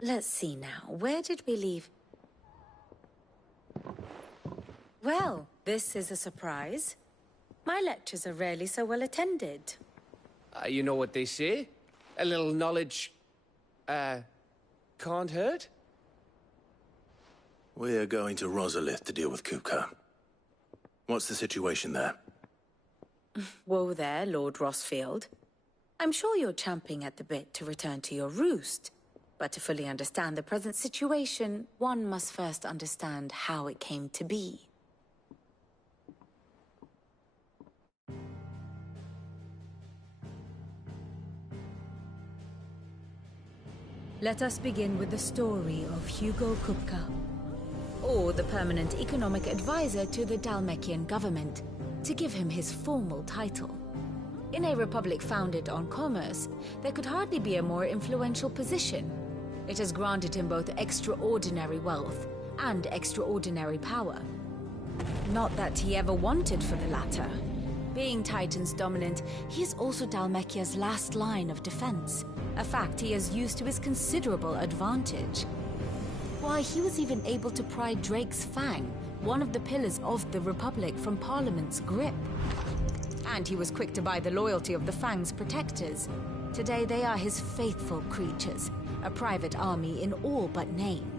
Let's see now, where did we leave? Well, this is a surprise. My lectures are rarely so well attended. You know what they say? A little knowledge, can't hurt? We're going to Rosalith to deal with Kupka. What's the situation there? Whoa there, Lord Rossfield. I'm sure you're champing at the bit to return to your roost. But to fully understand the present situation, one must first understand how it came to be. Let us begin with the story of Hugo Kupka, or the permanent economic advisor to the Dhalmekian government, to give him his formal title. In a republic founded on commerce, there could hardly be a more influential position. It has granted him both extraordinary wealth and extraordinary power. Not that he ever wanted for the latter. Being Titan's dominant, he is also Dhalmekia's last line of defense, a fact he has used to his considerable advantage. Why, he was even able to pry Drake's Fang, one of the pillars of the Republic, from Parliament's grip. And he was quick to buy the loyalty of the Fang's protectors. Today they are his faithful creatures, a private army in all but name.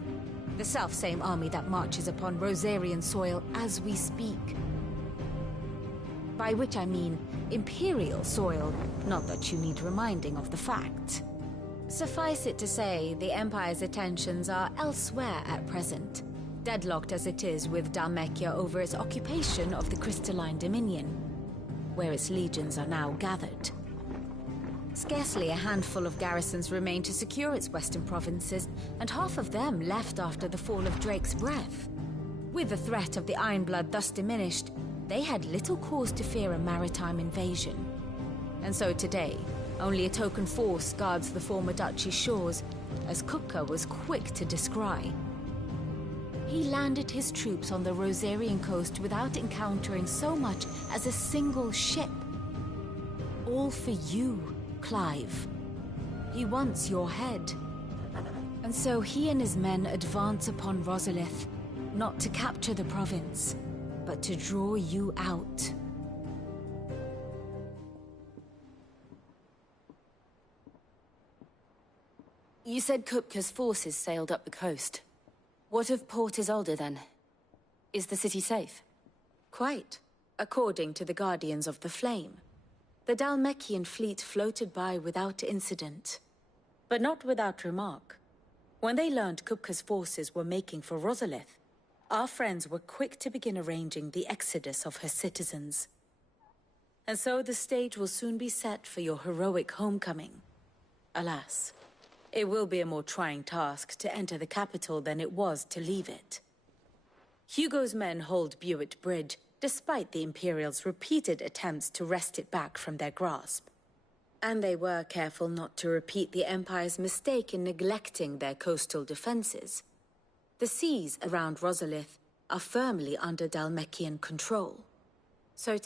The self-same army that marches upon Rosarian soil as we speak. By which I mean Imperial soil, not that you need reminding of the fact. Suffice it to say, the Empire's attentions are elsewhere at present, deadlocked as it is with Dhalmekia over its occupation of the Crystalline Dominion, where its legions are now gathered. Scarcely a handful of garrisons remain to secure its western provinces, and half of them left after the fall of Drake's Breath. With the threat of the Ironblood thus diminished, they had little cause to fear a maritime invasion. And so today, only a token force guards the former duchy's shores, as Kupka was quick to descry. He landed his troops on the Rosarian coast without encountering so much as a single ship. All for you, Clive. He wants your head. And so he and his men advance upon Rosalith, not to capture the province, but to draw you out. You said Kupka's forces sailed up the coast. What of Port Isolde, then? Is the city safe? Quite, according to the Guardians of the Flame. The Dhalmekian fleet floated by without incident. But not without remark. When they learned Kupka's forces were making for Rosalith, our friends were quick to begin arranging the exodus of her citizens. And so the stage will soon be set for your heroic homecoming. Alas, it will be a more trying task to enter the capital than it was to leave it. Hugo's men hold Buet Bridge, despite the Imperials' repeated attempts to wrest it back from their grasp. And they were careful not to repeat the Empire's mistake in neglecting their coastal defenses. The seas around Rosalith are firmly under Dhalmekian control. So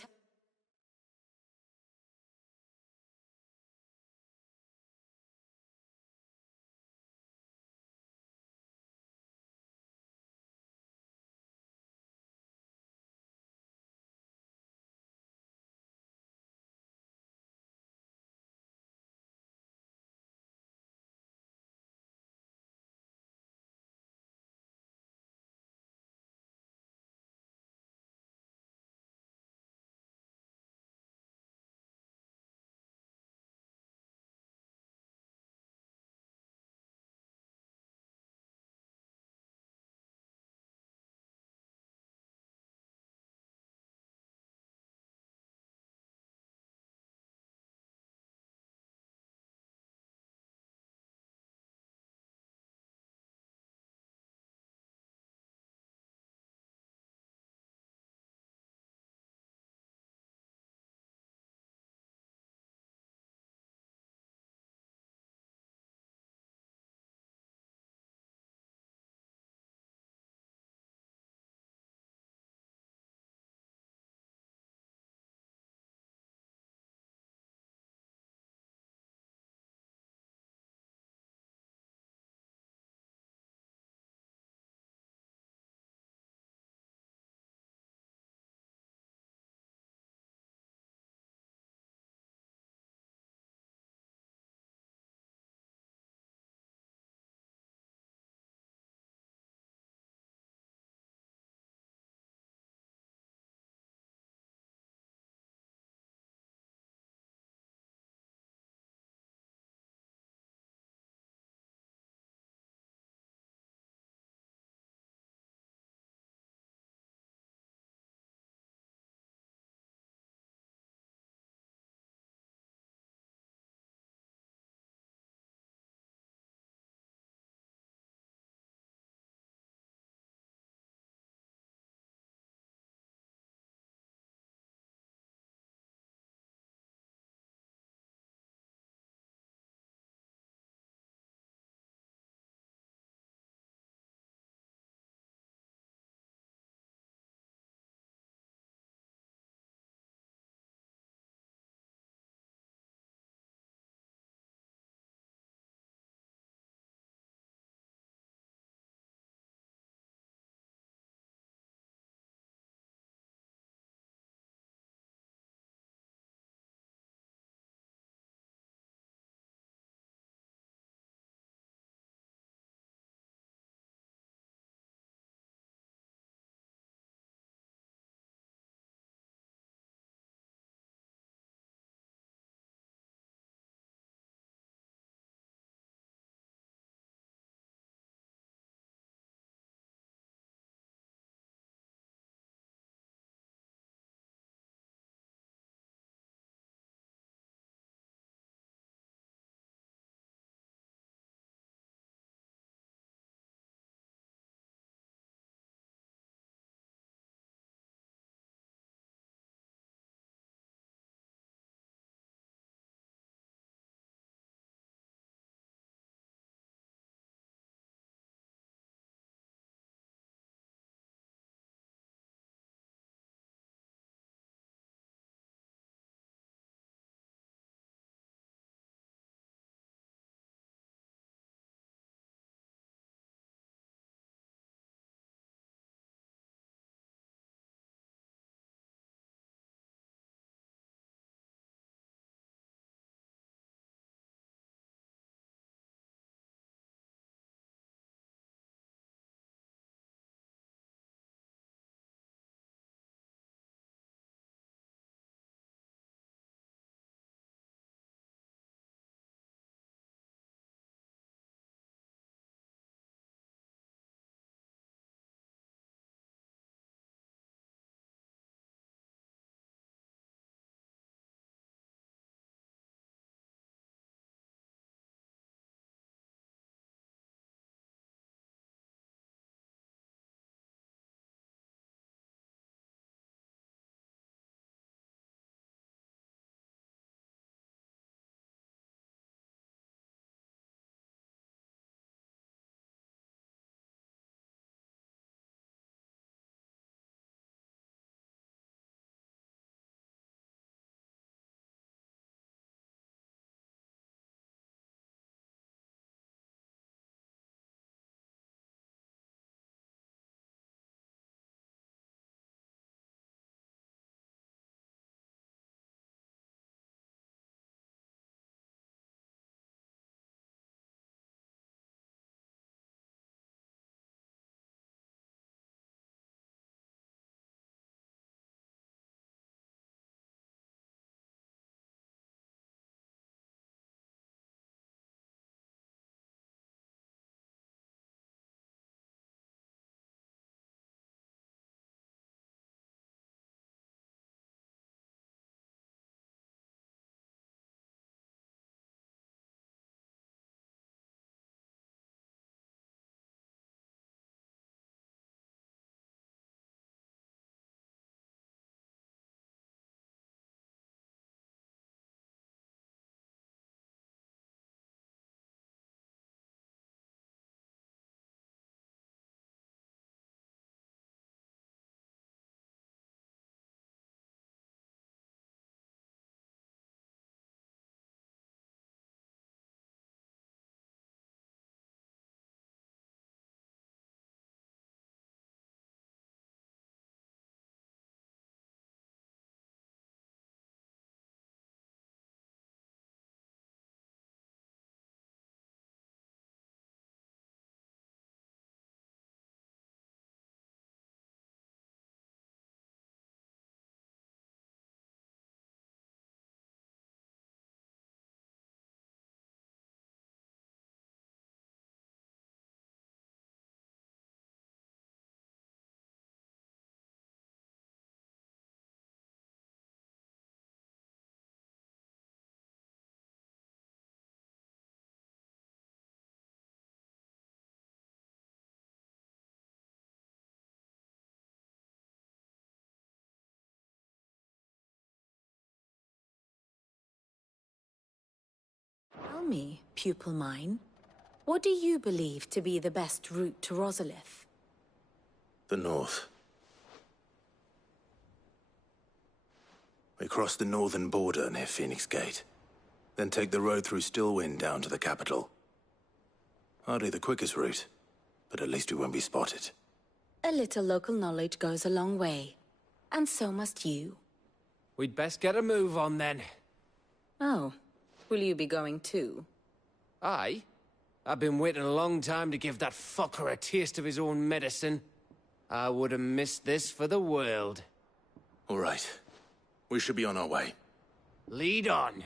Tell me, pupil mine, what do you believe to be the best route to Rosalith? The north. We cross the northern border near Phoenix Gate. Then take the road through Stillwind down to the capital. Hardly the quickest route, but at least we won't be spotted. A little local knowledge goes a long way. And so must you. We'd best get a move on then. Oh, will you be going too? Aye. I've been waiting a long time to give that fucker a taste of his own medicine. I would have missed this for the world. All right. We should be on our way. Lead on.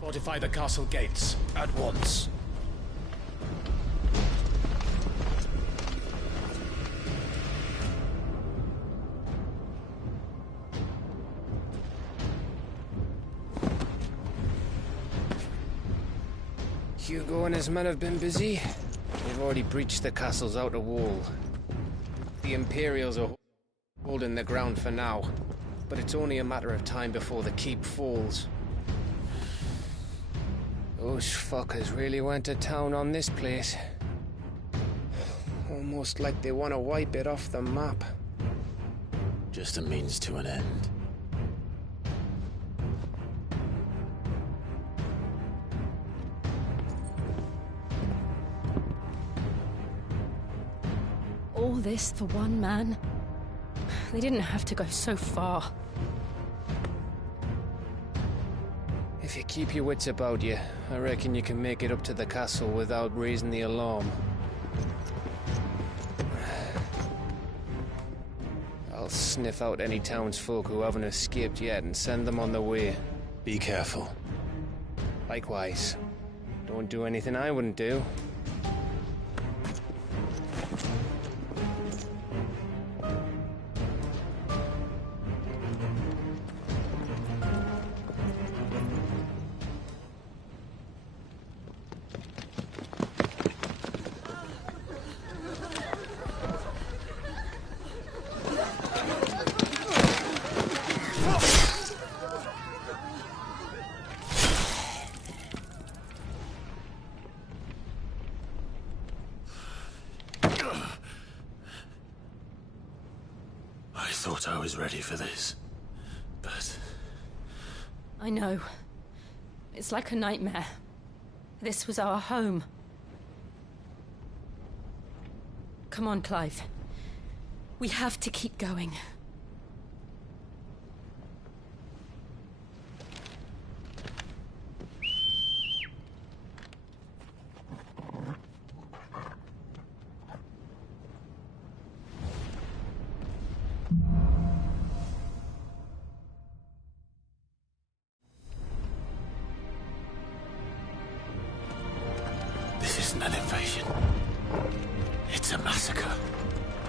Fortify the castle gates at once. Hugo and his men have been busy. They've already breached the castle's outer wall. The Imperials are holding the ground for now, but it's only a matter of time before the keep falls. Those fuckers really went to town on this place. Almost like they want to wipe it off the map. Just a means to an end. All this for one man? They didn't have to go so far. If you keep your wits about you, I reckon you can make it up to the castle without raising the alarm. I'll sniff out any townsfolk who haven't escaped yet and send them on their way. Be careful. Likewise. Don't do anything I wouldn't do. I thought I was ready for this, but... I know. It's like a nightmare. This was our home. Come on, Clive. We have to keep going. This isn't an invasion. It's a massacre.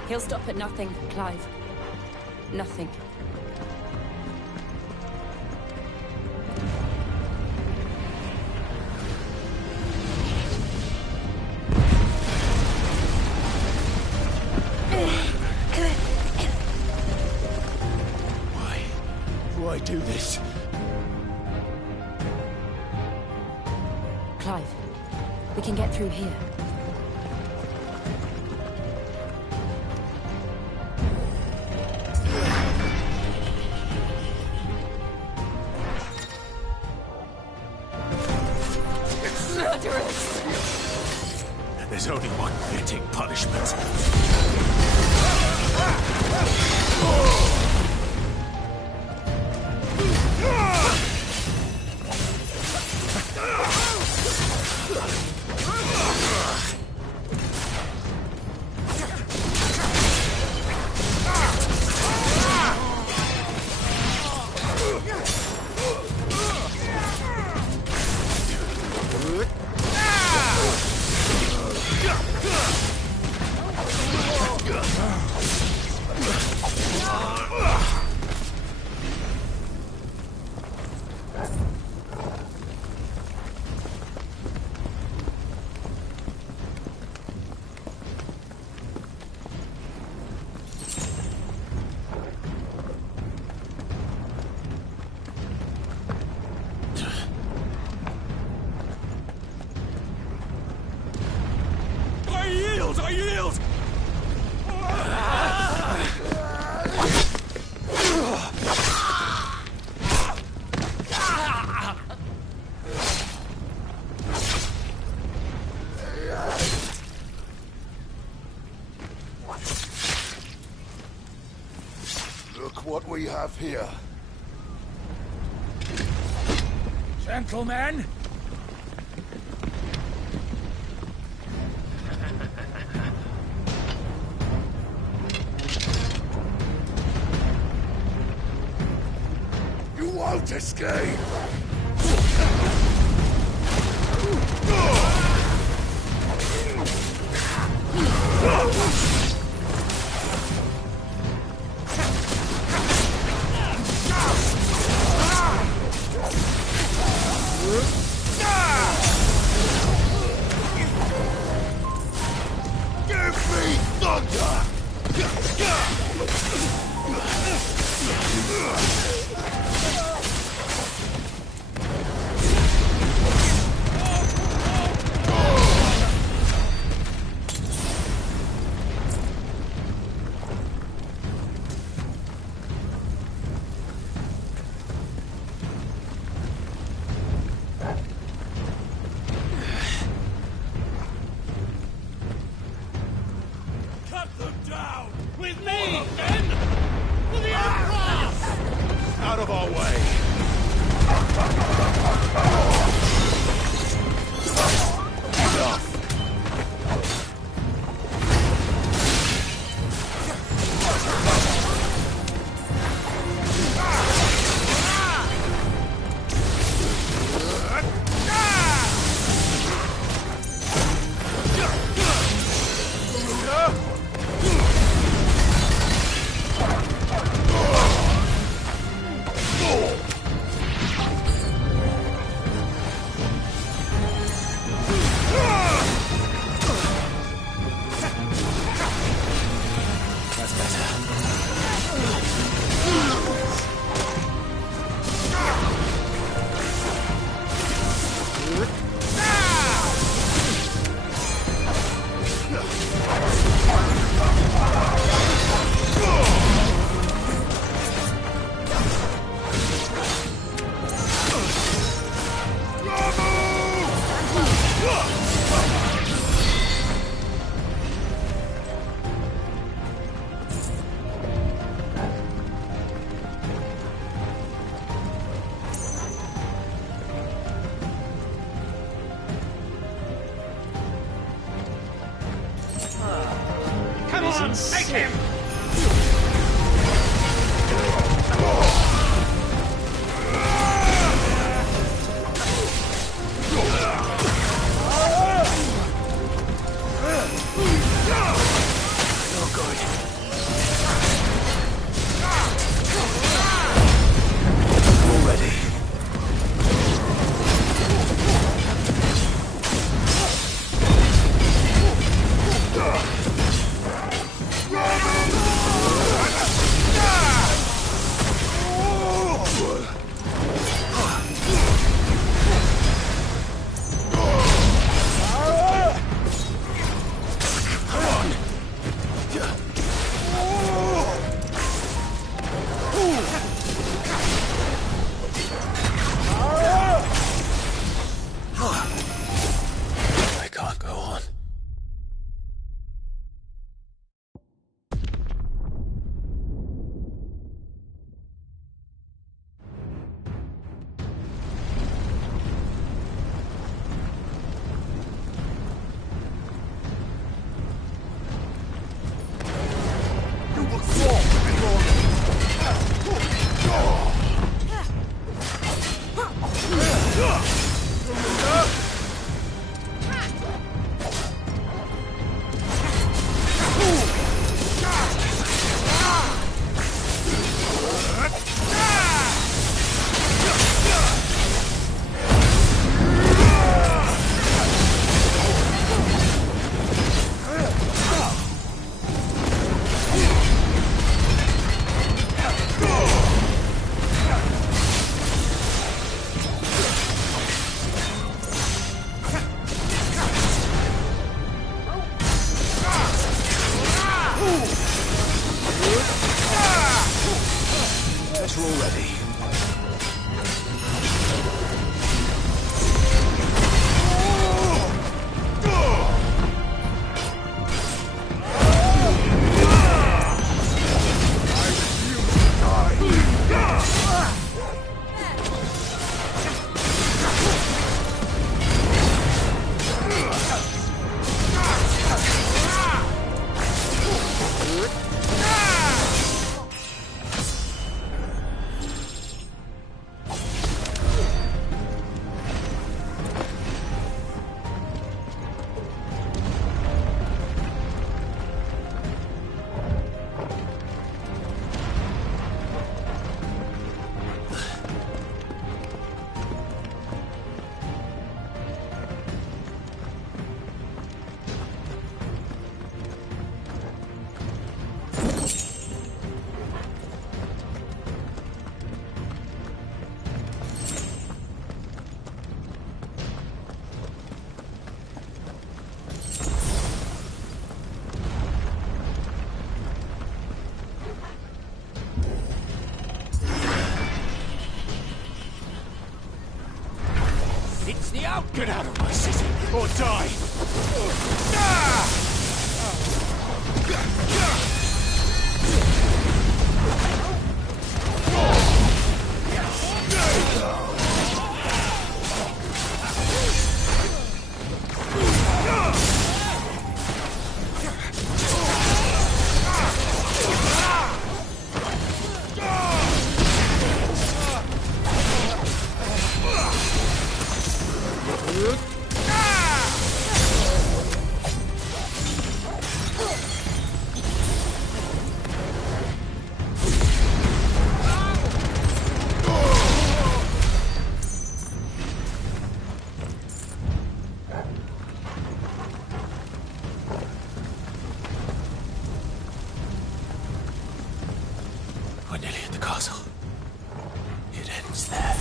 He'll stop at nothing, Clive. Nothing. Why do this? Clive, we can get through here. murderers! There's only one fitting punishment. I yield! Look what we have here. Gentlemen! You won't escape! Give me thunder! Cut them down! With me, men! For the Emperor! Out of our way! Enough! Come on, take him! No good. Already. Robin! Or die! We're nearly at the castle. It ends there.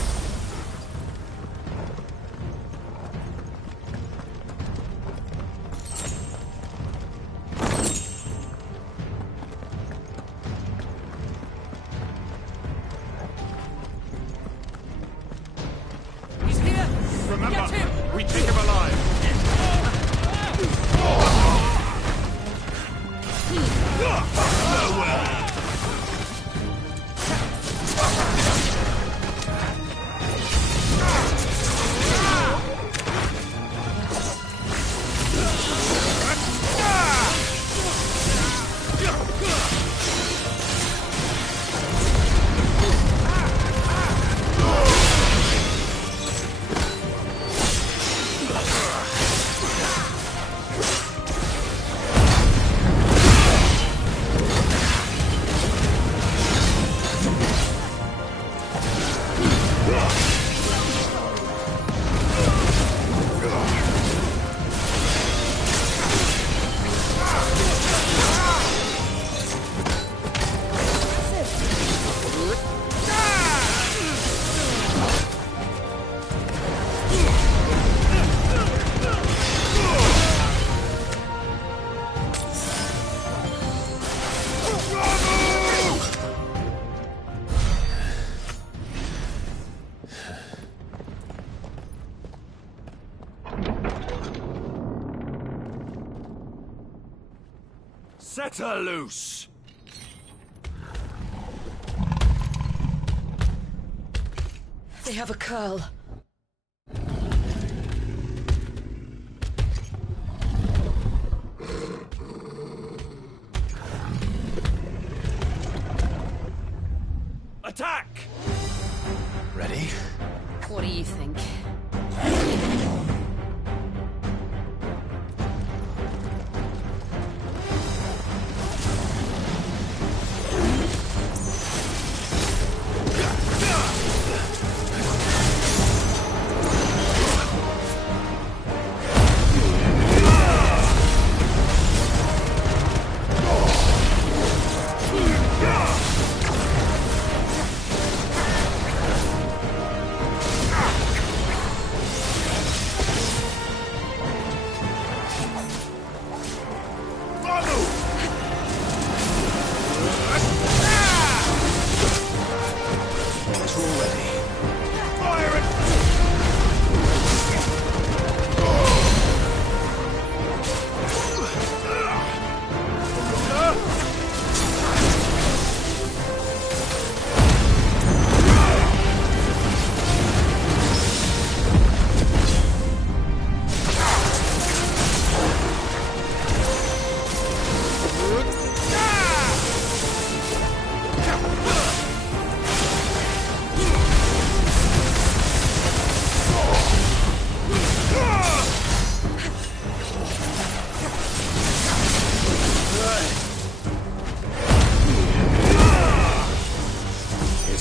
He's here! Remember, get him! We take him alive! Nowhere! Set her loose! They have a curl. Attack! Ready? What do you think?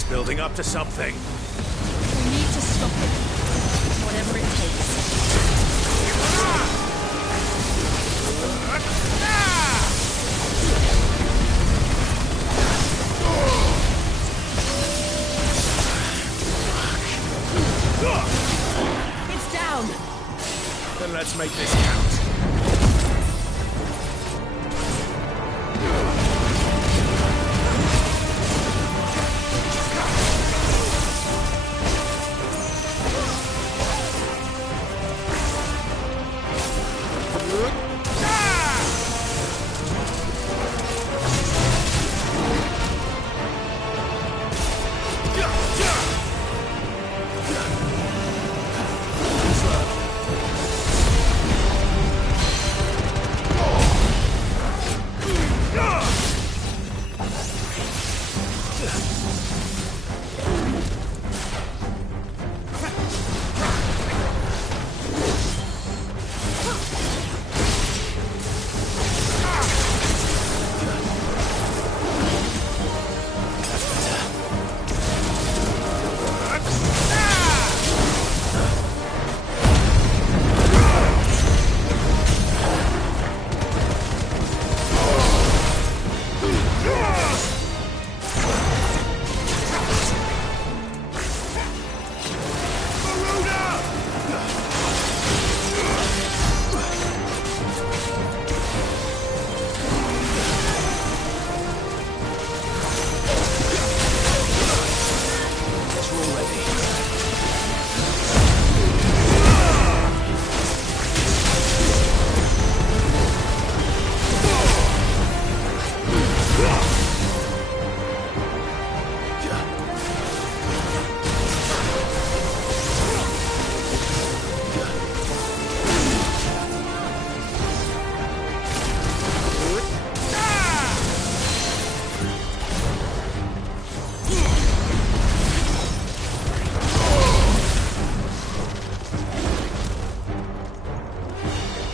Building up to something. We need to stop it. Whatever it takes. It's down! Then let's make this count.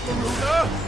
Maruna!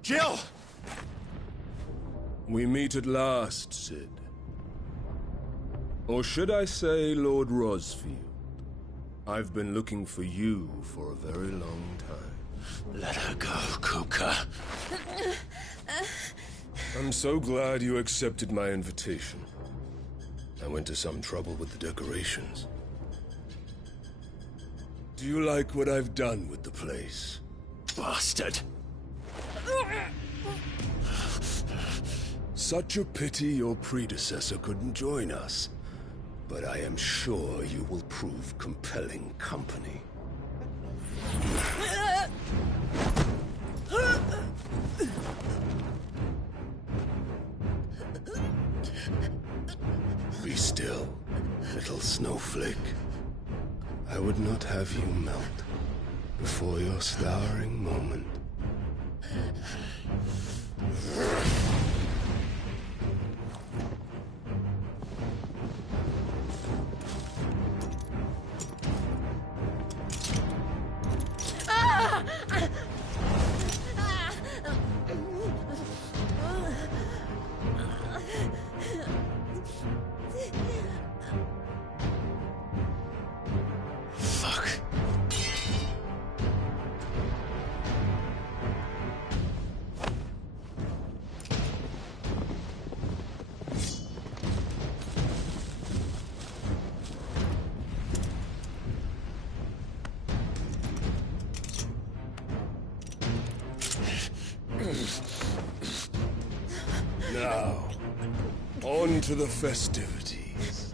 Jill! We meet at last, Cid. Or should I say, Lord Rosfield? I've been looking for you for a very long time. Let her go, Kupka. I'm so glad you accepted my invitation. I went to some trouble with the decorations. Do you like what I've done with the place? Bastard! Such a pity your predecessor couldn't join us. But I am sure you will prove compelling company. Be still, little snowflake. I would not have you melt before your flowering moment. Now, on to the festivities.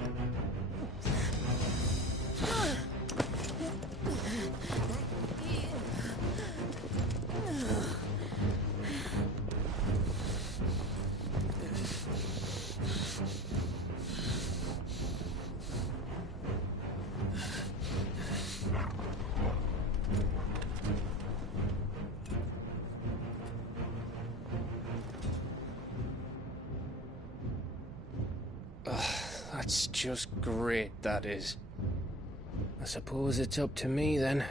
That's just great, that is. I suppose it's up to me, then.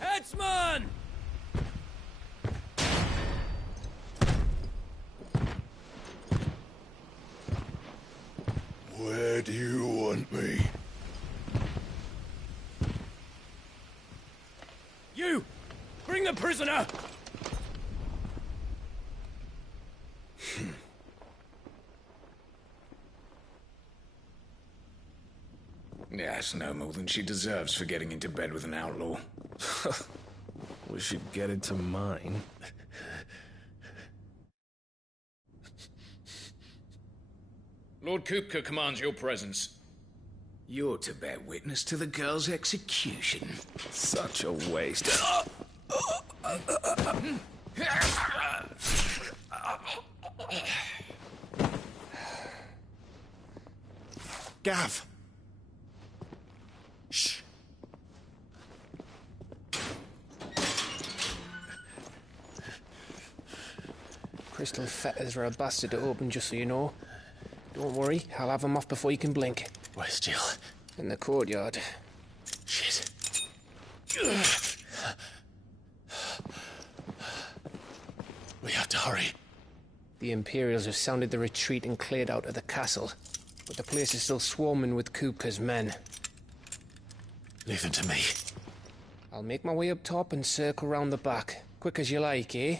Headsman! Where do you want me? You! Bring the prisoner! That's no more than she deserves for getting into bed with an outlaw. We should get into mine. Lord Kupka commands your presence. You're to bear witness to the girl's execution. Such a waste. Gav! Shh. Crystal fetters are a bastard to open, just so you know. Don't worry, I'll have them off before you can blink. Where's Jill? In the courtyard. Shit. We have to hurry. The Imperials have sounded the retreat and cleared out of the castle, but the place is still swarming with Kupka's men. Leave them to me. I'll make my way up top and circle round the back. Quick as you like, eh?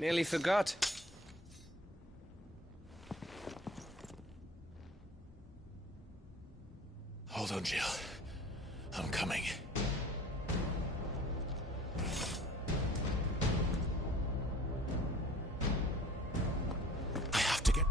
Nearly forgot. Hold on, Jill. I'm coming. I have to get...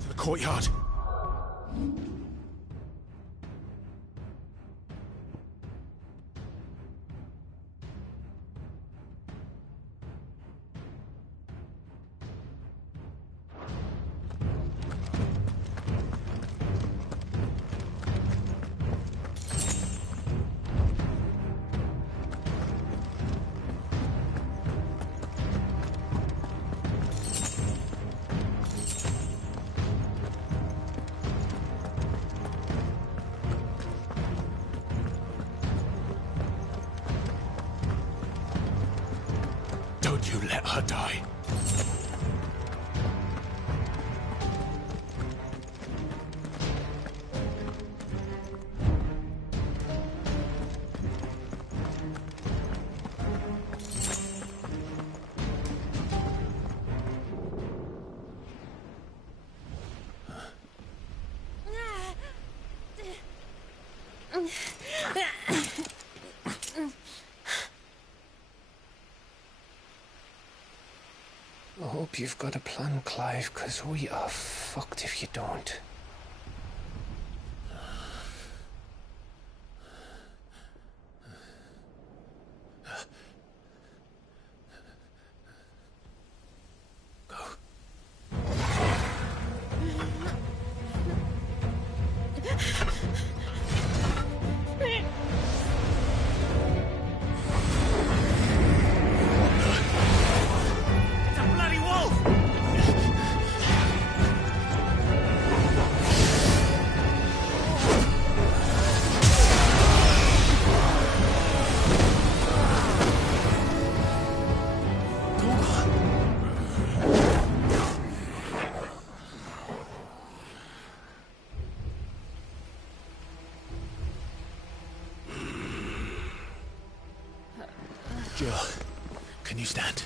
To the courtyard. Don't you let her die. I hope you've got a plan, Clive, because we are fucked if you don't. Jill, can you stand?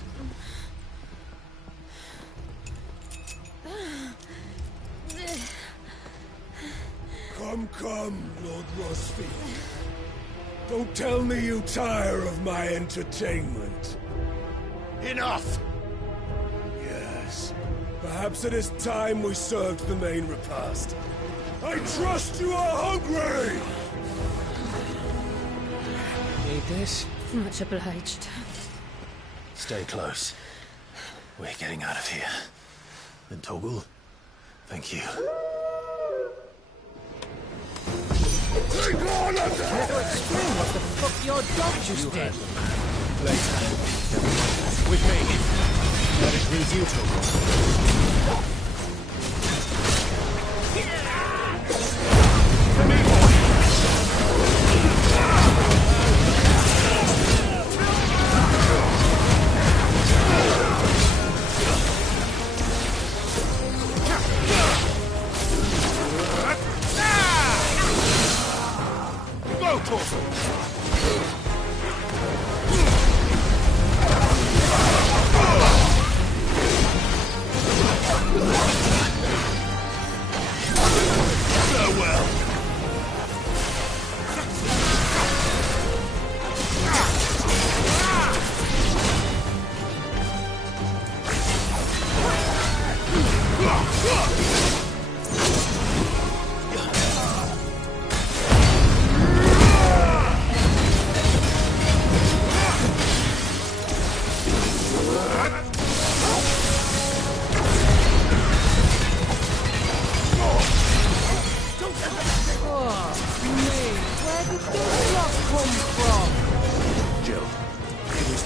Come, Lord Rosfield. Don't tell me you tire of my entertainment. Enough! Yes. Perhaps it is time we served the main repast. I trust you are hungry! Need this? Much obliged. Stay close. We're getting out of here. And Torgal, thank you. Take on Care to explain what the fuck your dog just did? Later. With me. Let it please you, Torgal.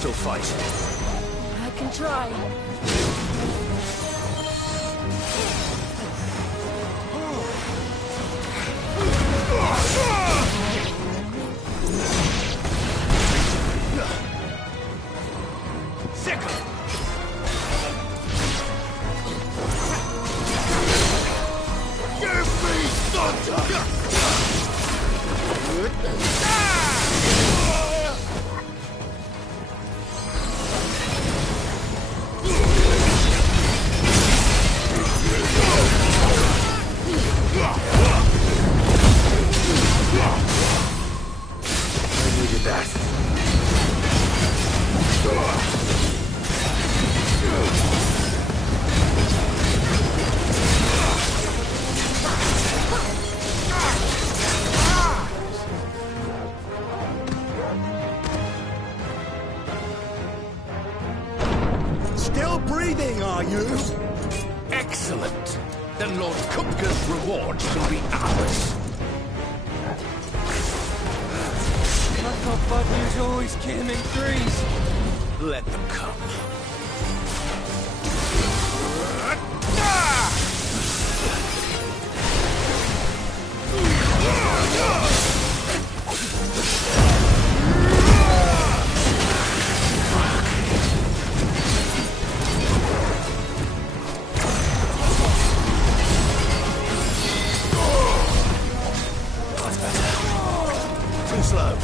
still fight? I can try. Still breathing, are you? Excellent. Then Lord Kupka's reward shall be ours. I thought bad news always came in threes. Let them come. That's better. Too slow.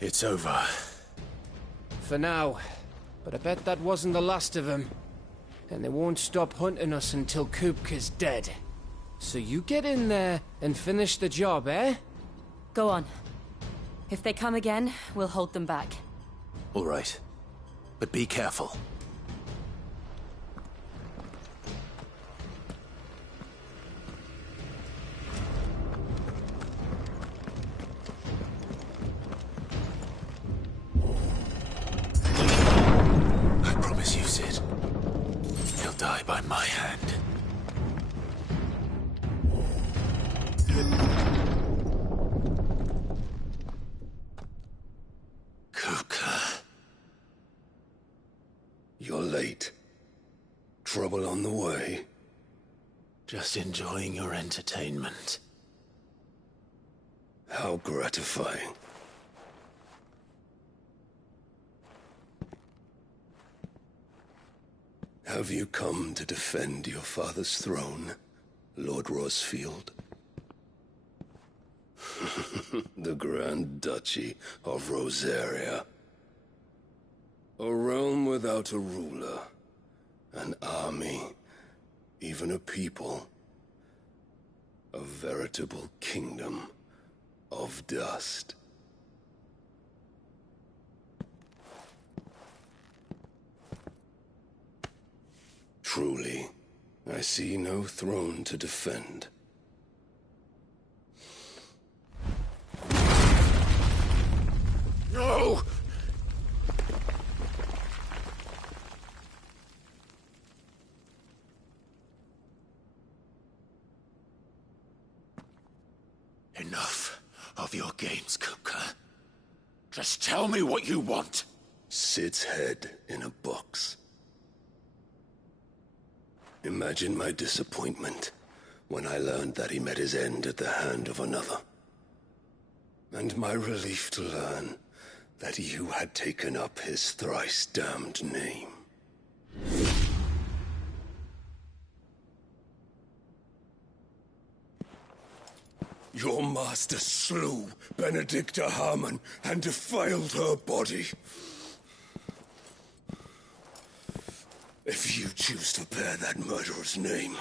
It's over. For now. But I bet that wasn't the last of them. And they won't stop hunting us until Kupka's dead. So you get in there and finish the job, eh? Go on. If they come again, we'll hold them back. All right. But be careful. I promise you, Cid. He'll die by my hand. Kupka. You're late. Trouble on the way? Just enjoying your entertainment. How gratifying. Have you come to defend your father's throne, Lord Rosfield? The Grand Duchy of Rosaria. A realm without a ruler, an army, even a people. A veritable kingdom of dust. Truly, I see no throne to defend. No! Enough of your games, Kupka. Just tell me what you want. Sid's head in a box. Imagine my disappointment when I learned that he met his end at the hand of another. And my relief to learn that you had taken up his thrice-damned name. Your master slew Benedicta Harmon and defiled her body. If you choose to bear that murderer's name,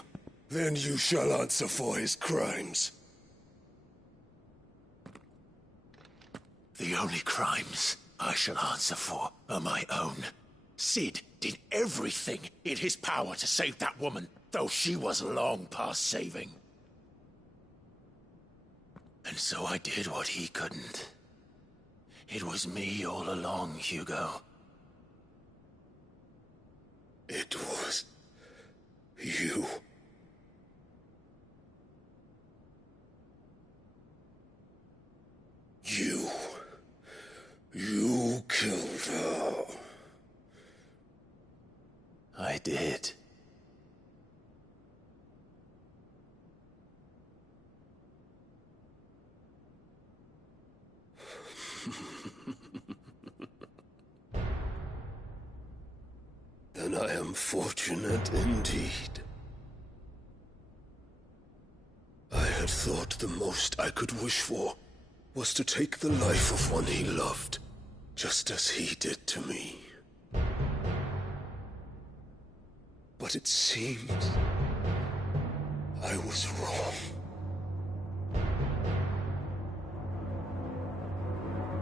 then you shall answer for his crimes. The only crimes I shall answer for are my own. Sid did everything in his power to save that woman, though she was long past saving. And so I did what he couldn't. It was me all along, Hugo. It was you. You killed her. I did. Then I am fortunate indeed. I had thought the most I could wish for was to take the life of one he loved, just as he did to me. But it seems I was wrong.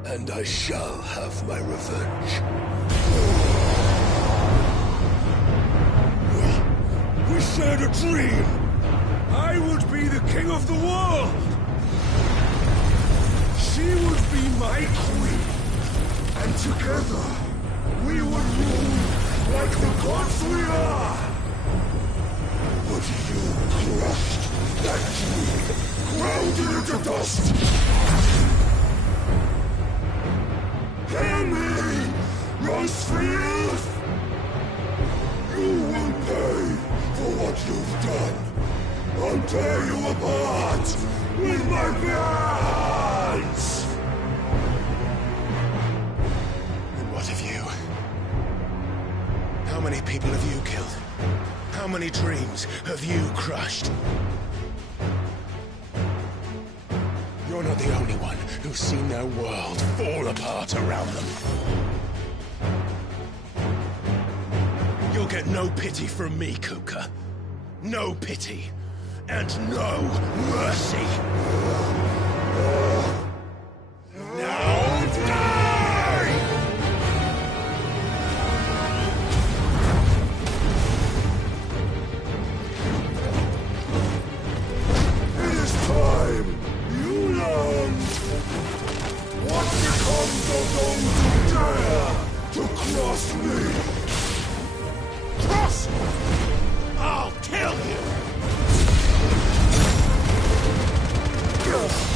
And I shall have my revenge. We shared a dream. I would be the king of the world. She would be my queen. And together, we would rule like the gods we are. But you crushed that dream, ground it into dust. Hear me, Rosfield! You will pay for what you've done. I'll tear you apart with my bare hands! And what of you? How many people have you killed? How many dreams have you crushed? You're not the only one who's seen their world fall apart around them. You'll get no pity from me, Kupka. No pity. And no mercy. Now die! It is time you learned what becomes of those who dare to cross me. Cross! I'll kill you! Yes!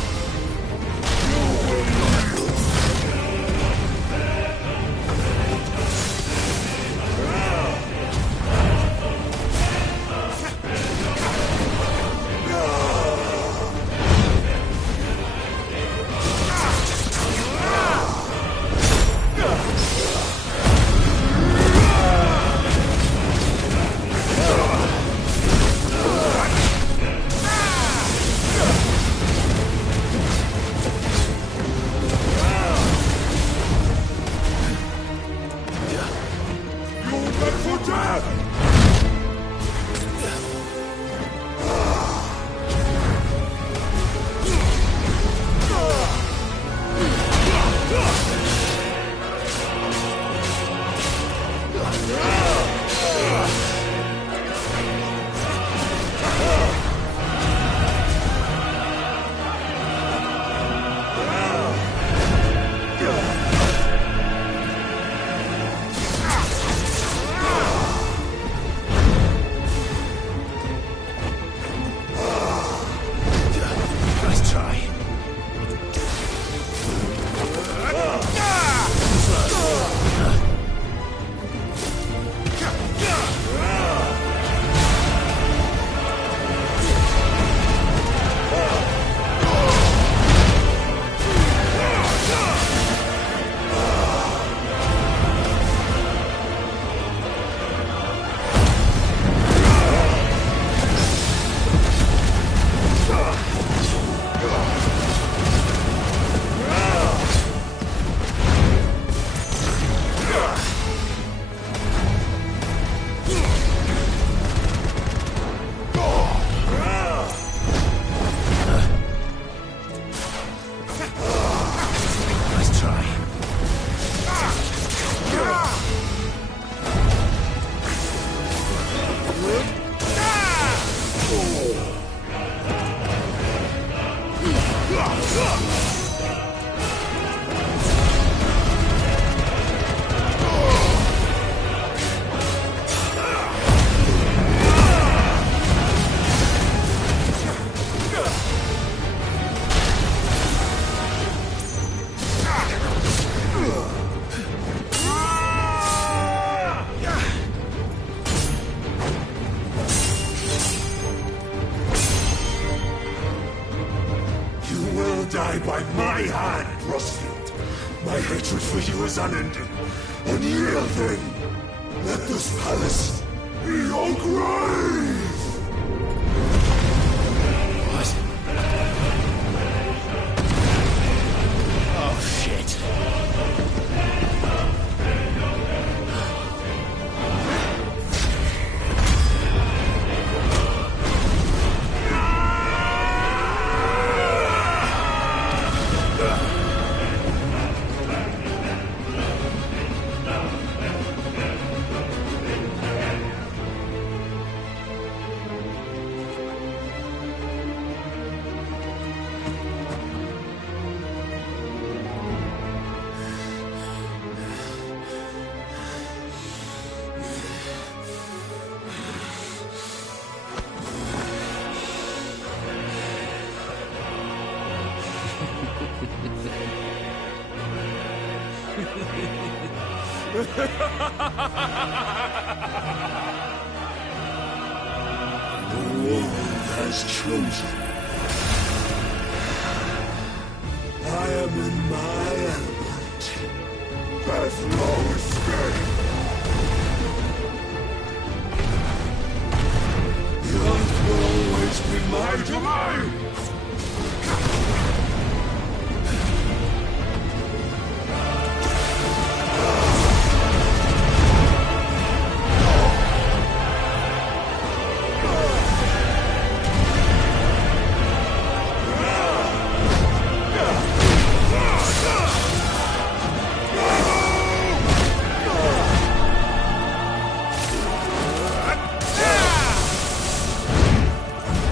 die by my hand, Rosfield. My hatred for you is unending, unyielding. Let this palace be your grave! What? Oh, shit. The world has chosen. I am in my element. There's no escape. The earth will always be my domain.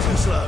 Too slow.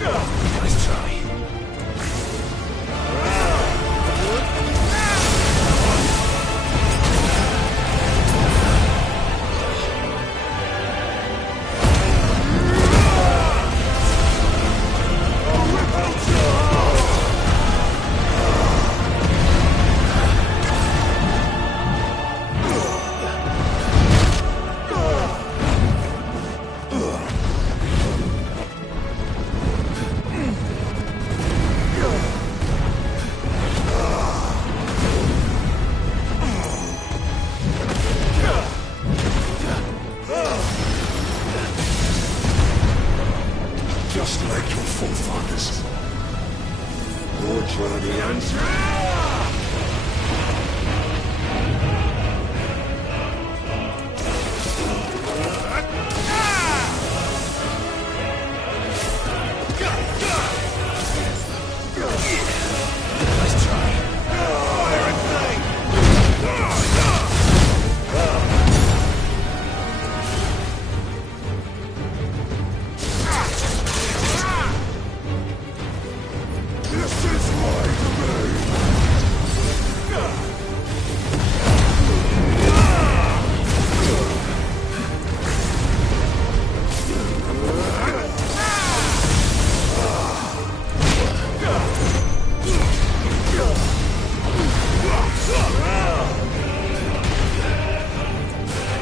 Nice try. Just like your forefathers. Your journey ends. Nice try. This is my domain.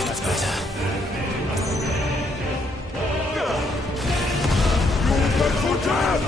That's better. You'll beg for death!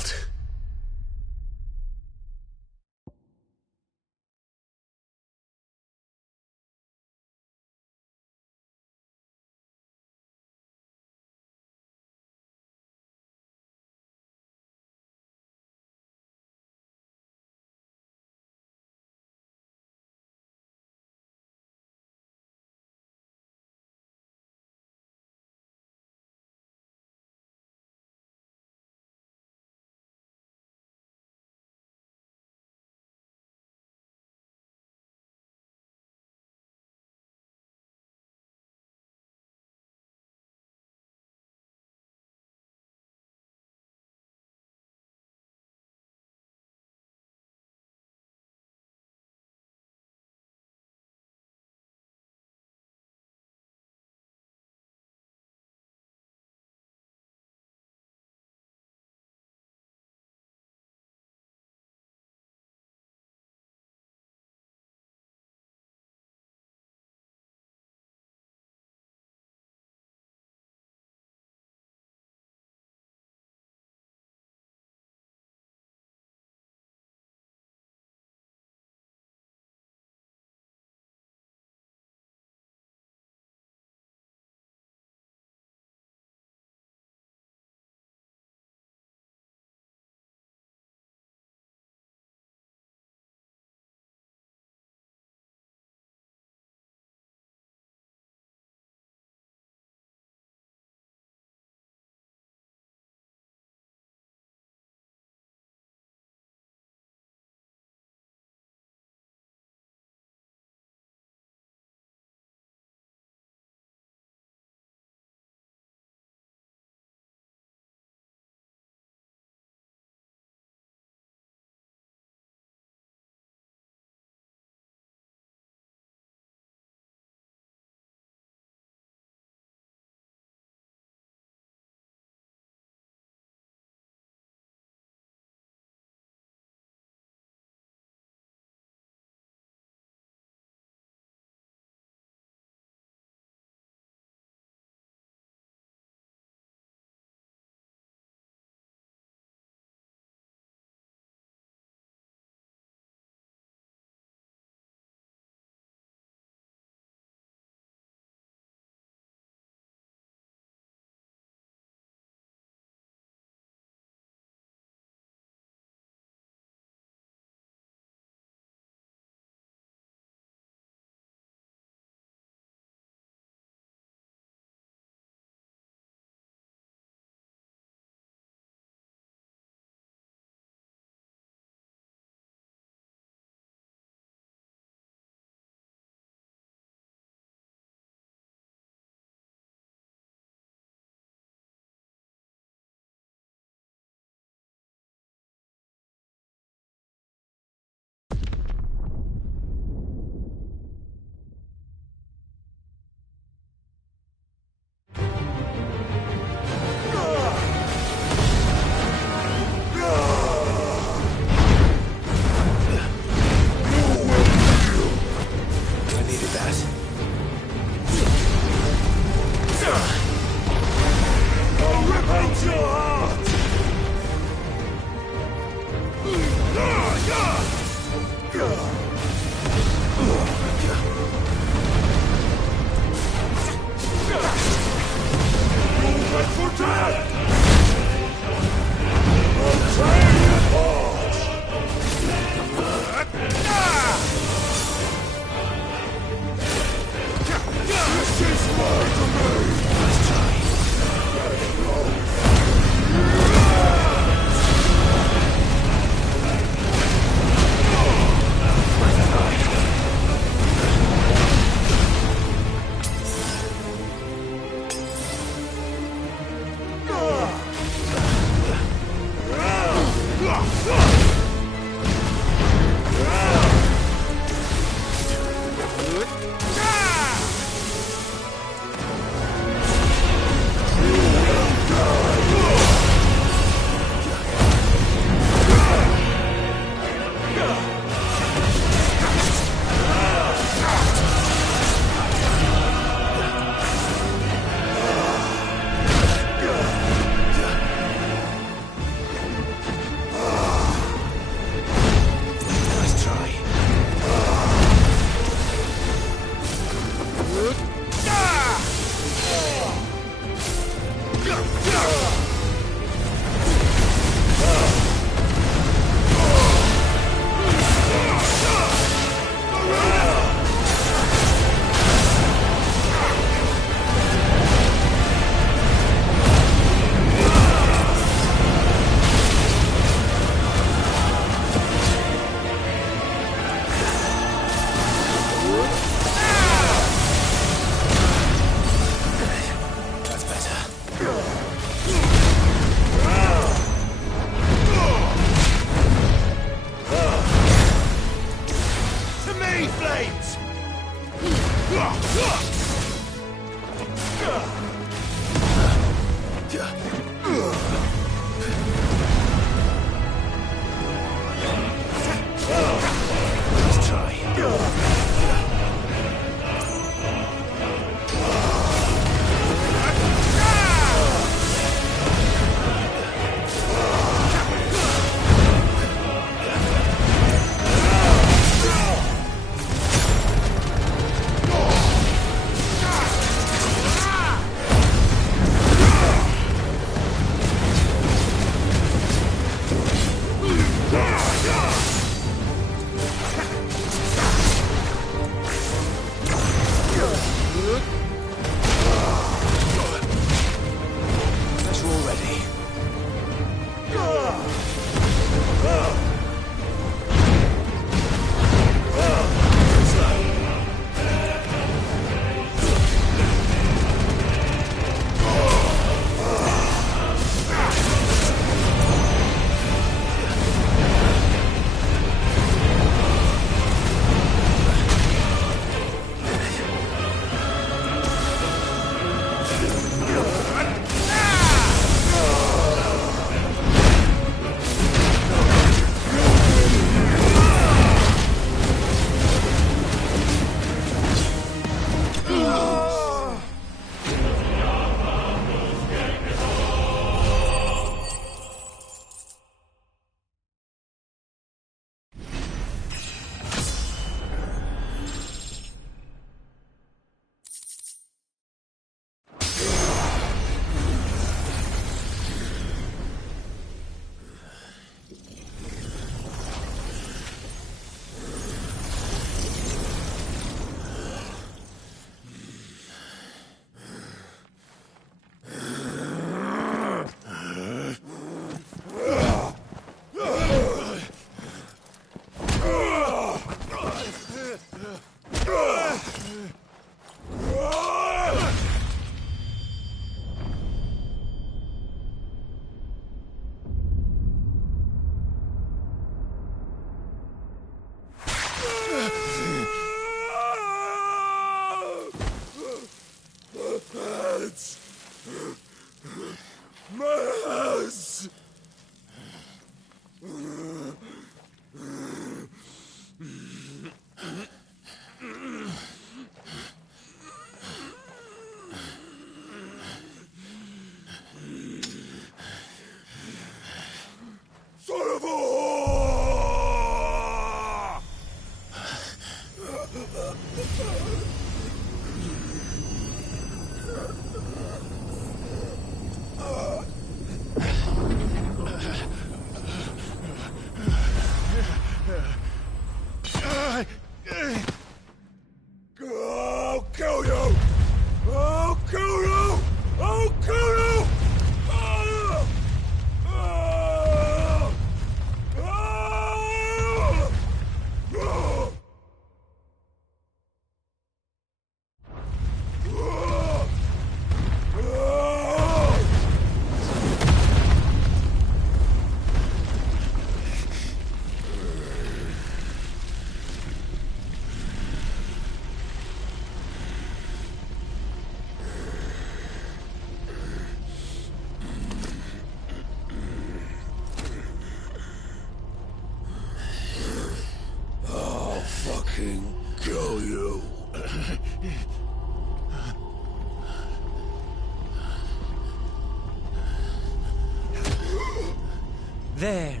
There.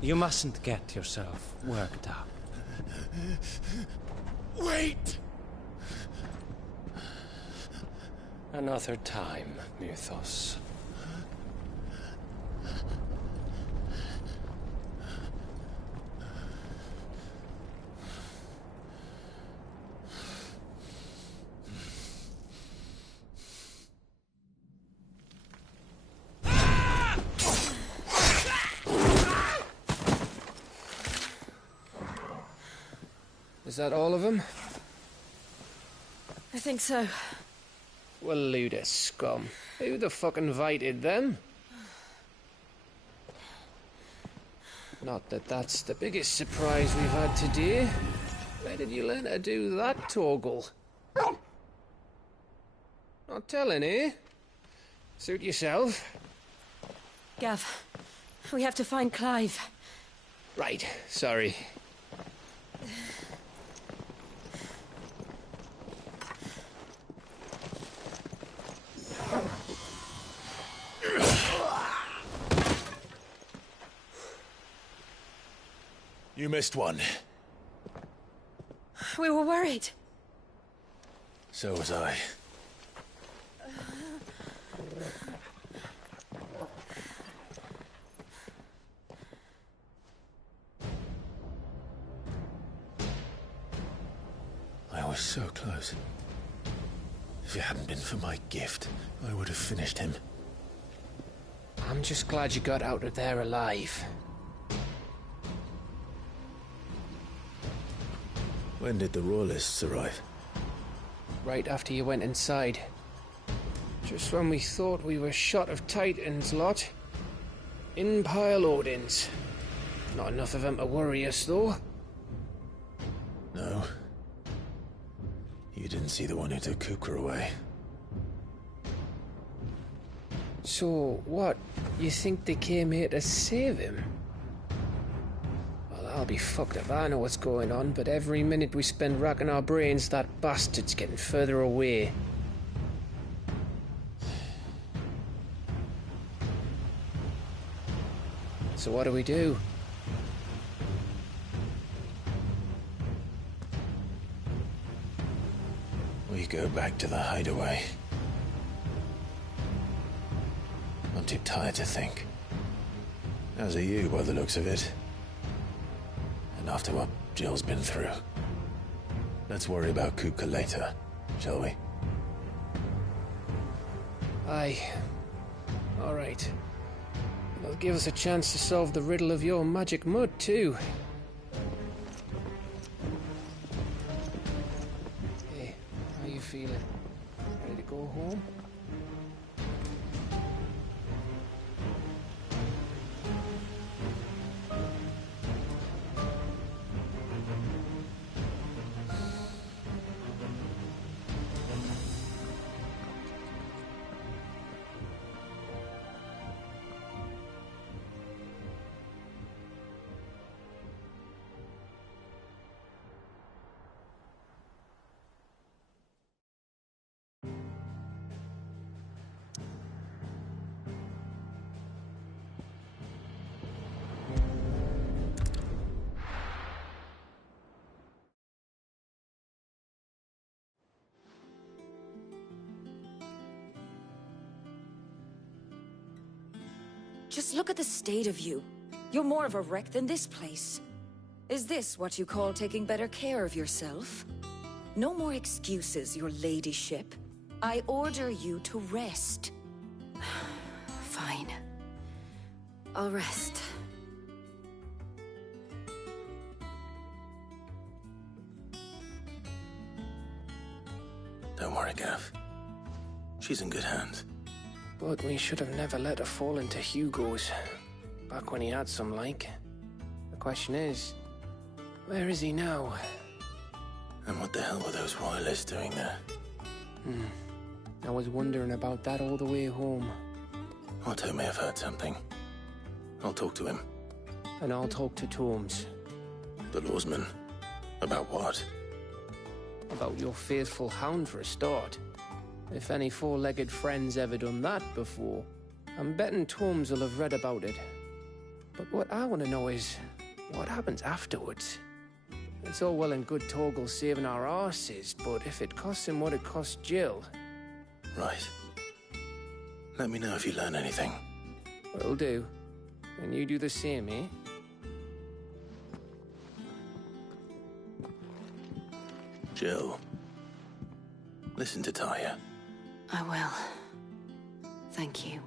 You mustn't get yourself worked up. Wait! Another time, Mythos. Is that all of them? I think so. Well, load of scum. Who the fuck invited them? Not that that's the biggest surprise we've had today. Where did you learn to do that, Torgal? Not telling, eh? Suit yourself. Gav, we have to find Clive. Right, sorry. You missed one. We were worried. So was I. I was so close. If it hadn't been for my gift, I would have finished him. I'm just glad you got out of there alive. When did the Royalists arrive? Right after you went inside. Just when we thought we were shot of Titans, lot. In pile Odins. Not enough of them to worry us, though. No. You didn't see the one who took Kupka away. So, what? You think they came here to save him? Well, I'll be fucked if I know what's going on, but every minute we spend racking our brains, that bastard's getting further away. So what do we do? We go back to the hideaway. I'm too tired to think. As are you, by the looks of it. And after what Jill's been through. Let's worry about Kupka later, shall we? Aye. All right. It'll give us a chance to solve the riddle of your magic mud, too. Hey, how you feeling? Ready to go home? Just look at the state of you. You're more of a wreck than this place. Is this what you call taking better care of yourself? No more excuses, your ladyship. I order you to rest. Fine. I'll rest. Don't worry, Gav. She's in good hands. But we should have never let her fall into Hugo's. Back when he had some like. The question is, where is he now? And what the hell were those royalists doing there? I was wondering about that all the way home. Otto may have heard something. I'll talk to him. And I'll talk to Torms. The lawsman? About what? About your faithful hound for a start. If any four-legged friend's ever done that before, I'm betting Torms will have read about it. But what I want to know is, what happens afterwards? It's all well and good Torgal saving our arses, but if it costs him what it cost Jill... Right. Let me know if you learn anything. Will do. And you do the same, eh? Jill, listen to Taya. I will. Thank you.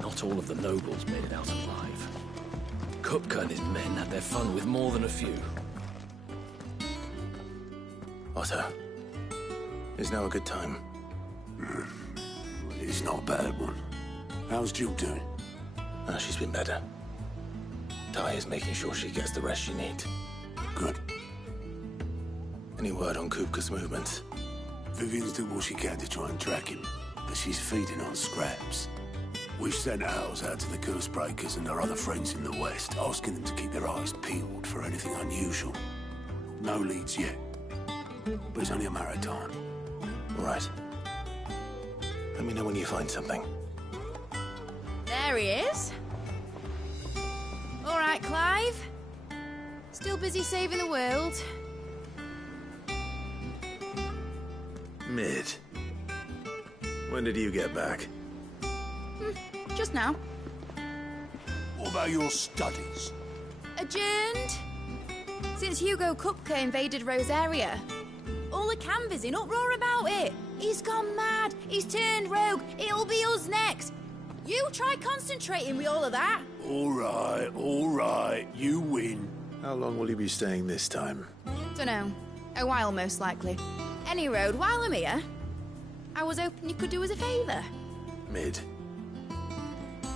Not all of the nobles made it out alive. Kupka and his men had their fun with more than a few. Otto, is now a good time? It's not a bad one. How's Jill doing? She's been better. Taya's making sure she gets the rest she needs. Good. Any word on Kupka's movements? Vivian's doing what she can to try and track him, but she's feeding on scraps. We've sent ours out to the Cursebreakers and our other friends in the West, asking them to keep their eyes peeled for anything unusual. No leads yet, but it's only a matter of time. All right. Let me know when you find something. There he is. All right, Clive. Still busy saving the world. Mid. When did you get back? Just now. What about your studies? Adjourned. Since Hugo Kupka invaded Rosaria. All the canvassers in uproar about it. He's gone mad. He's turned rogue. It'll be us next. You try concentrating with all of that. All right. You win. How long will you be staying this time? Dunno. A while, most likely. Any road, while I'm here, I was hoping you could do us a favour. Mid.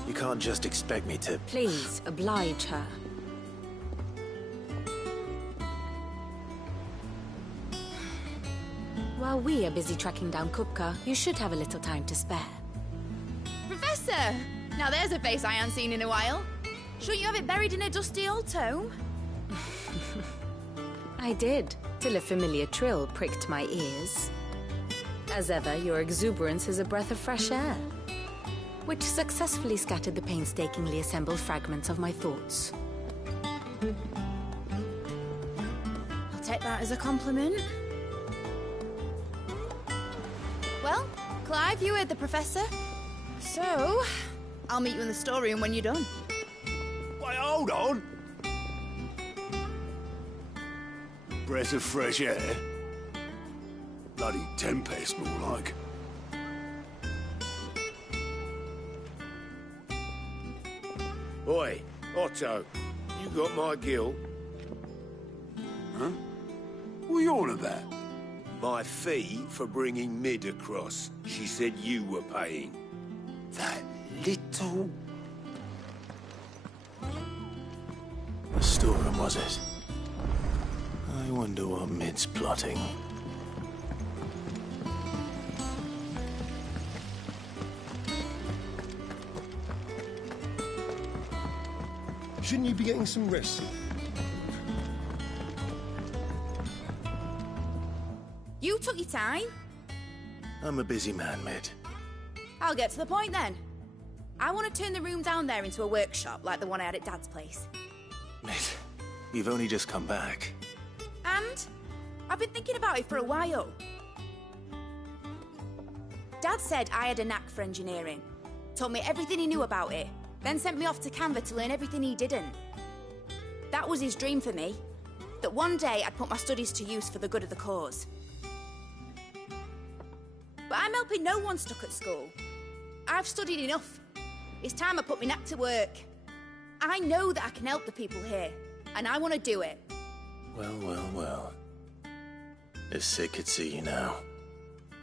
You can't just expect me to... Please, oblige her. While we are busy tracking down Kupka, you should have a little time to spare. Professor! Now there's a face I haven't seen in a while. Shouldn't you have it buried in a dusty old tome? I did, till a familiar trill pricked my ears. As ever, your exuberance is a breath of fresh air, which successfully scattered the painstakingly assembled fragments of my thoughts. I'll take that as a compliment. Well, Clive, you heard the Professor. So, I'll meet you in the storeroom when you're done. Wait, hold on! Breath of fresh air? Bloody tempest, more like. Oi, Otto, you got my gill? Huh? What are you on about? My fee for bringing Mid across. She said you were paying. That little... The storeroom, was it? I wonder what Mid's plotting. Shouldn't you be getting some rest? You took your time. I'm a busy man, Mid. I'll get to the point then. I want to turn the room down there into a workshop like the one I had at Dad's place. Mid, you've only just come back. And I've been thinking about it for a while. Dad said I had a knack for engineering. Told me everything he knew about it. Then sent me off to Canva to learn everything he didn't. That was his dream for me. That one day I'd put my studies to use for the good of the cause. But I'm helping no one stuck at school. I've studied enough. It's time I put my knack to work. I know that I can help the people here, and I want to do it. Well, well, well. If Sid could see you now.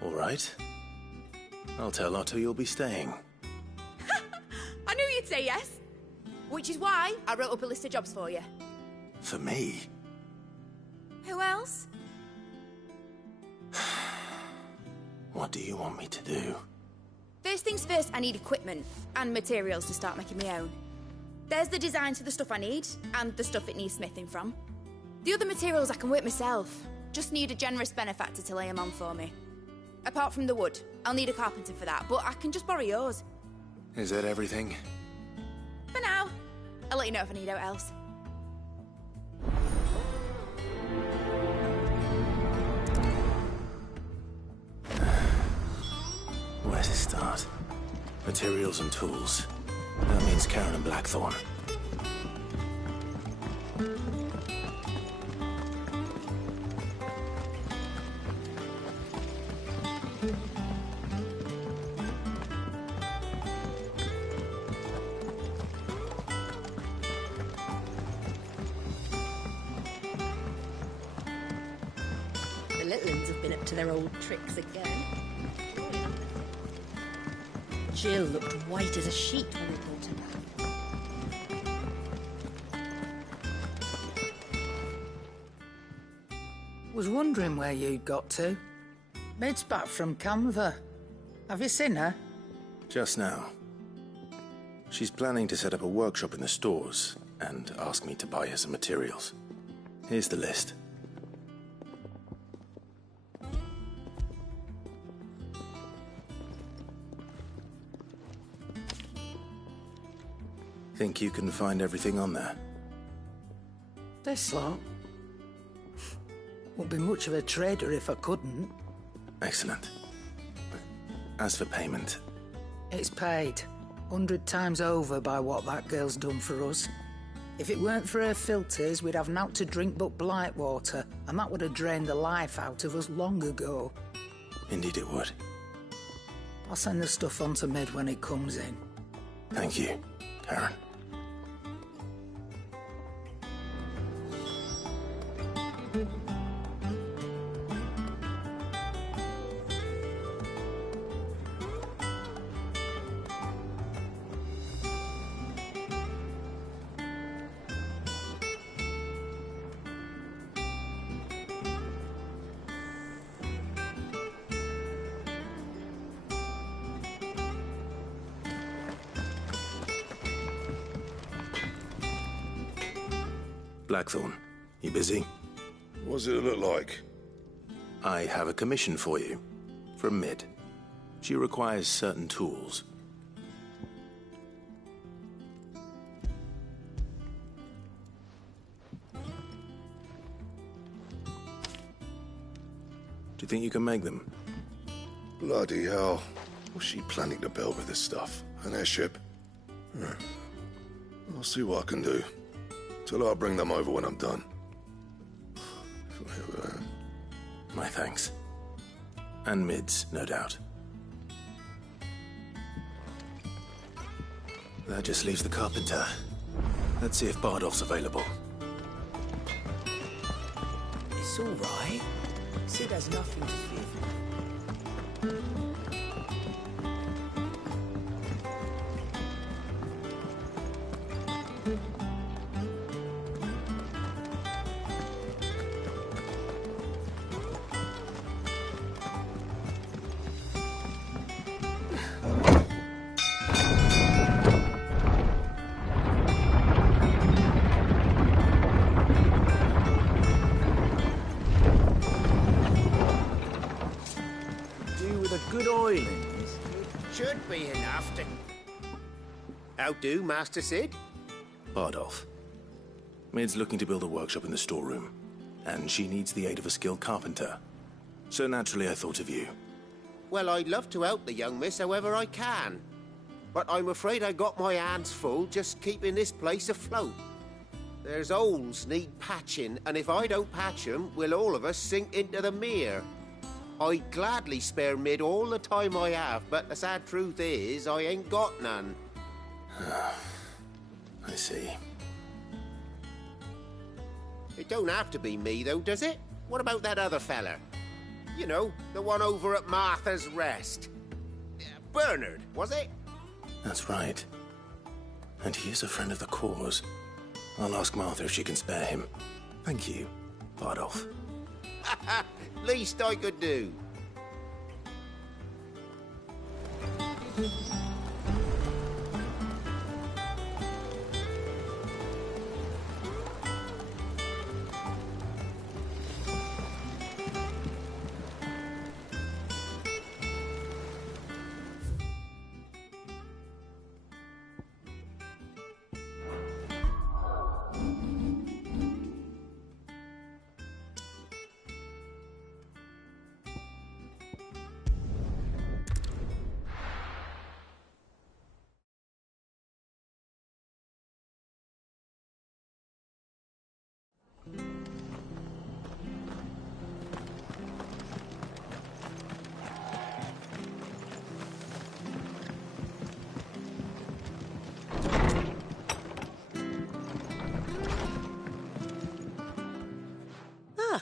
All right. I'll tell Otto you'll be staying. I knew you'd say yes. Which is why I wrote up a list of jobs for you. For me? Who else? What do you want me to do? First things first, I need equipment and materials to start making my own. There's the designs for the stuff I need, and the stuff it needs smithing from. The other materials I can work myself. Just need a generous benefactor to lay them on for me. Apart from the wood, I'll need a carpenter for that, but I can just borrow yours. Is that everything? For now. I'll let you know if I need out else. Where to start? Materials and tools. That means Karen and Blackthorn. The little ones have been up to their old tricks again. Jill looked white as a sheet when we brought her back. Was wondering where you'd got to. Mid's back from Canva. Have you seen her? Just now. She's planning to set up a workshop in the stores and ask me to buy her some materials. Here's the list. Think you can find everything on there? This lot? Wouldn't be much of a trader if I couldn't. Excellent. As for payment... It's paid. 100 times over by what that girl's done for us. If it weren't for her filters, we'd have naught to drink but blight water, and that would have drained the life out of us long ago. Indeed it would. I'll send the stuff on to Mid when it comes in. Thank you, Karen. Blackthorn, you busy? What does it look like? I have a commission for you. From Mid. She requires certain tools. Do you think you can make them? Bloody hell. What's she planning to build with this stuff? An airship? I'll see what I can do. Till I'll bring them over when I'm done. My thanks. And Mid's, no doubt. That just leaves the carpenter. Let's see if Bardolph's available. It's all right. Sid has nothing to fear from me. Should be enough to... How do, Master Sid? Bardolph. Mid's looking to build a workshop in the storeroom, and she needs the aid of a skilled carpenter. So naturally I thought of you. Well, I'd love to help the young miss however I can. But I'm afraid I got my hands full just keeping this place afloat. There's holes need patching, and if I don't patch them, we'll all of us sink into the mere. I'd gladly spare Mid all the time I have, but the sad truth is, I ain't got none. I see. It don't have to be me, though, does it? What about that other fella? You know, the one over at Martha's Rest. Bernard, was it? That's right. And he is a friend of the cause. I'll ask Martha if she can spare him. Thank you, Bardolph. Least I could do.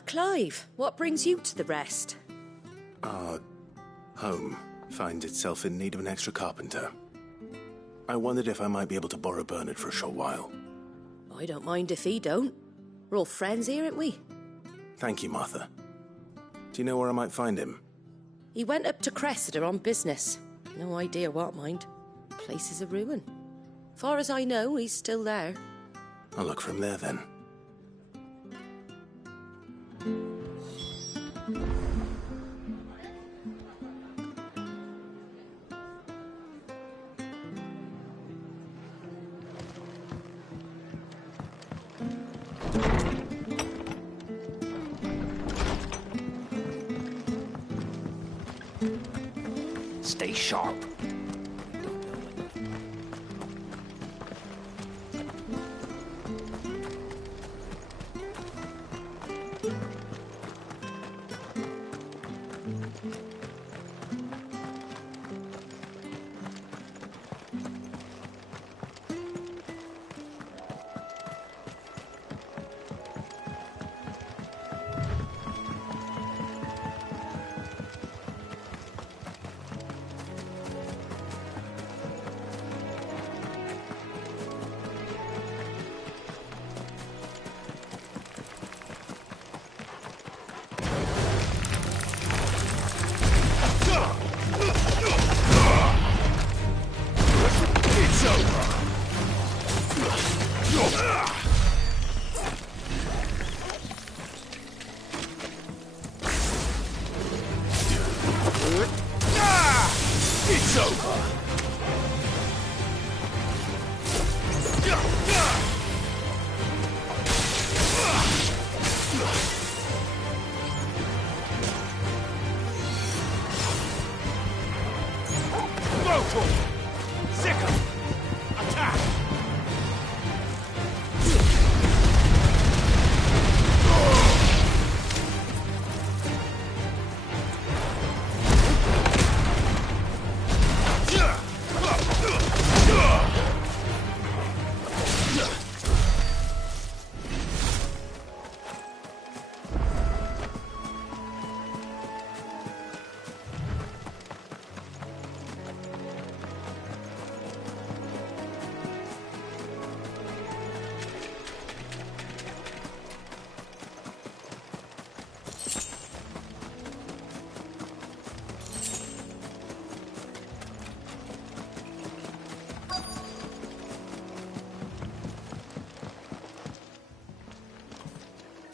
Clive, what brings you to the Rest? Our home finds itself in need of an extra carpenter. I wondered if I might be able to borrow Bernard for a short while. I don't mind if he don't. We're all friends here, aren't we? Thank you, Martha. Do you know where I might find him? He went up to Cressida on business. No idea what, mind. Place is a ruin. Far as I know, he's still there. I'll look for him there, then. Stay sharp.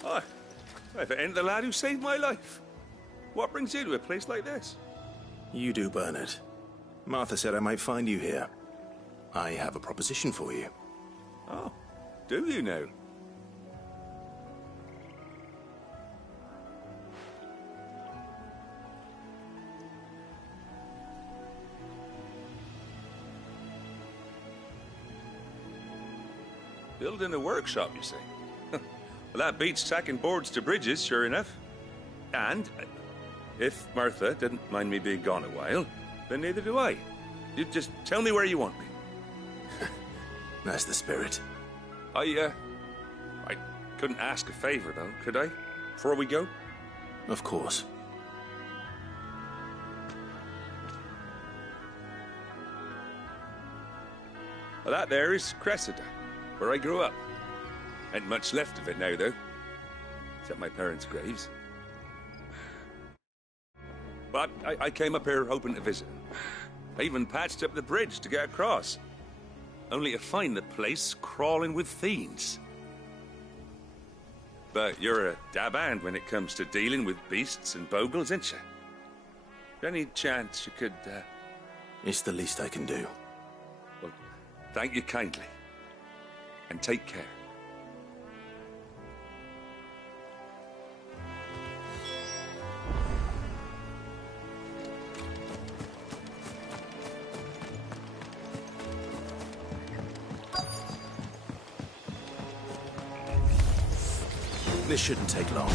Oh, if it ain't the lad who saved my life. What brings you to a place like this? You do, Bernard. Martha said I might find you here. I have a proposition for you. Oh, do you now? Building a workshop, you say? Well, that beats tacking boards to bridges, sure enough. And if Martha didn't mind me being gone a while, then neither do I. You just tell me where you want me. That's the spirit. I couldn't ask a favor, though, could I? Before we go? Of course. Well, that there is Cressida, where I grew up. Ain't much left of it now, though. Except my parents' graves. But I came up here hoping to visit. I even patched up the bridge to get across. Only to find the place crawling with fiends. But you're a dab hand when it comes to dealing with beasts and bogles, ain't you? Any chance you could, It's the least I can do. Well, thank you kindly. And take care. This shouldn't take long.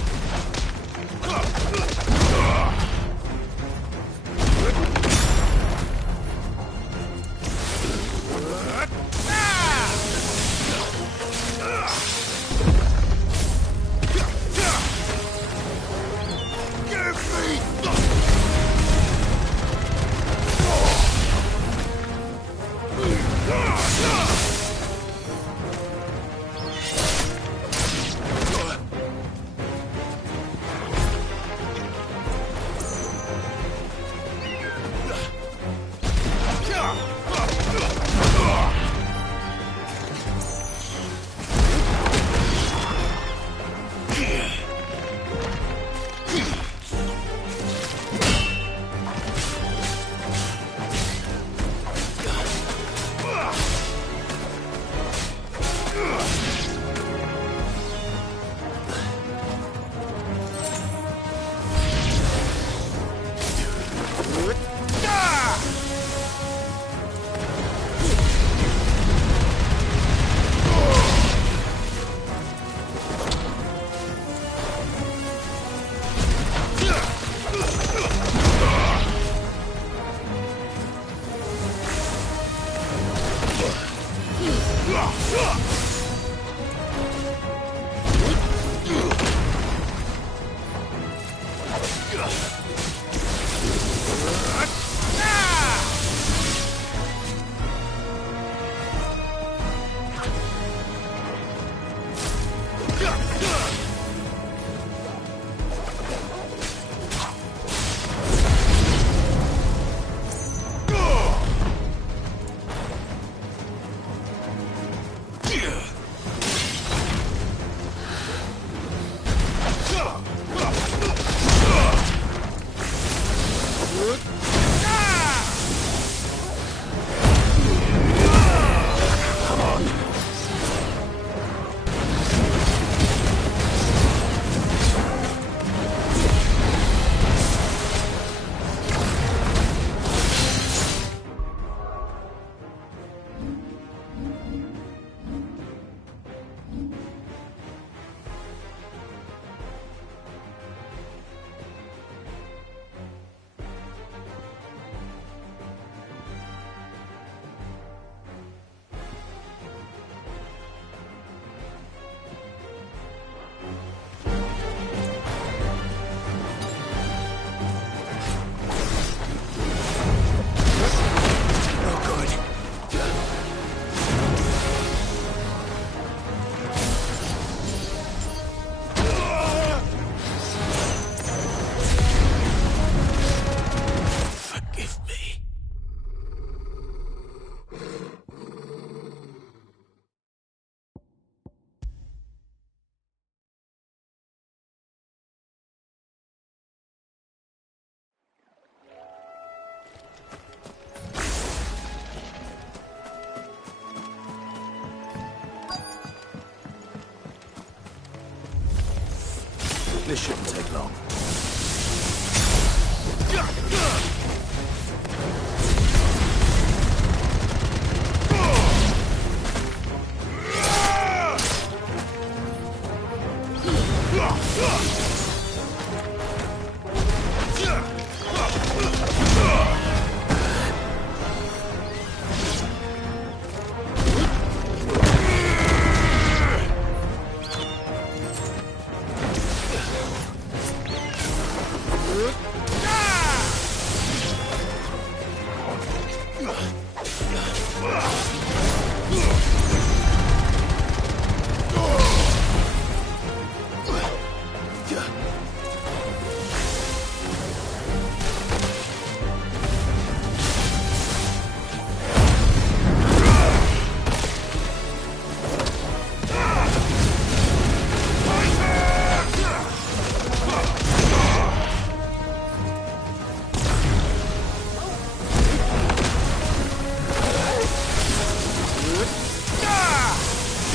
This shouldn't take long.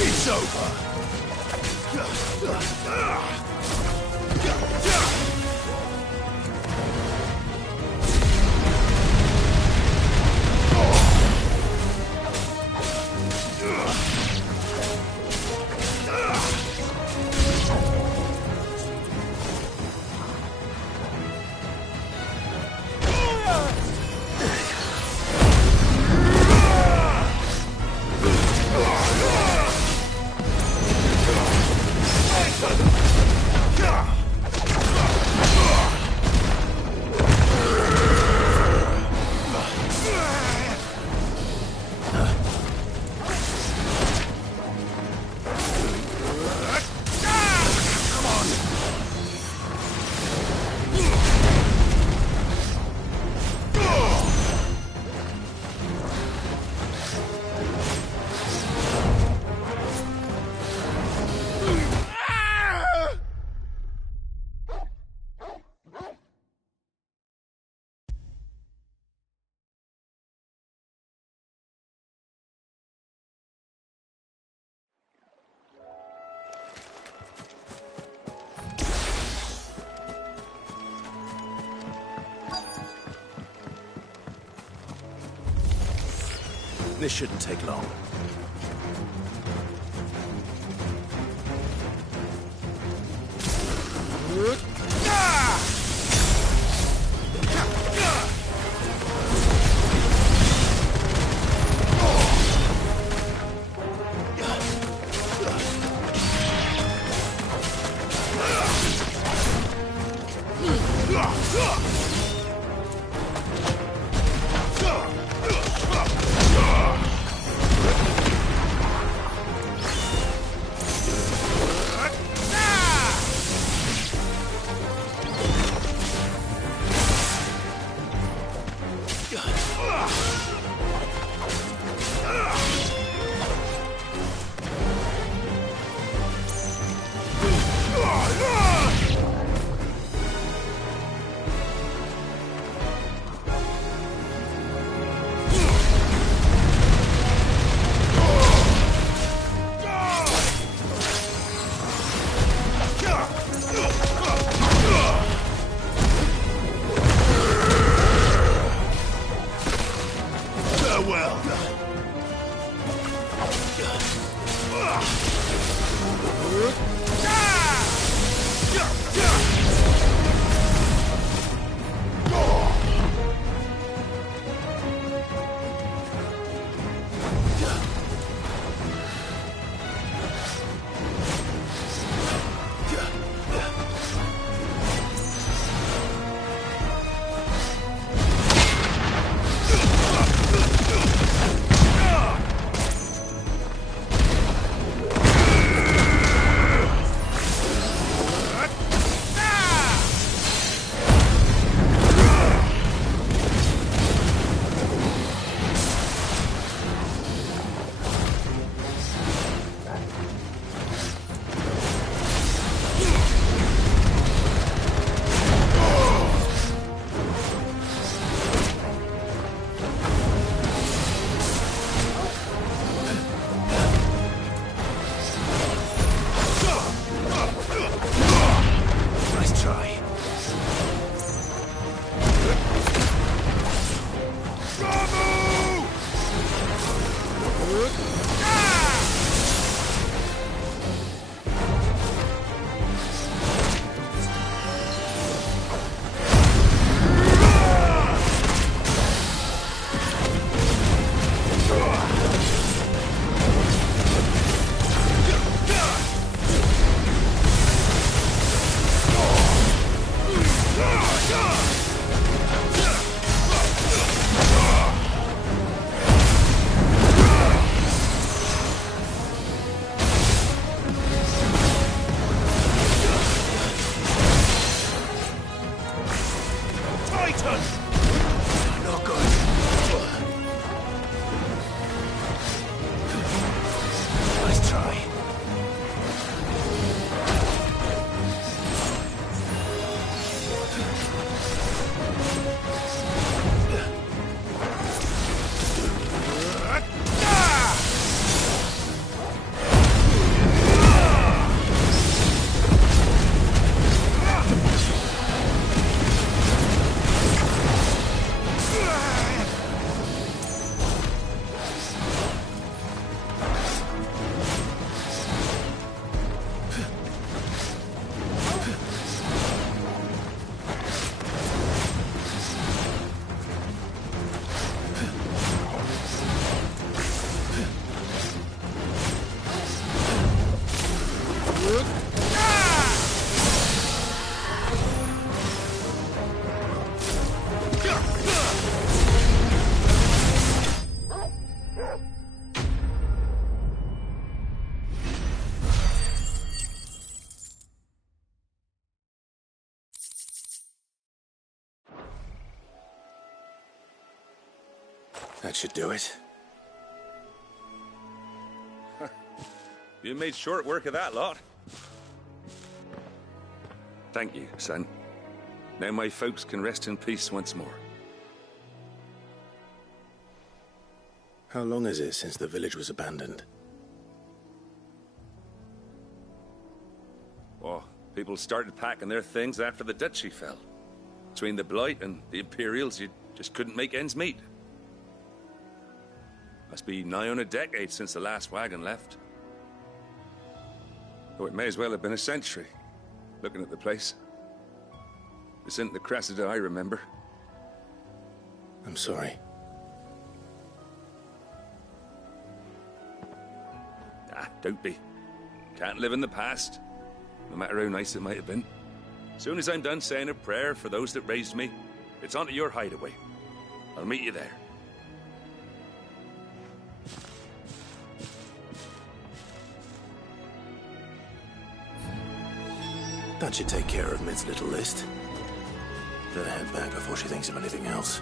It's over. This shouldn't take long. That should do it. You made short work of that lot. Thank you, son. Now my folks can rest in peace once more. How long is it since the village was abandoned? Oh, people started packing their things after the duchy fell. Between the Blight and the Imperials, you just couldn't make ends meet. Must be nigh on a decade since the last wagon left. Though it may as well have been a century, looking at the place. This isn't the Cressida I remember. I'm sorry. Ah, don't be. Can't live in the past, no matter how nice it might have been. Soon as I'm done saying a prayer for those that raised me, it's on to your hideaway. I'll meet you there. That should take care of Mid's little list. Better head back before she thinks of anything else.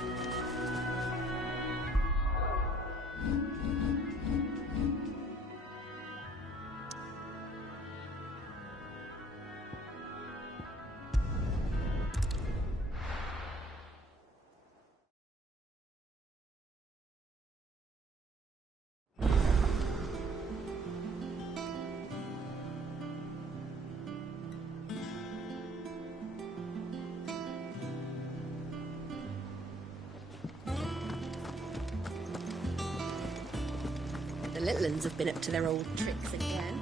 The little uns have been up to their old tricks again.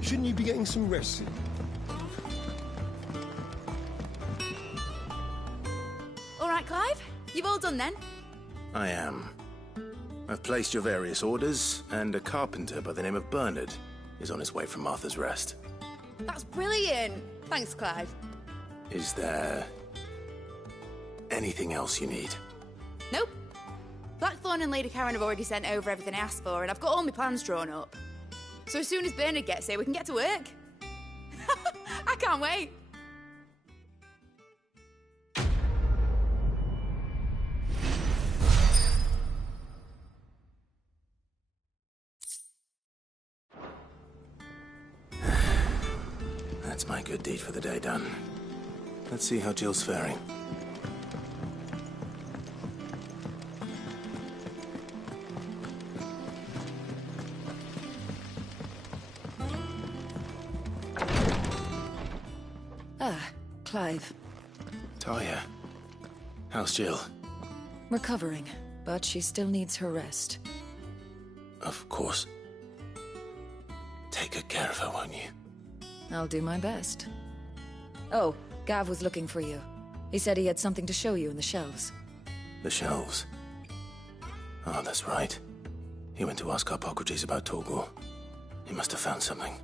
Shouldn't you be getting some rest, Sid? All right, Clive? You've all done then? I am. I've placed your various orders, and a carpenter by the name of Bernard is on his way from Martha's Rest. That's brilliant. Thanks, Clive. Is there anything else you need? Nope. Blackthorn and Lady Karen have already sent over everything I asked for, and I've got all my plans drawn up. So as soon as Bernard gets here, we can get to work. I can't wait. That's my good deed for the day done. Let's see how Jill's faring. Clive. Talia. How's Jill? Recovering, but she still needs her rest. Of course. Take good care of her, won't you? I'll do my best. Oh, Gav was looking for you. He said he had something to show you in the shelves. The shelves? Oh, that's right. He went to ask Harpocrates about Torgal. He must have found something.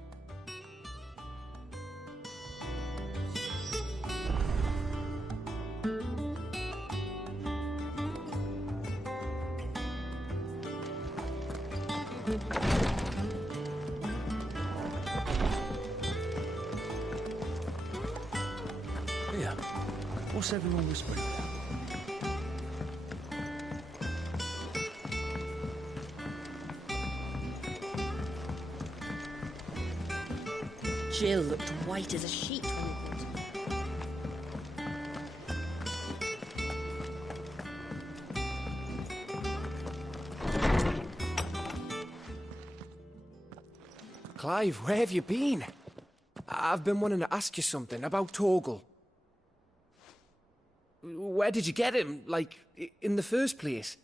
Here, what's everyone whispering about? Jill looked white as a sheet when we called her. Clive, where have you been? I've been wanting to ask you something about Torgal. Where did you get him, like, in the first place?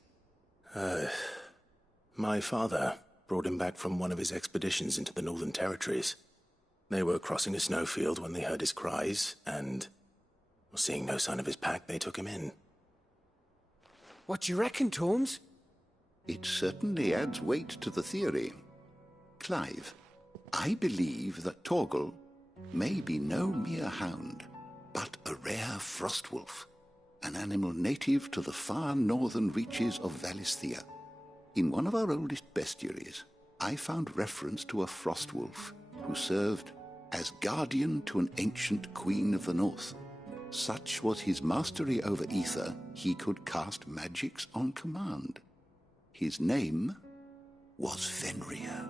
My father brought him back from one of his expeditions into the Northern Territories. They were crossing a snowfield when they heard his cries, and seeing no sign of his pack, they took him in. What do you reckon, Tomes? It certainly adds weight to the theory. Clive, I believe that Torgal may be no mere hound. but a rare frostwolf, an animal native to the far northern reaches of Valisthea. In one of our oldest bestiaries, I found reference to a frostwolf who served as guardian to an ancient queen of the north. Such was his mastery over ether, he could cast magics on command. His name was Fenrir.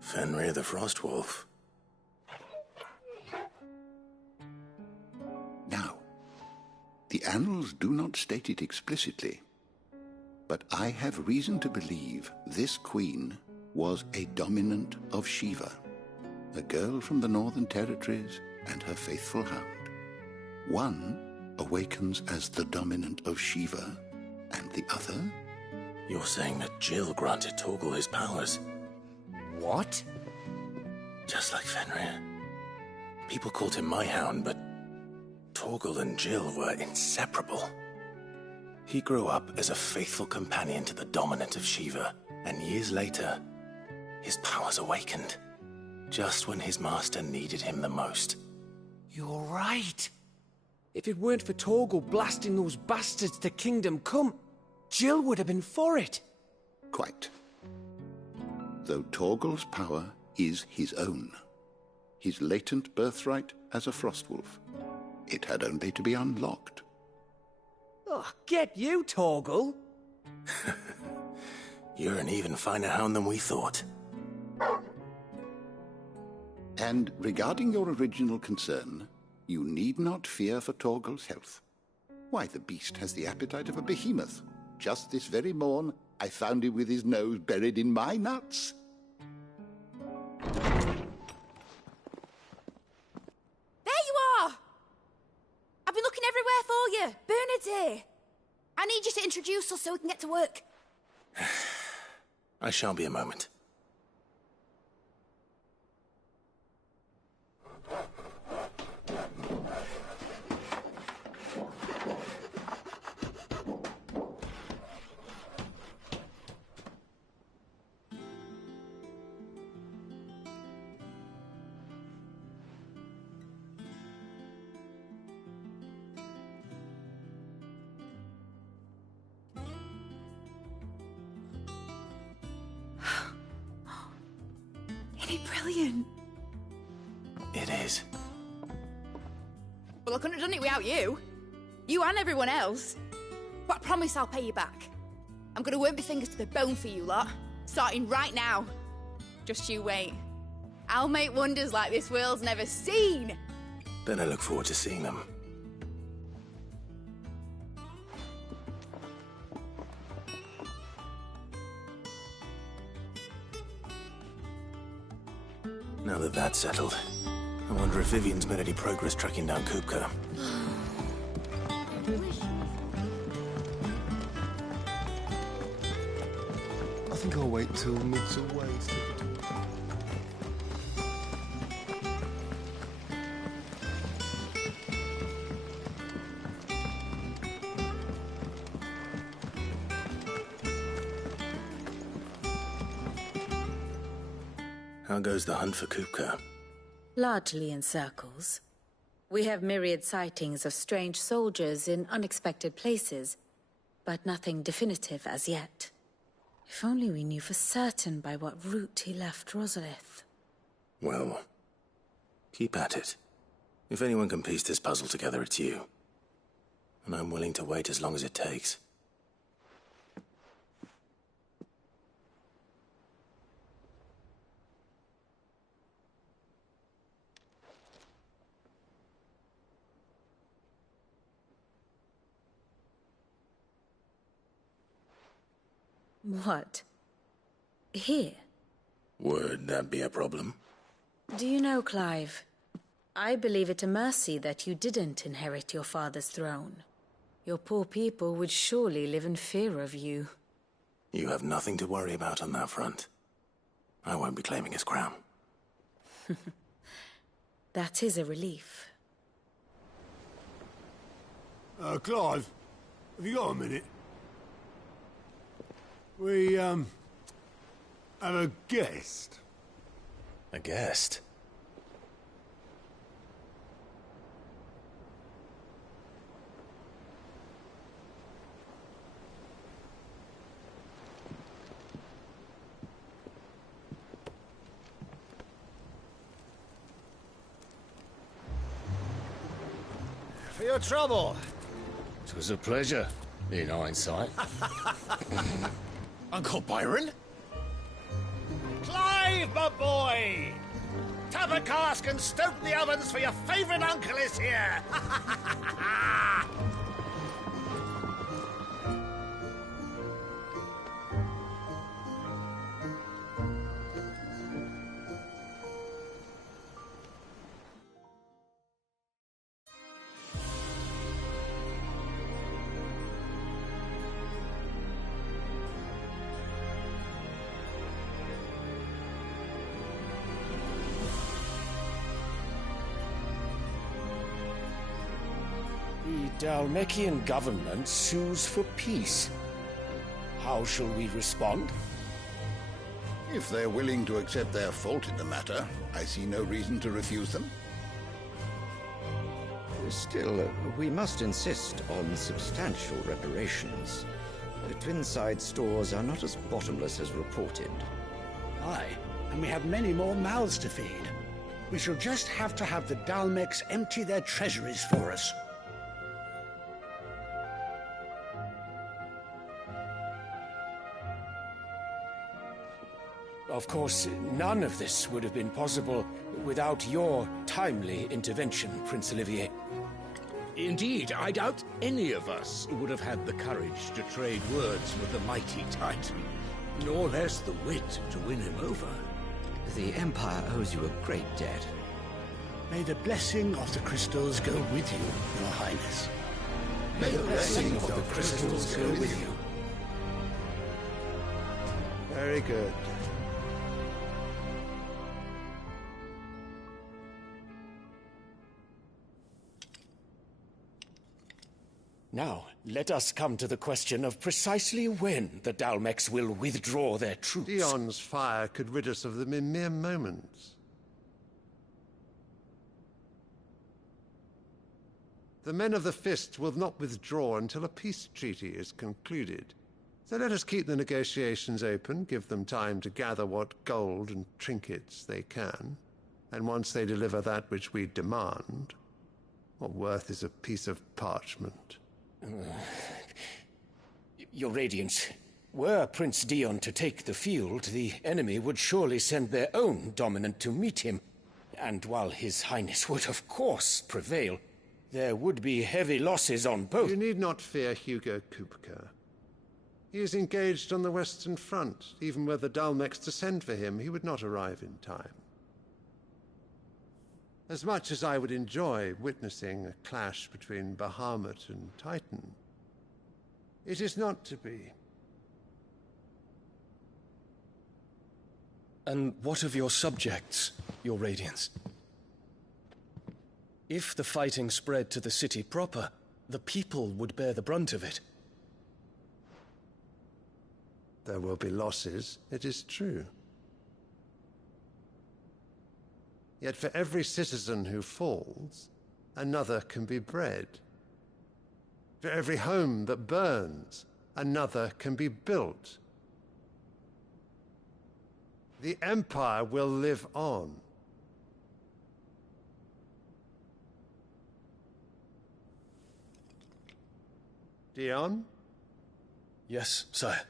Fenrir the Frostwolf. Now, the annals do not state it explicitly, but I have reason to believe this queen was a dominant of Shiva, a girl from the Northern Territories and her faithful hound. One awakens as the dominant of Shiva, and the other... You're saying that Jill granted Torgal his powers? What? Just like Fenrir. People called him my hound, but Torgal and Jill were inseparable. He grew up as a faithful companion to the dominant of Shiva, and years later, his powers awakened, just when his master needed him the most. You're right. If it weren't for Torgal blasting those bastards to Kingdom Come, Jill would have been for it. Quite. Though Torgal's power is his own, his latent birthright as a Frostwolf, it had only to be unlocked. Oh, get you, Torgal! You're an even finer hound than we thought. And regarding your original concern, you need not fear for Torgal's health. Why, the beast has the appetite of a behemoth. Just this very morn, I found him with his nose buried in my nuts. There you are! I've been looking everywhere for you. Bernard's here. I need you to introduce us so we can get to work. I shan't be a moment. Brilliant. It is. Well, I couldn't have done it without you. You and everyone else. But I promise I'll pay you back. I'm gonna work my fingers to the bone for you lot. Starting right now. Just you wait. I'll make wonders like this world's never seen. Then I look forward to seeing them. Now that that's settled, I wonder if Vivian's made any progress tracking down Kupka. I think I'll wait till mid's away. How goes the hunt for Kupka? Largely in circles. We have myriad sightings of strange soldiers in unexpected places, but nothing definitive as yet. If only we knew for certain by what route he left Rosalith. Well, keep at it. If anyone can piece this puzzle together, it's you. And I'm willing to wait as long as it takes. What? Here? Would that be a problem? Do you know, Clive? I believe it a mercy that you didn't inherit your father's throne. Your poor people would surely live in fear of you. You have nothing to worry about on that front. I won't be claiming his crown. That is a relief. Clive, have you got a minute? We, have a guest. A guest? your trouble? It was a pleasure, in hindsight. Uncle Byron? Clive, my boy! Tap a cask and stoke the ovens for your favourite uncle is here! The Dhalmekian government sues for peace. How shall we respond? If they're willing to accept their fault in the matter, I see no reason to refuse them. Still, we must insist on substantial reparations. The Twinside stores are not as bottomless as reported. Aye, and we have many more mouths to feed. We shall just have to have the Dalmecs empty their treasuries for us. Of course, none of this would have been possible without your timely intervention, Prince Olivier. Indeed, I doubt any of us would have had the courage to trade words with the mighty Titan, nor less the wit to win him over. The Empire owes you a great debt. May the blessing of the crystals go with you, Your Highness. May the blessing of the crystals go with you. Very good. Now, let us come to the question of precisely when the Dalmecs will withdraw their troops. Dion's fire could rid us of them in mere moments. The men of the Fist will not withdraw until a peace treaty is concluded. So let us keep the negotiations open, give them time to gather what gold and trinkets they can, and once they deliver that which we demand, what worth is a piece of parchment? Your Radiance, were Prince Dion to take the field, the enemy would surely send their own dominant to meet him. And while His Highness would of course prevail, there would be heavy losses on both. You need not fear Hugo Kupka. He is engaged on the Western Front. Even were the Dalmecs to send for him, he would not arrive in time. As much as I would enjoy witnessing a clash between Bahamut and Titan, it is not to be. And what of your subjects, Your Radiance? If the fighting spread to the city proper, the people would bear the brunt of it. There will be losses, it is true. Yet for every citizen who falls, another can be bred. For every home that burns, another can be built. The Empire will live on. Dion? Yes, sire.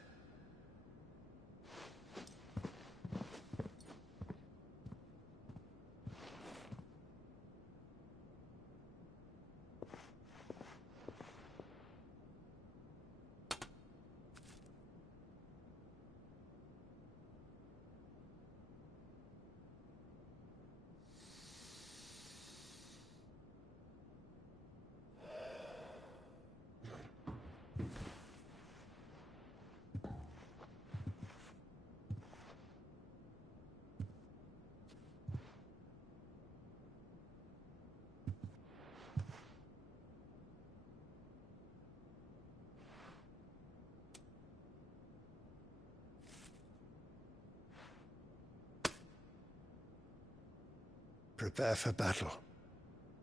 Prepare for battle.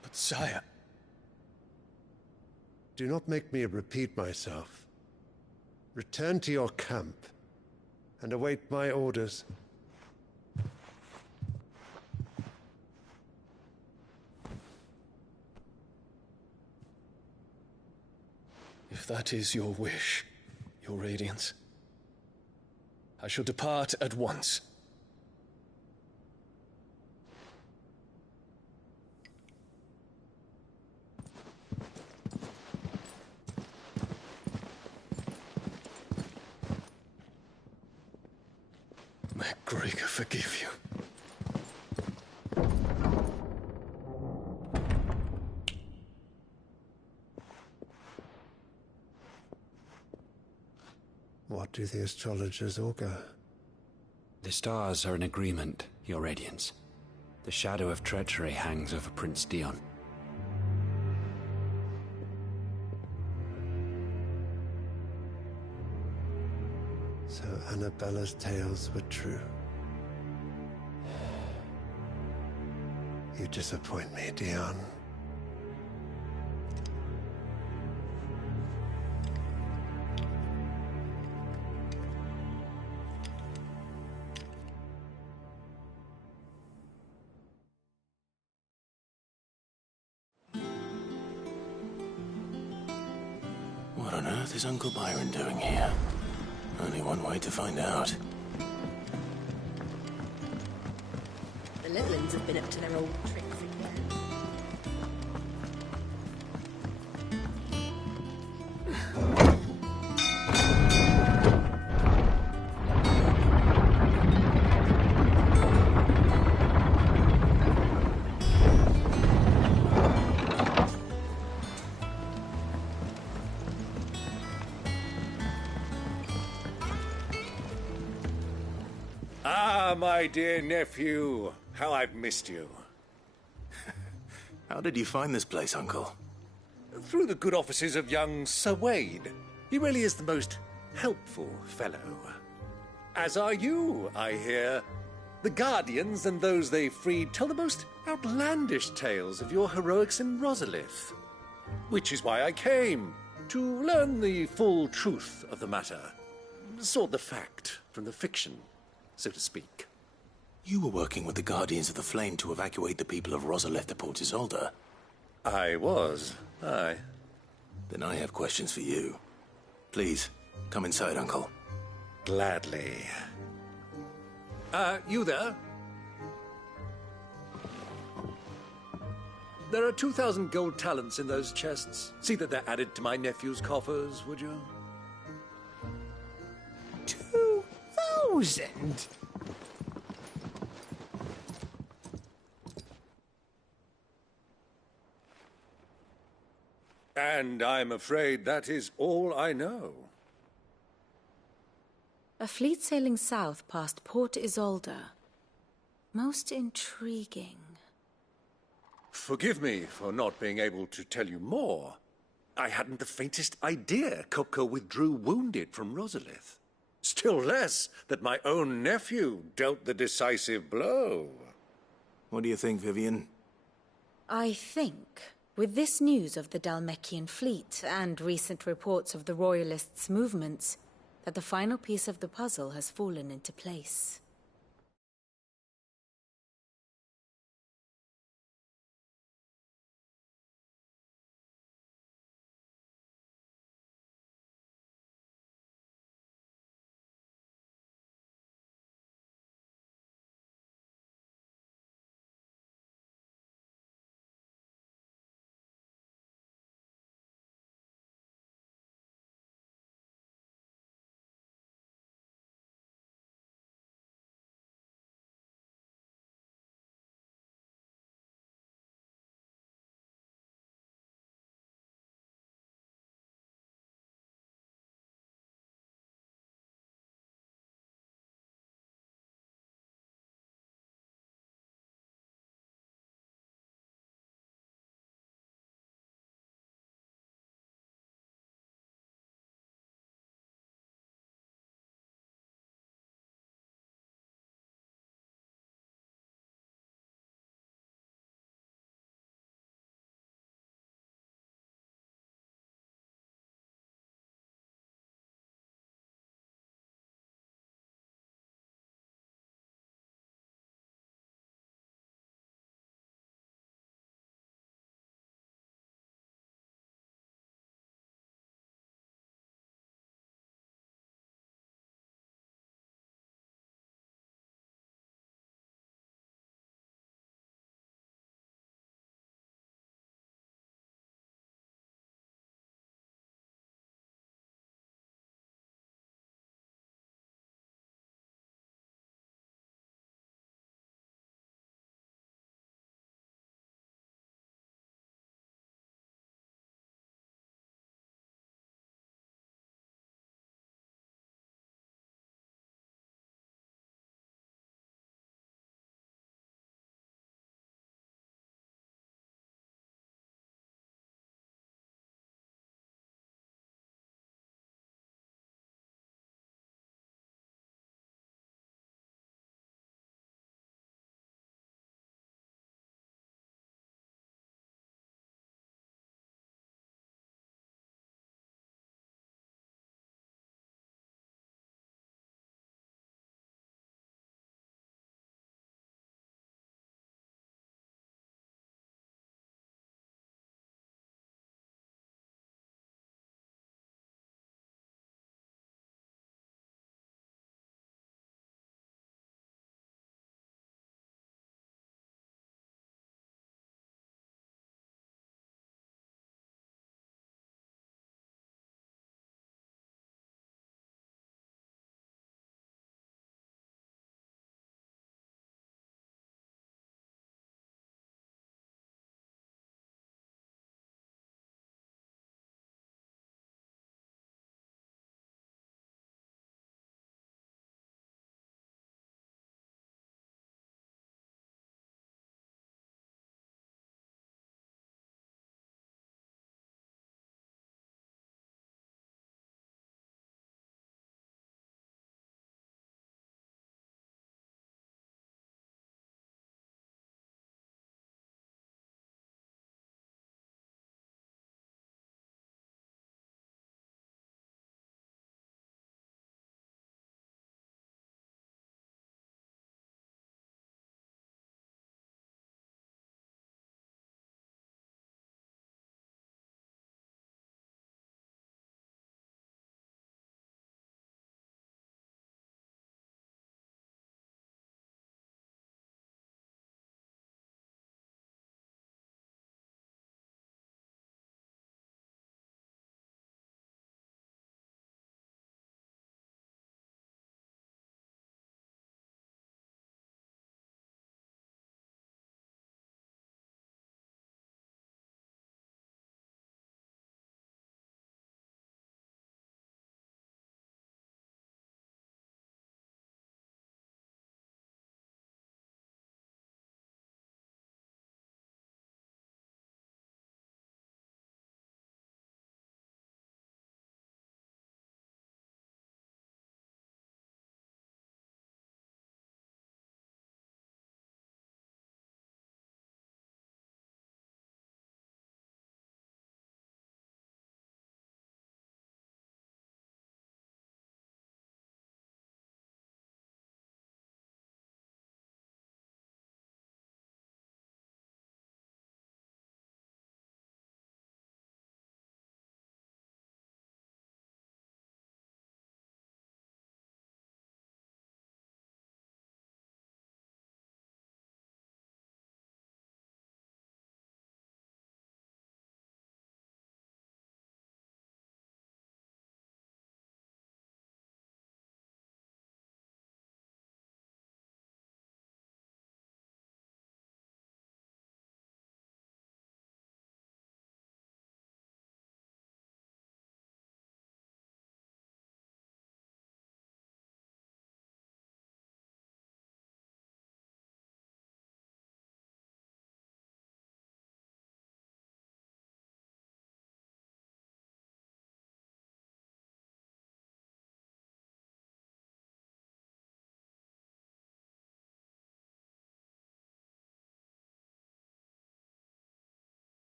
But sire... Do not make me repeat myself. Return to your camp and await my orders. that is your wish, Your Radiance, I shall depart at once. MacGregor forgive you. What do the astrologers augur? The stars are in agreement, Your Radiance. The shadow of treachery hangs over Prince Dion. So Annabella's tales were true. You disappoint me, Dion. What on earth is Uncle Byron doing here? Only one way to find out. The little ones have been up to their old tricks again. Ah, my dear nephew. How I've missed you. How did you find this place, Uncle? Through the good offices of young Sir Wade. He really is the most helpful fellow. As are you, I hear. The Guardians and those they freed tell the most outlandish tales of your heroics in Rosalith. Which is why I came, to learn the full truth of the matter. Sort the fact from the fiction, so to speak. You were working with the Guardians of the Flame to evacuate the people of Rosalith to Port Isolde. I was, aye. Then I have questions for you. Please, come inside, Uncle. Gladly. You there? There are 2,000 gold talents in those chests. See that they're added to my nephew's coffers, would you? 2,000? And I'm afraid that is all I know. A fleet sailing south past Port Isolde. Most intriguing. Forgive me for not being able to tell you more. I hadn't the faintest idea Kupka withdrew wounded from Rosalith. Still less that my own nephew dealt the decisive blow. What do you think, Vivian? I think, with this news of the Dhalmekian fleet and recent reports of the Royalists' movements, that the final piece of the puzzle has fallen into place.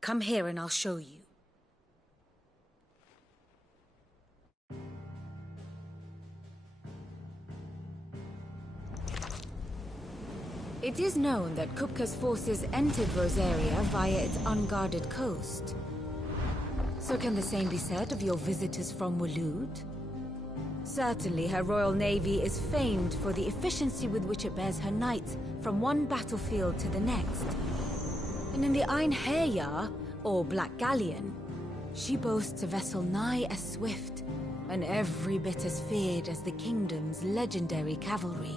Come here and I'll show you. It is known that Kupka's forces entered Rosaria via its unguarded coast. So can the same be said of your visitors from Waloed? Certainly, her royal navy is famed for the efficiency with which it bears her knights from one battlefield to the next. And in the Einherjar, or Black Galleon, she boasts a vessel nigh as swift and every bit as feared as the kingdom's legendary cavalry.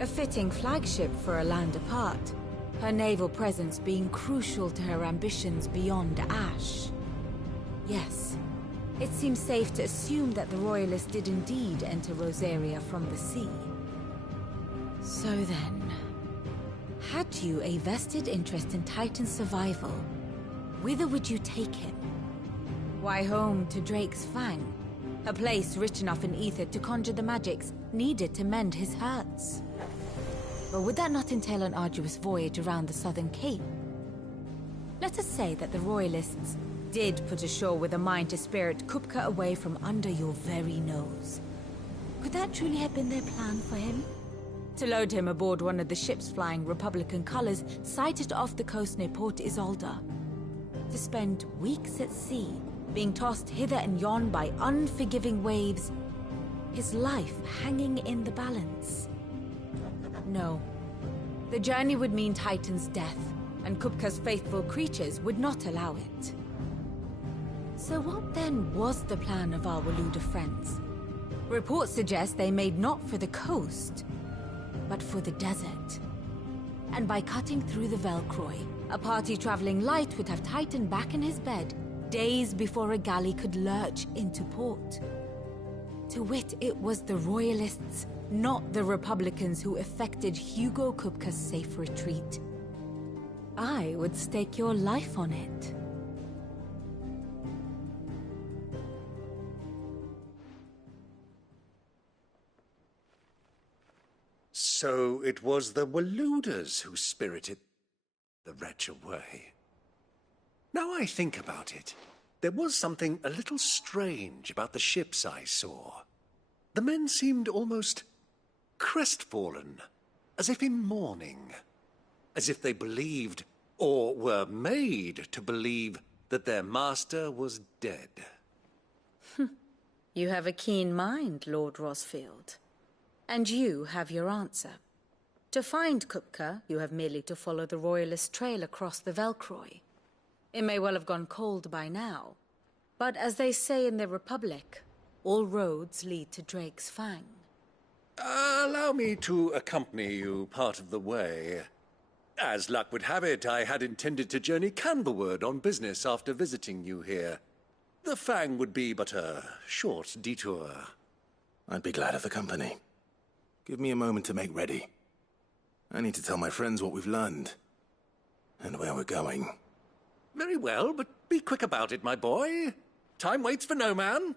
A fitting flagship for a land apart, her naval presence being crucial to her ambitions beyond Ash. Yes, it seems safe to assume that the Royalists did indeed enter Rosaria from the sea. So then, had you a vested interest in Titan's survival, whither would you take him? Why, home to Drake's Fang, a place rich enough in ether to conjure the magics needed to mend his hurts. But would that not entail an arduous voyage around the southern cape? Let us say that the Royalists did put ashore with a mind to spirit Kupka away from under your very nose. Could that truly have been their plan for him? To load him aboard one of the ships flying Republican colors sighted off the coast near Port Isolde? To spend weeks at sea, being tossed hither and yon by unforgiving waves, his life hanging in the balance? No. The journey would mean Titan's death, and Kupka's faithful creatures would not allow it. So what then was the plan of our Waloed friends? Reports suggest they made not for the coast, but for the desert. And by cutting through the Velcroy, a party traveling light would have Titan back in his bed days before a galley could lurch into port. To wit, it was the Royalists, not the Republicans, who effected Hugo Kupka's safe retreat. I would stake your life on it. So it was the Waloeders who spirited the wretch away. Now I think about it, there was something a little strange about the ships I saw. The men seemed almost crestfallen, as if in mourning, as if they believed, or were made to believe, that their master was dead. You have a keen mind, Lord Rosfield. And you have your answer. To find Kupka, you have merely to follow the Royalist trail across the Velcroy. It may well have gone cold by now, but as they say in the Republic, all roads lead to Drake's Fang. Allow me to accompany you part of the way. As luck would have it, I had intended to journey Candlewood on business after visiting you here. The Fang would be but a short detour. I'd be glad of the company. Give me a moment to make ready. I need to tell my friends what we've learned, and where we're going. Very well, but be quick about it, my boy. Time waits for no man.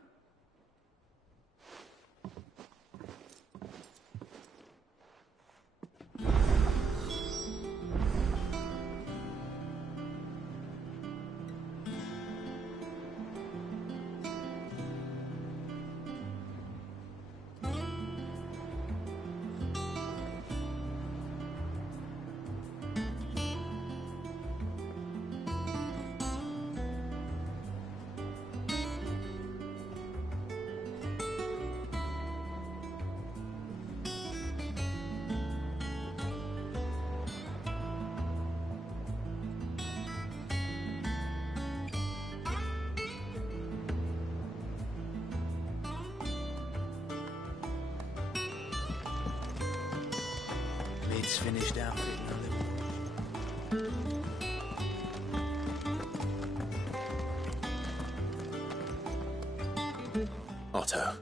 It's finished out with it, Otto,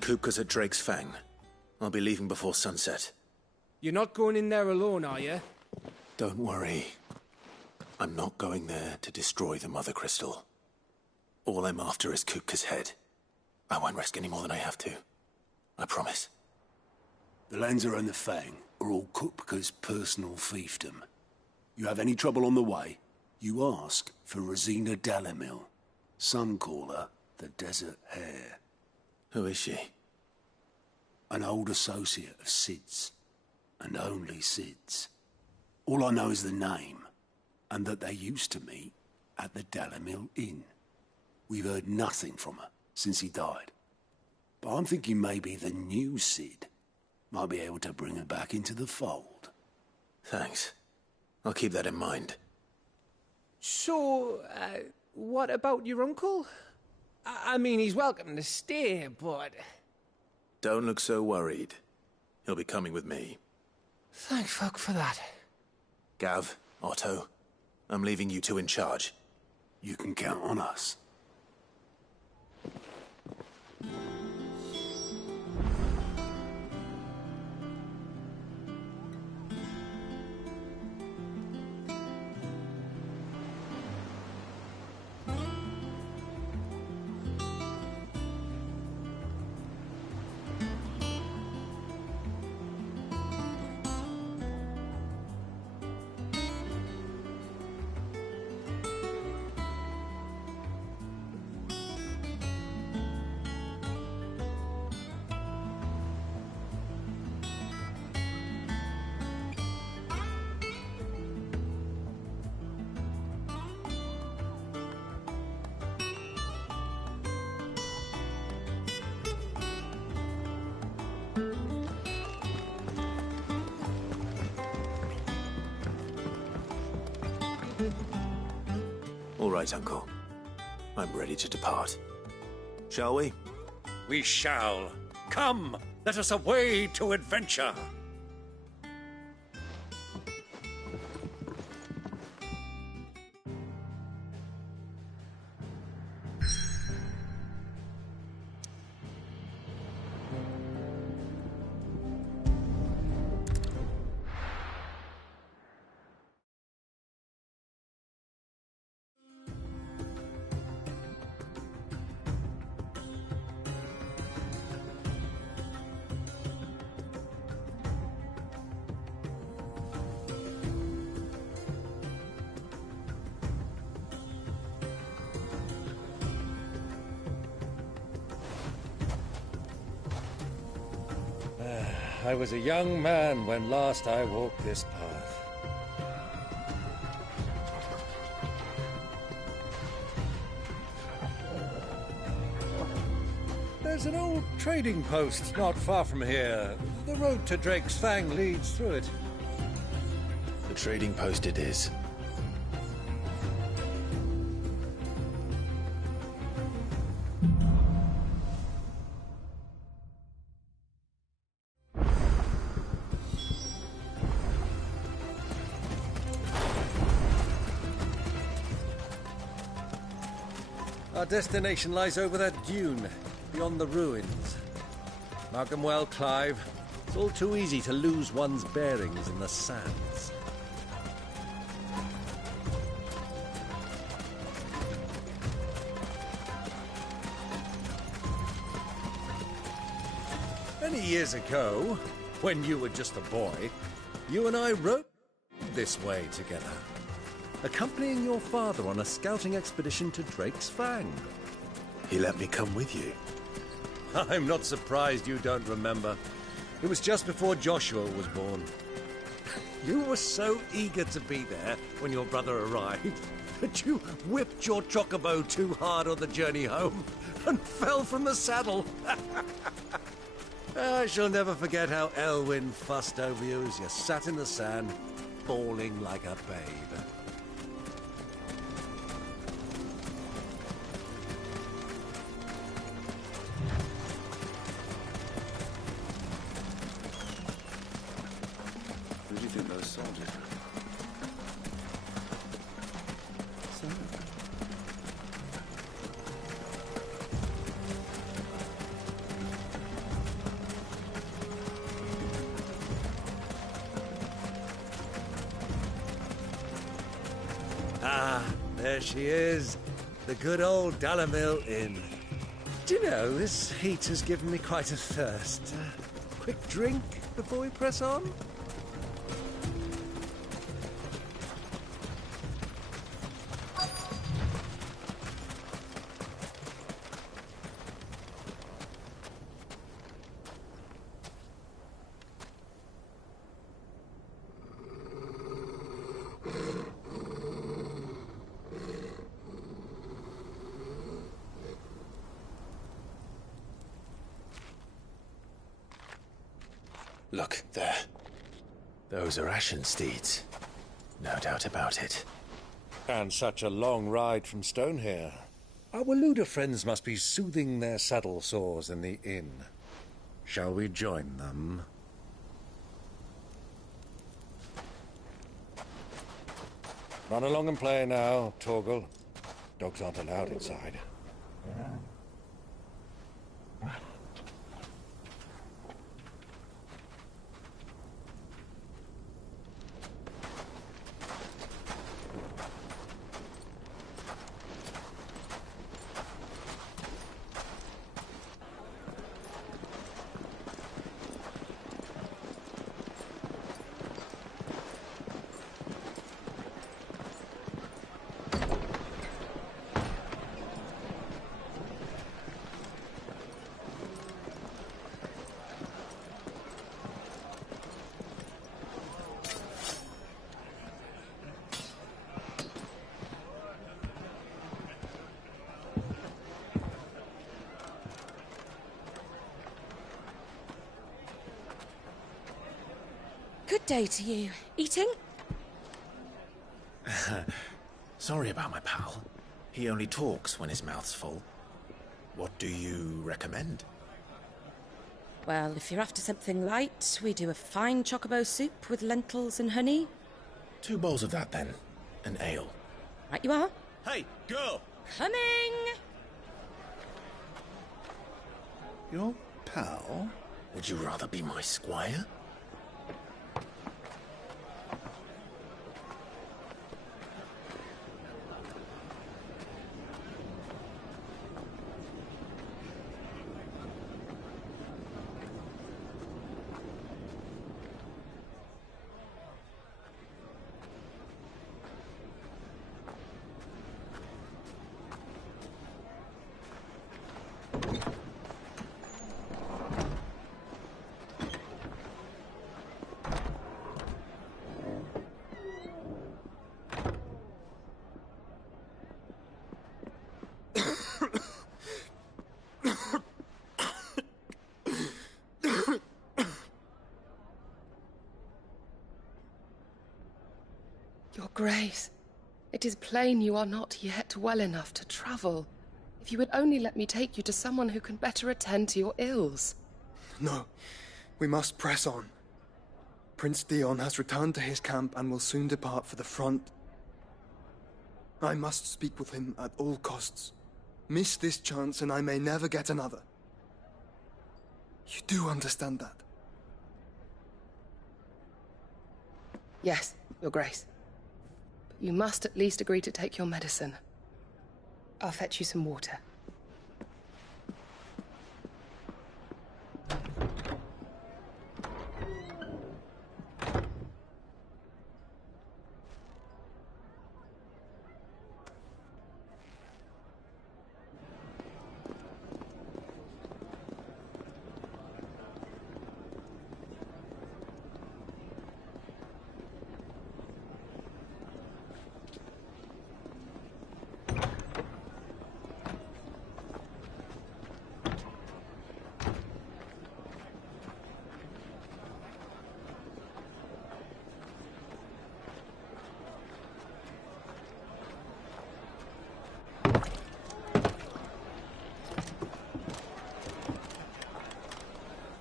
Kupka's at Drake's Fang. I'll be leaving before sunset. You're not going in there alone, are you? Don't worry. I'm not going there to destroy the Mother Crystal. All I'm after is Kupka's head. I won't risk any more than I have to. I promise. The Lancer and the Fang are all Kupka's personal fiefdom. You have any trouble on the way, You ask for Rosina Dalimil. Some call her the Desert Hare. Who is she? An old associate of Sid's. And only Sid's. All I know is the name, and that they used to meet at the Dalimil Inn. We've heard nothing from her since he died. But I'm thinking maybe the new Sid might be able to bring her back into the fold. Thanks. I'll keep that in mind. So, what about your uncle? I mean, he's welcome to stay, but... Don't look so worried. He'll be coming with me. Thank fuck for that. Gav, Otto, I'm leaving you two in charge. You can count on us. All right, Uncle. I'm ready to depart. Shall we? We shall. Come, let us away to adventure. I was a young man when last I walked this path. There's an old trading post not far from here. The road to Drake's Fang leads through it. The trading post it is. Our destination lies over that dune, beyond the ruins. Mark 'em well, Clive. It's all too easy to lose one's bearings in the sands. Many years ago, when you were just a boy, you and I rode this way together, accompanying your father on a scouting expedition to Drake's Fang. He let me come with you. I'm not surprised you don't remember. It was just before Joshua was born. You were so eager to be there when your brother arrived that you whipped your chocobo too hard on the journey home and fell from the saddle. I shall never forget how Elwyn fussed over you as you sat in the sand, bawling like a babe. Who do you think those soldiers are? Ah, there she is. The good old Dalimil Inn. Do you know, this heat has given me quite a thirst. Quick drink before we press on? Look, there. Those are Ashen steeds. No doubt about it. And such a long ride from Stonehair. Our Waluda friends must be soothing their saddle sores in the inn. Shall we join them? Run along and play now, Torgal. Dogs aren't allowed inside. Good day to you. Eating? Sorry about my pal. He only talks when his mouth's full. What do you recommend? Well, if you're after something light, we do a fine chocobo soup with lentils and honey. 2 bowls of that, then. An ale. Right you are. Hey, girl! Coming! Your pal? Would you rather be my squire? Your Grace, it is plain you are not yet well enough to travel. If you would only let me take you to someone who can better attend to your ills. No, we must press on. Prince Dion has returned to his camp and will soon depart for the front. I must speak with him at all costs. Miss this chance and I may never get another. You do understand that? Yes, Your Grace. But you must at least agree to take your medicine. I'll fetch you some water.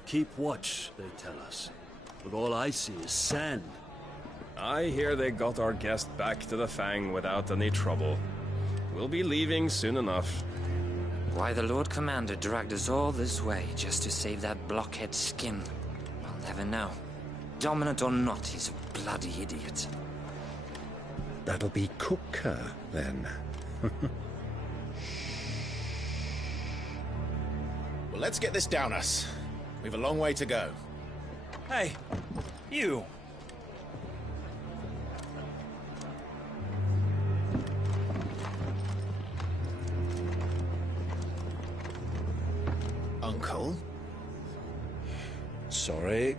Keep watch, they tell us. But all I see is sand. I hear they got our guest back to the Fang without any trouble. We'll be leaving soon enough. Why the Lord Commander dragged us all this way just to save that blockhead skin, I'll never know. Dominant or not, he's a bloody idiot. That'll be Cooker, then. Well, let's get this down us. We've a long way to go. Hey, you! Uncle? Sorry.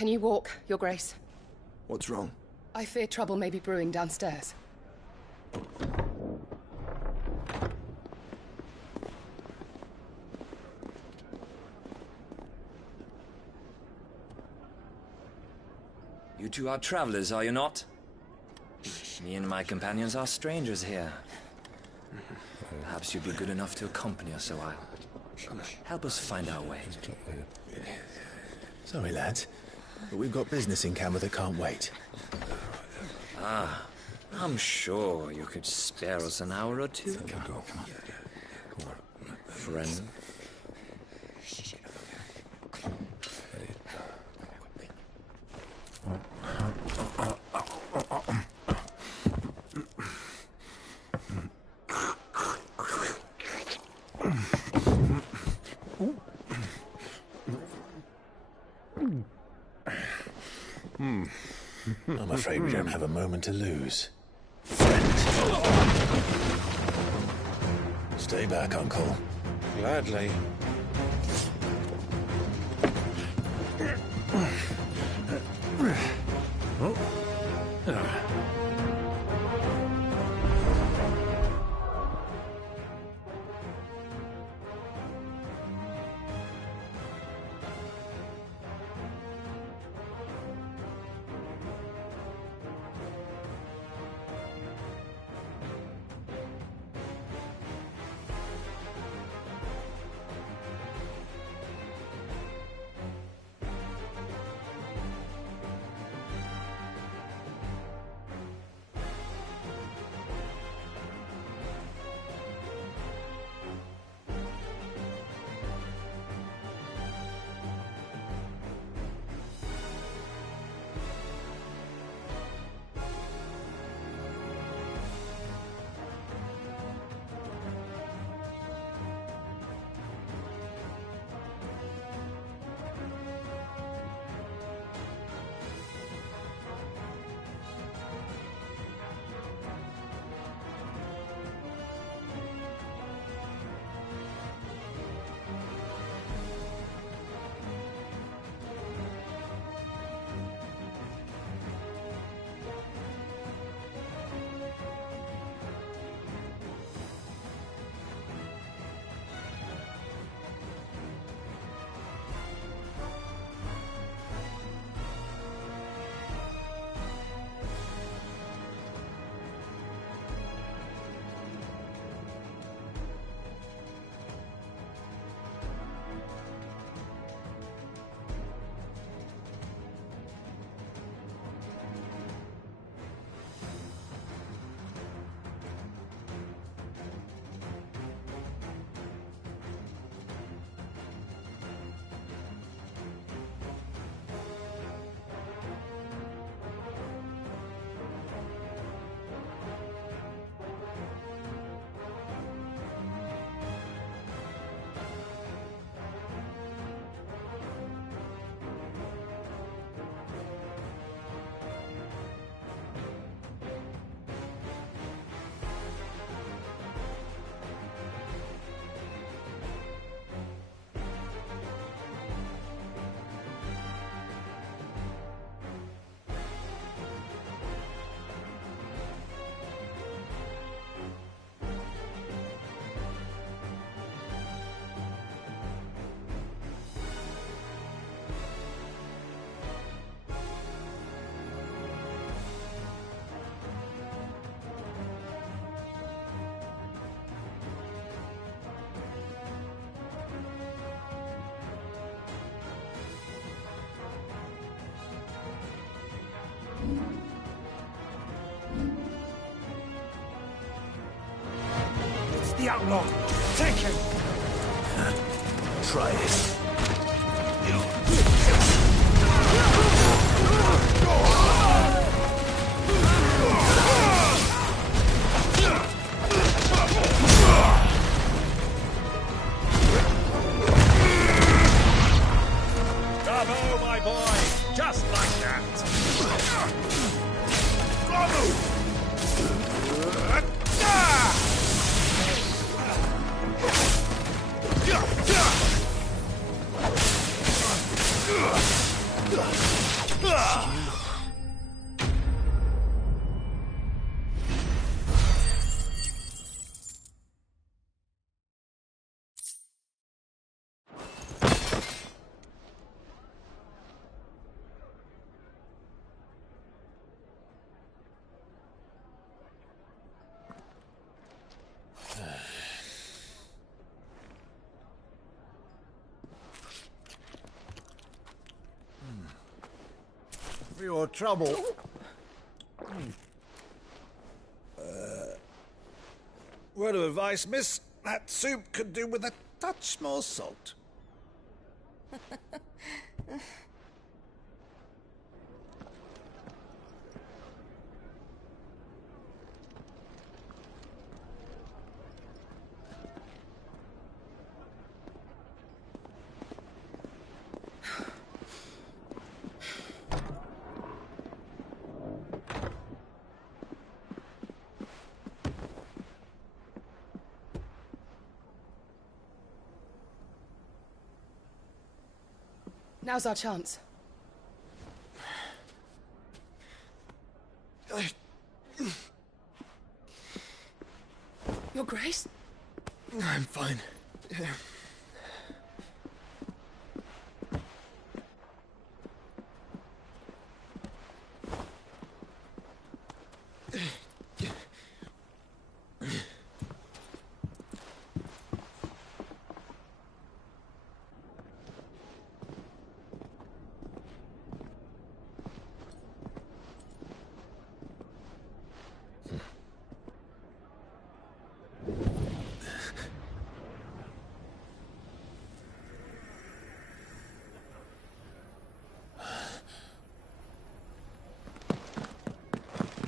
Can you walk, Your Grace? What's wrong? I fear trouble may be brewing downstairs. You two are travelers, are you not? Me and my companions are strangers here. Perhaps you'd be good enough to accompany us a while. Help us find our way. Sorry, lads, but we've got business in Camber that can't wait. Ah, I'm sure you could spare us an hour or two. Come on. Friend. I'm afraid we don't have a moment to lose. Stay back, Uncle. Gladly. It's the outlaw. Take him. Try it. Bravo, my boy! Just like that! for your trouble. Word of advice, miss. That soup could do with a touch more salt. Now's our chance. Your Grace? I'm fine.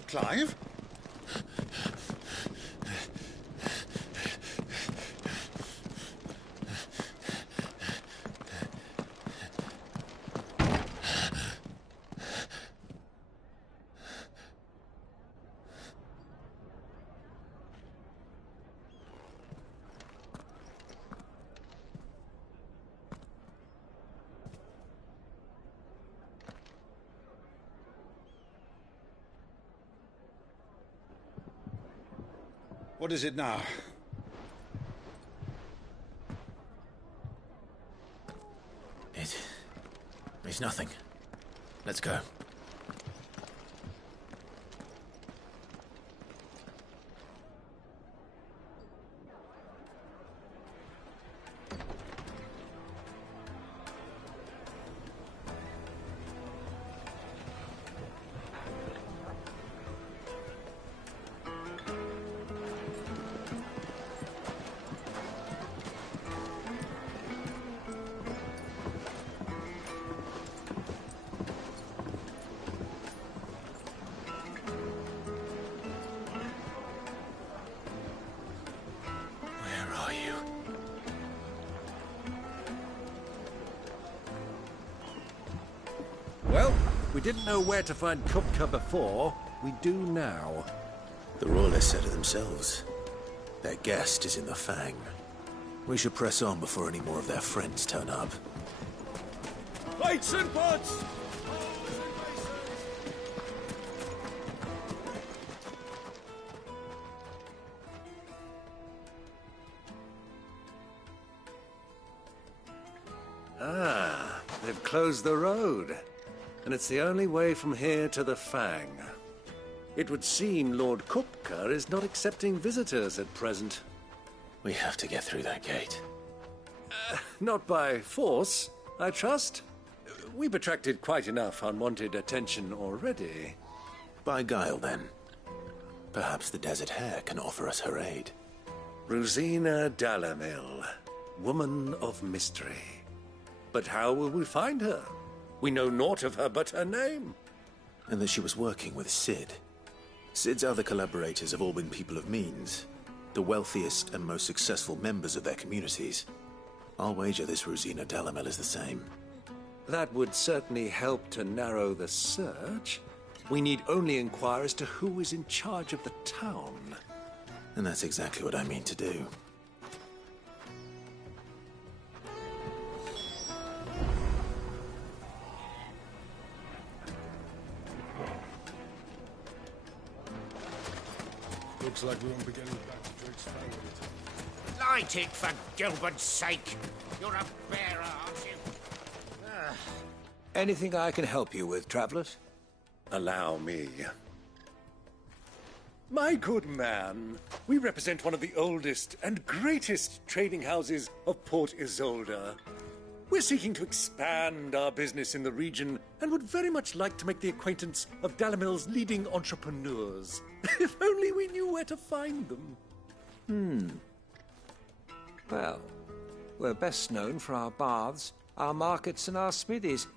Clive? What is it now? It's nothing. Let's go. Well, we didn't know where to find Kupka before. We do now. The Royalists said it themselves. Their guest is in the Fang. We should press on before any more of their friends turn up. Lights and pods! Ah, they've closed the road. And it's the only way from here to the Fang. It would seem Lord Kupka is not accepting visitors at present. We have to get through that gate. Not by force, I trust. We've attracted quite enough unwanted attention already. By guile, then. Perhaps the Desert Hare can offer us her aid. Rosina Dalamil, woman of mystery. But how will we find her? We know naught of her but her name. And that she was working with Cid. Cid's other collaborators have all been people of means, the wealthiest and most successful members of their communities. I'll wager this Rosina Dalamil is the same. That would certainly help to narrow the search. We need only inquire as to who is in charge of the town. And that's exactly what I mean to do. Looks like we won't be getting back to Drake's Fang. Light it, for Gilbert's sake! You're a bearer, aren't you? Anything I can help you with, travelers? Allow me. My good man, we represent one of the oldest and greatest trading houses of Port Isolde. We're seeking to expand our business in the region and would very much like to make the acquaintance of Dalimil's leading entrepreneurs. If only we knew where to find them. Well, we're best known for our baths, our markets, and our smithies.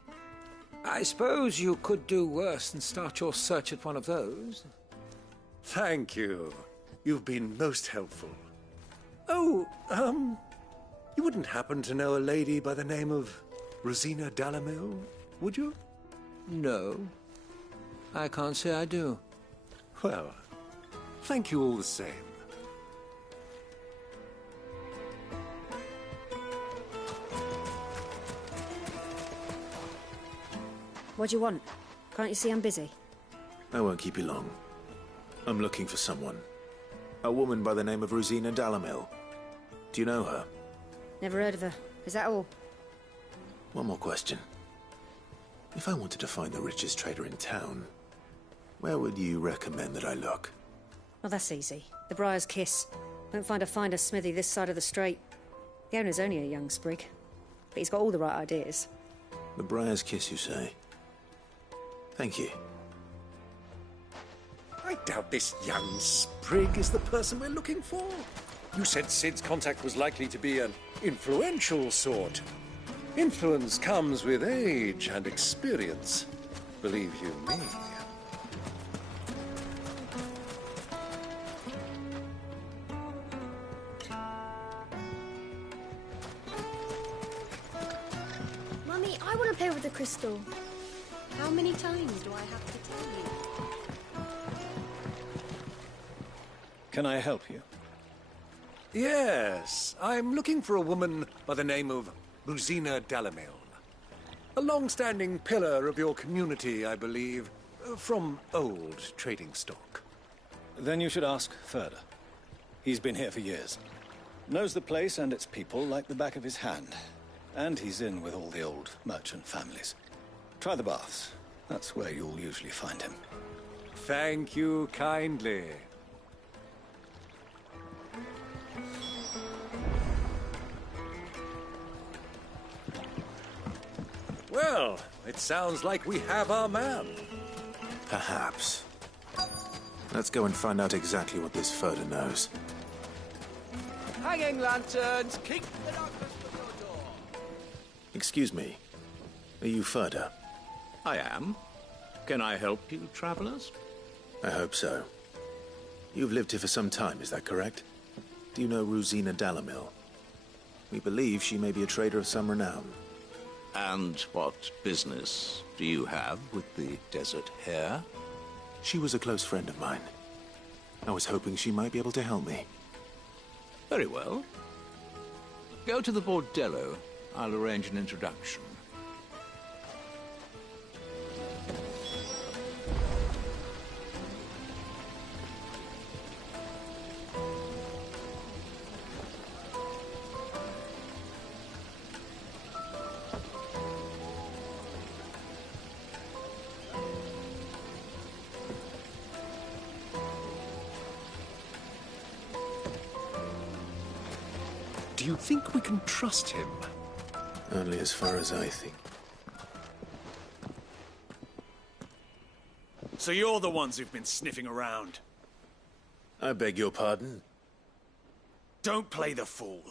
I suppose you could do worse than start your search at one of those. Thank you. You've been most helpful. Oh, you wouldn't happen to know a lady by the name of Rosina Dalimil, would you? No. I can't say I do. Well, thank you all the same. What do you want? Can't you see I'm busy? I won't keep you long. I'm looking for someone. A woman by the name of Rosina Dalimil. Do you know her? Never heard of her. Is that all? One more question. If I wanted to find the richest trader in town, where would you recommend that I look? Well, that's easy. The Briar's Kiss. Don't find a finer smithy this side of the strait. The owner's only a young sprig, but he's got all the right ideas. The Briar's Kiss, you say? Thank you. I doubt this young sprig is the person we're looking for. You said Sid's contact was likely to be an influential sort. Influence comes with age and experience, believe you me. Mummy, I want to play with the crystal. How many times do I have to tell you? Can I help you? Yes, I'm looking for a woman by the name of Rosina Dalimil. A long-standing pillar of your community, I believe, from old trading stock. Then you should ask Ferda. He's been here for years. Knows the place and its people like the back of his hand. And he's in with all the old merchant families. Try the baths. That's where you'll usually find him. Thank you kindly. Well, it sounds like we have our man. Perhaps. Let's go and find out exactly what this Ferda knows. Hanging lanterns, keep the darkness from your door. Excuse me. Are you Ferda? I am. Can I help you, travelers? I hope so. You've lived here for some time, is that correct? Do you know Rosina Dalimil? We believe she may be a trader of some renown. And what business do you have with the Desert Hare? She was a close friend of mine. I was hoping she might be able to help me. Very well. Go to the Bordello. I'll arrange an introduction. Do you think we can trust him? Only as far as I think. So you're the ones who've been sniffing around? I beg your pardon? Don't play the fool.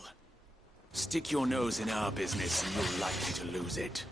Stick your nose in our business and you're likely to lose it.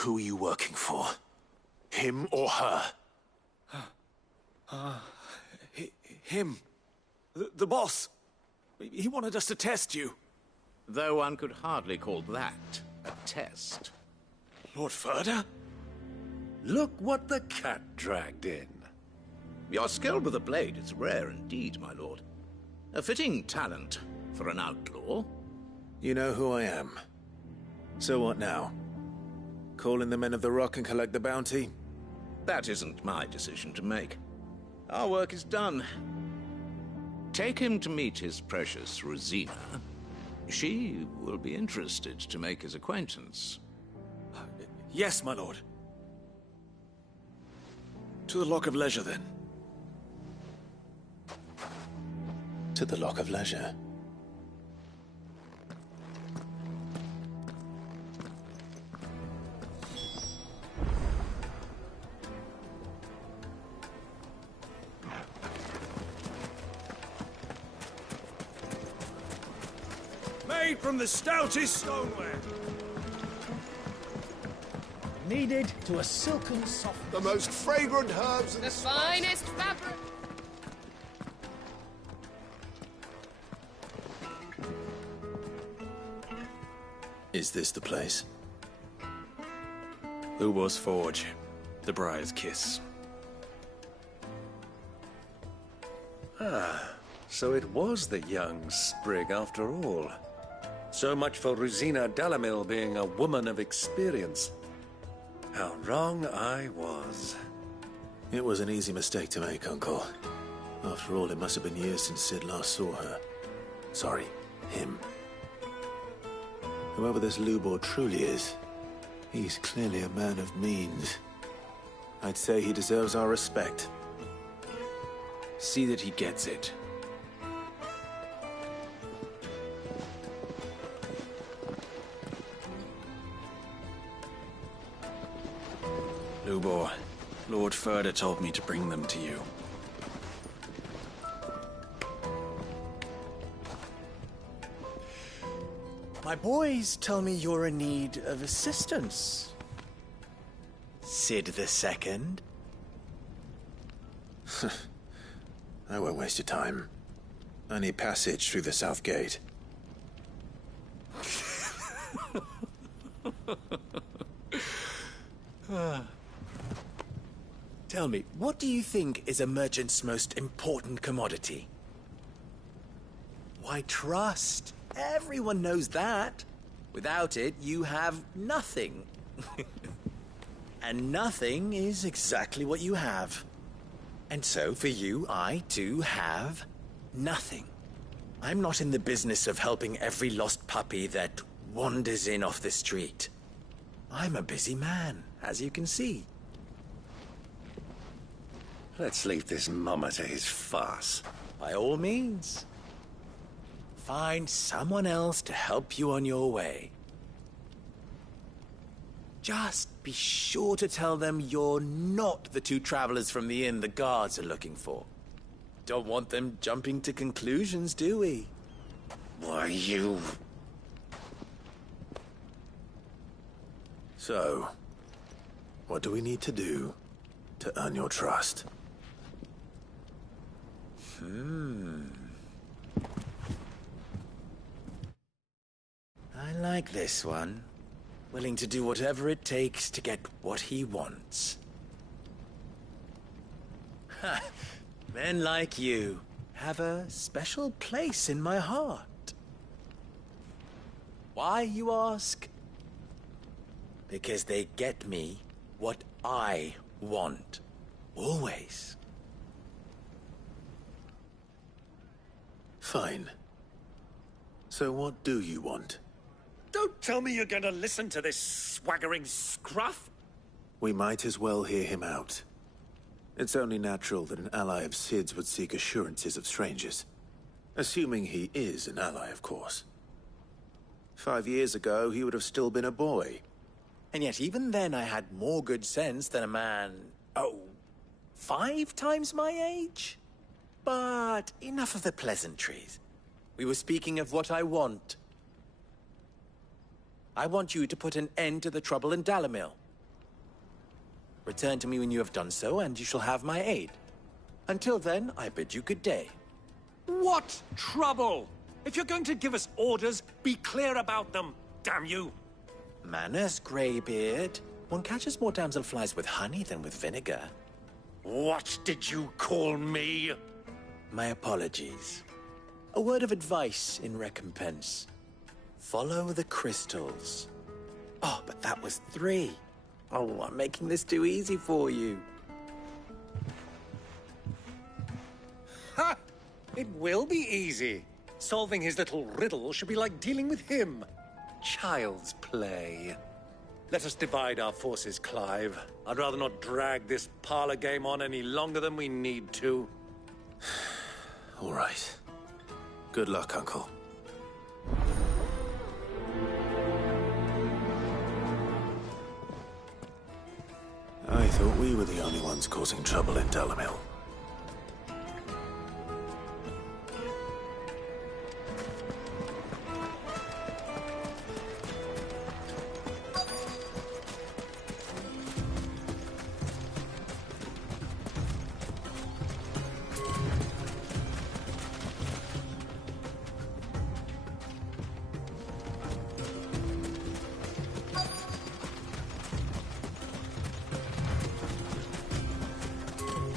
Who are you working for? Him or her? Him. The boss. He wanted us to test you. Though one could hardly call that a test. Lord Ferda? Look what the cat dragged in. Your skill with the blade is rare indeed, my lord. A fitting talent for an outlaw. You know who I am. So what now? Call in the Men of the Rock and collect the bounty? That isn't my decision to make. Our work is done. Take him to meet his precious Rosina. She will be interested to make his acquaintance. Yes, my lord. To the Lock of Leisure, then. To the Lock of Leisure. Made from the stoutest stoneware. Kneaded to a silken soft. The most fragrant herbs The finest fabric. Is this the place? Lubor's Forge. The Briar's Kiss. Ah, so it was the young sprig after all. So much for Rosina Dalamil being a woman of experience. How wrong I was. It was an easy mistake to make, Uncle. After all, it must have been years since Sid last saw her. Sorry, him. Whoever this Lubor truly is, he's clearly a man of means. I'd say he deserves our respect. See that he gets it. Lubor, Lord Ferda told me to bring them to you. My boys tell me you're in need of assistance. Sid the Second. I won't waste your time. I need passage through the south gate. Tell me, what do you think is a merchant's most important commodity? Why, trust. Everyone knows that. Without it, you have nothing. And nothing is exactly what you have. And so, for you, I, too, have nothing. I'm not in the business of helping every lost puppy that wanders in off the street. I'm a busy man, as you can see. Let's leave this mummer to his farce. By all means. Find someone else to help you on your way. Just be sure to tell them you're not the two travelers from the inn the guards are looking for. Don't want them jumping to conclusions, do we? Why, you... So, what do we need to do to earn your trust? I like this one. Willing to do whatever it takes to get what he wants. Ha! Men like you have a special place in my heart. Why, you ask? Because they get me what I want. Always. Fine. So what do you want? Don't tell me you're going to listen to this swaggering scruff! We might as well hear him out. It's only natural that an ally of Sid's would seek assurances of strangers. Assuming he is an ally, of course. 5 years ago, he would have still been a boy. And yet even then I had more good sense than a man, 5 times my age? But enough of the pleasantries. We were speaking of what I want. I want you to put an end to the trouble in Dalimil. Return to me when you have done so, and you shall have my aid. Until then, I bid you good day. What trouble? If you're going to give us orders, be clear about them, damn you! Manners, Greybeard. One catches more damselflies with honey than with vinegar. What did you call me? My apologies. A word of advice in recompense. Follow the crystals. Oh, but that was 3. Oh, I'm making this too easy for you. Ha! It will be easy. Solving his little riddle should be like dealing with him. Child's play. Let us divide our forces, Clive. I'd rather not drag this parlor game on any longer than we need to. All right. Good luck, Uncle. I thought we were the only ones causing trouble in Dalimil.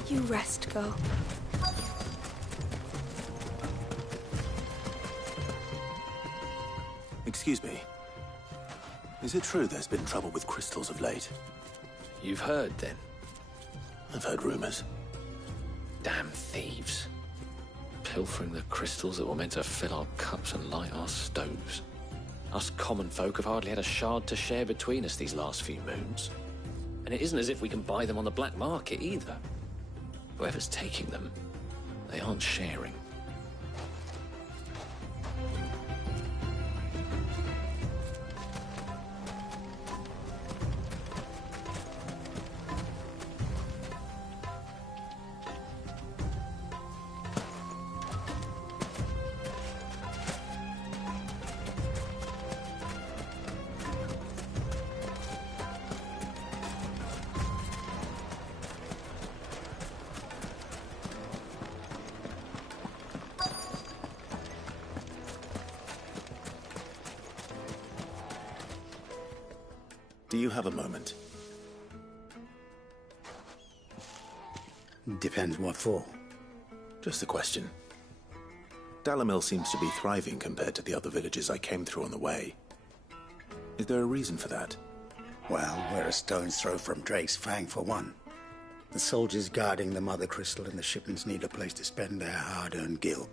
You rest, girl. Excuse me. Is it true there's been trouble with crystals of late? You've heard, then? I've heard rumors. Damn thieves. Pilfering the crystals that were meant to fill our cups and light our stoves. Us common folk have hardly had a shard to share between us these last few moons. And it isn't as if we can buy them on the black market, either. Whoever's taking them, they aren't sharing. Do you have a moment? Depends what for. Just a question. Dalimil seems to be thriving compared to the other villages I came through on the way. Is there a reason for that? Well, we're a stone's throw from Drake's Fang, for one. The soldiers guarding the Mother Crystal and the shipments need a place to spend their hard-earned gil.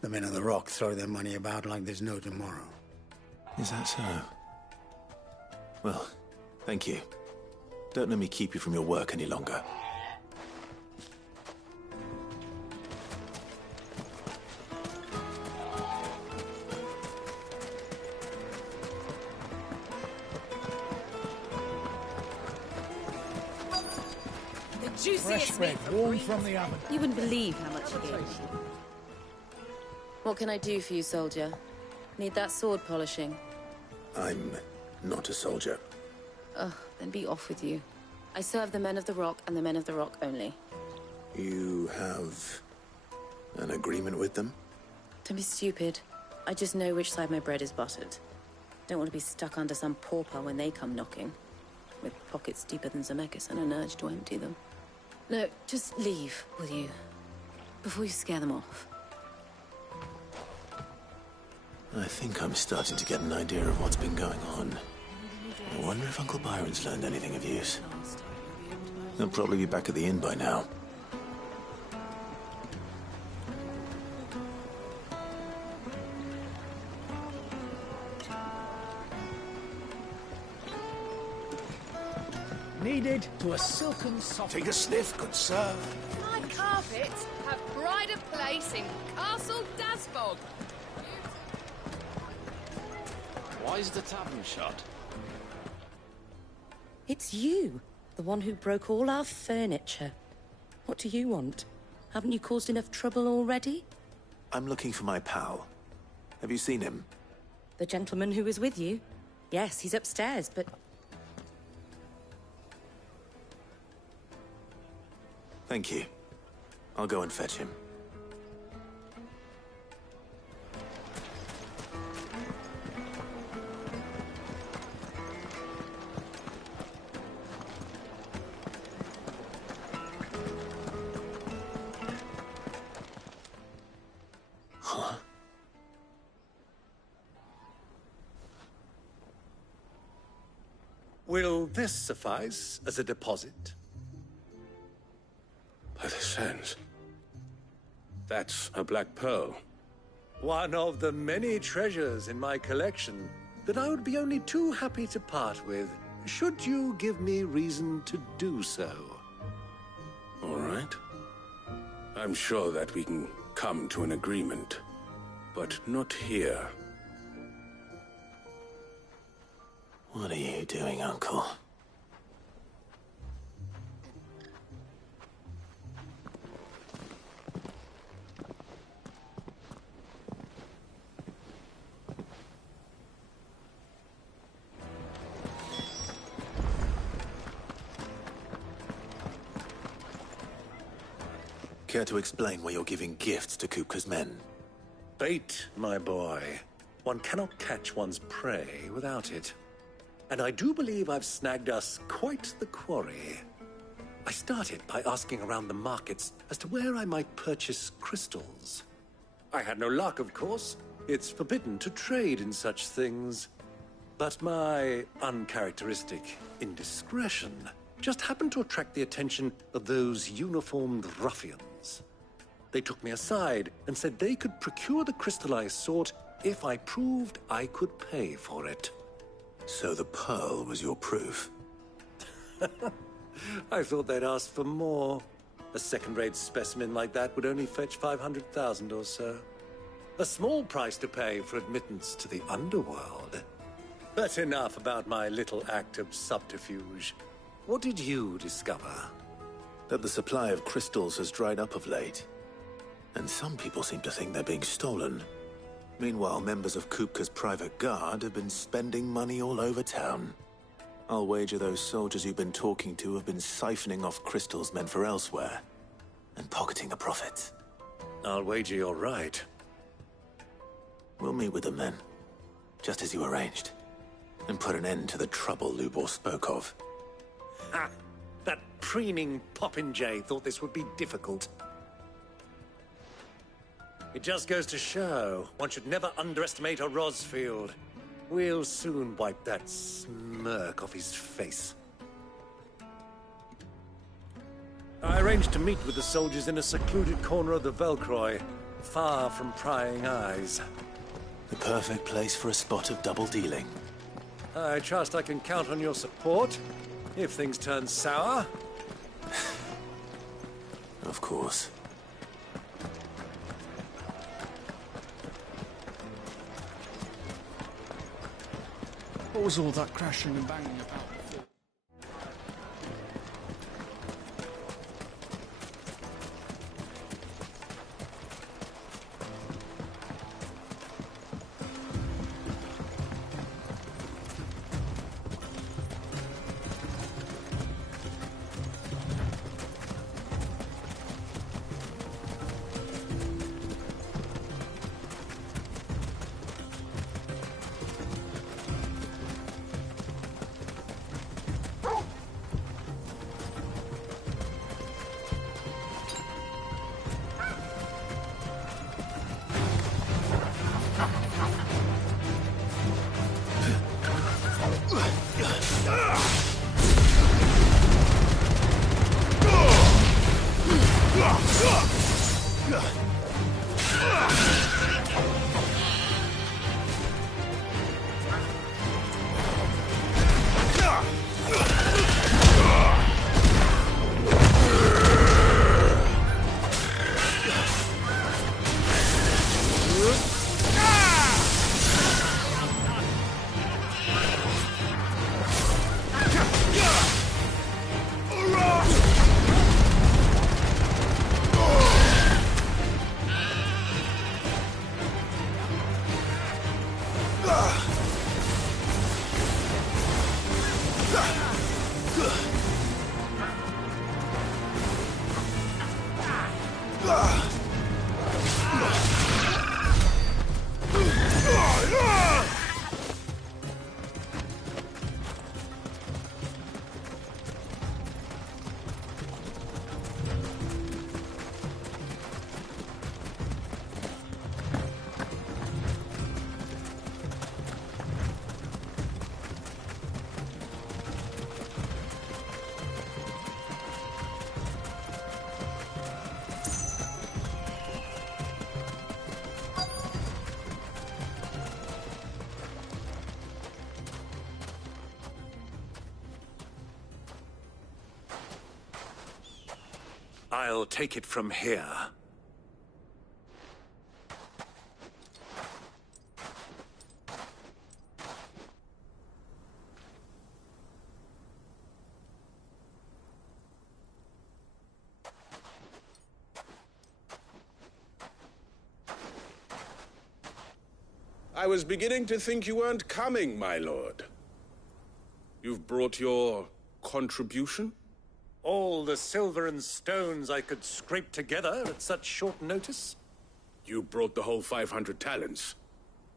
The men of the Rock throw their money about like there's no tomorrow. Is that so? Well, thank you. Don't let me keep you from your work any longer. Fresh bread, warm from the oven. You wouldn't believe how much he gave me. What can I do for you, soldier? Need that sword polishing? I'm not a soldier. Ugh, then be off with you. I serve the men of the Rock and the men of the Rock only. You have an agreement with them? Don't be stupid. I just know which side my bread is buttered. Don't want to be stuck under some pauper when they come knocking. With pockets deeper than Zemeckis and an urge to empty them. No, just leave, will you? Before you scare them off. I think I'm starting to get an idea of what's been going on. I wonder if Uncle Byron's learned anything of use. He'll probably be back at the inn by now. Need upgraded to a silken soft. Take a sniff, good sir. My carpets have pride of place in Castle Dasbog. Why is the tavern shut? It's you, the one who broke all our furniture. What do you want? Haven't you caused enough trouble already? I'm looking for my pal. Have you seen him? The gentleman who was with you? Yes, he's upstairs, but... Thank you. I'll go and fetch him. Huh? Will this suffice as a deposit? By the sands. That's a black pearl. One of the many treasures in my collection that I would be only too happy to part with, should you give me reason to do so. All right. I'm sure that we can come to an agreement, but not here. What are you doing, Uncle? Care to explain why you're giving gifts to Kupka's men? Bait, my boy. One cannot catch one's prey without it. And I do believe I've snagged us quite the quarry. I started by asking around the markets as to where I might purchase crystals. I had no luck, of course. It's forbidden to trade in such things. But my uncharacteristic indiscretion just happened to attract the attention of those uniformed ruffians. They took me aside and said they could procure the crystal I sought if I proved I could pay for it. So the pearl was your proof? I thought they'd ask for more. A second-rate specimen like that would only fetch 500,000 or so. A small price to pay for admittance to the underworld. But enough about my little act of subterfuge. What did you discover? That the supply of crystals has dried up of late. And some people seem to think they're being stolen. Meanwhile, members of Kupka's private guard have been spending money all over town. I'll wager those soldiers you've been talking to have been siphoning off crystals meant for elsewhere, and pocketing the profits. I'll wager you're right. We'll meet with them then, just as you arranged, and put an end to the trouble Lubor spoke of. Ha! That preening popinjay thought this would be difficult. It just goes to show, one should never underestimate a Rosfield. We'll soon wipe that smirk off his face. I arranged to meet with the soldiers in a secluded corner of the Velcroy, far from prying eyes. The perfect place for a spot of double dealing. I trust I can count on your support, if things turn sour. Of course. What was all that crashing and banging about? I'll take it from here. I was beginning to think you weren't coming, my lord. You've brought your contribution? All the silver and stones I could scrape together at such short notice? You brought the whole 500 talents.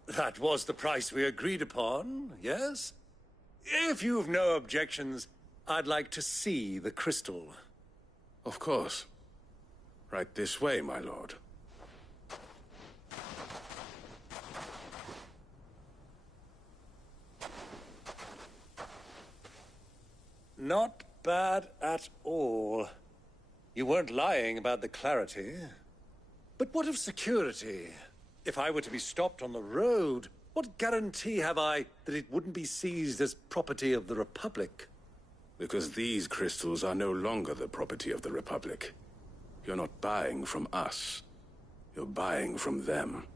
That was the price we agreed upon, yes? If you've no objections, I'd like to see the crystal. Of course. Right this way, my lord. Not bad at all. You weren't lying about the clarity. But what of security? If I were to be stopped on the road, what guarantee have I that it wouldn't be seized as property of the Republic? Because these crystals are no longer the property of the Republic. You're not buying from us. You're buying from them.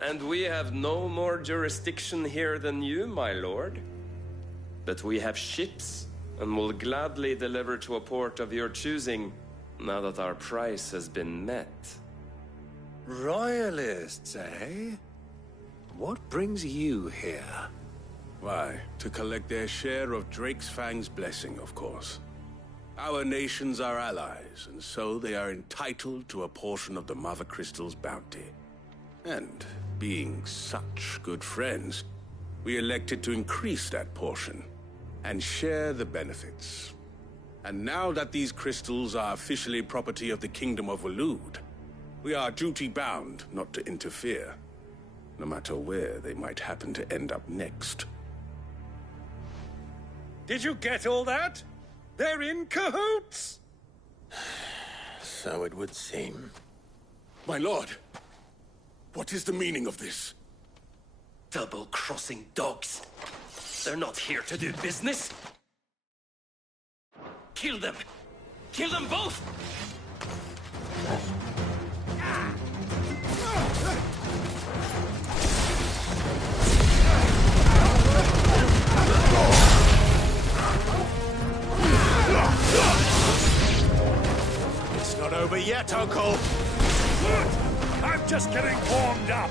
And we have no more jurisdiction here than you, my lord. But we have ships, and will gladly deliver to a port of your choosing, now that our price has been met. Royalists, eh? What brings you here? Why, to collect their share of Drake's Fang's blessing, of course. Our nations are allies, and so they are entitled to a portion of the Mother Crystal's bounty. And, being such good friends, we elected to increase that portion and share the benefits. And now that these crystals are officially property of the Kingdom of Waloed, we are duty-bound not to interfere, no matter where they might happen to end up next. Did you get all that? They're in cahoots! So it would seem. My lord, what is the meaning of this? Double-crossing dogs. They're not here to do business. Kill them! Kill them both! It's not over yet, Uncle! I'm just getting warmed up!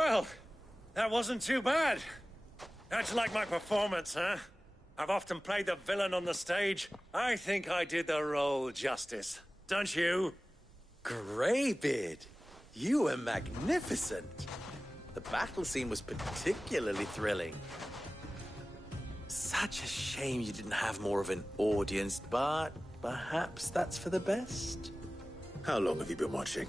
Well, that wasn't too bad. How'd you like my performance, huh? I've often played the villain on the stage. I think I did the role justice. Don't you? Greybeard, you were magnificent. The battle scene was particularly thrilling. Such a shame you didn't have more of an audience, but perhaps that's for the best. How long have you been watching?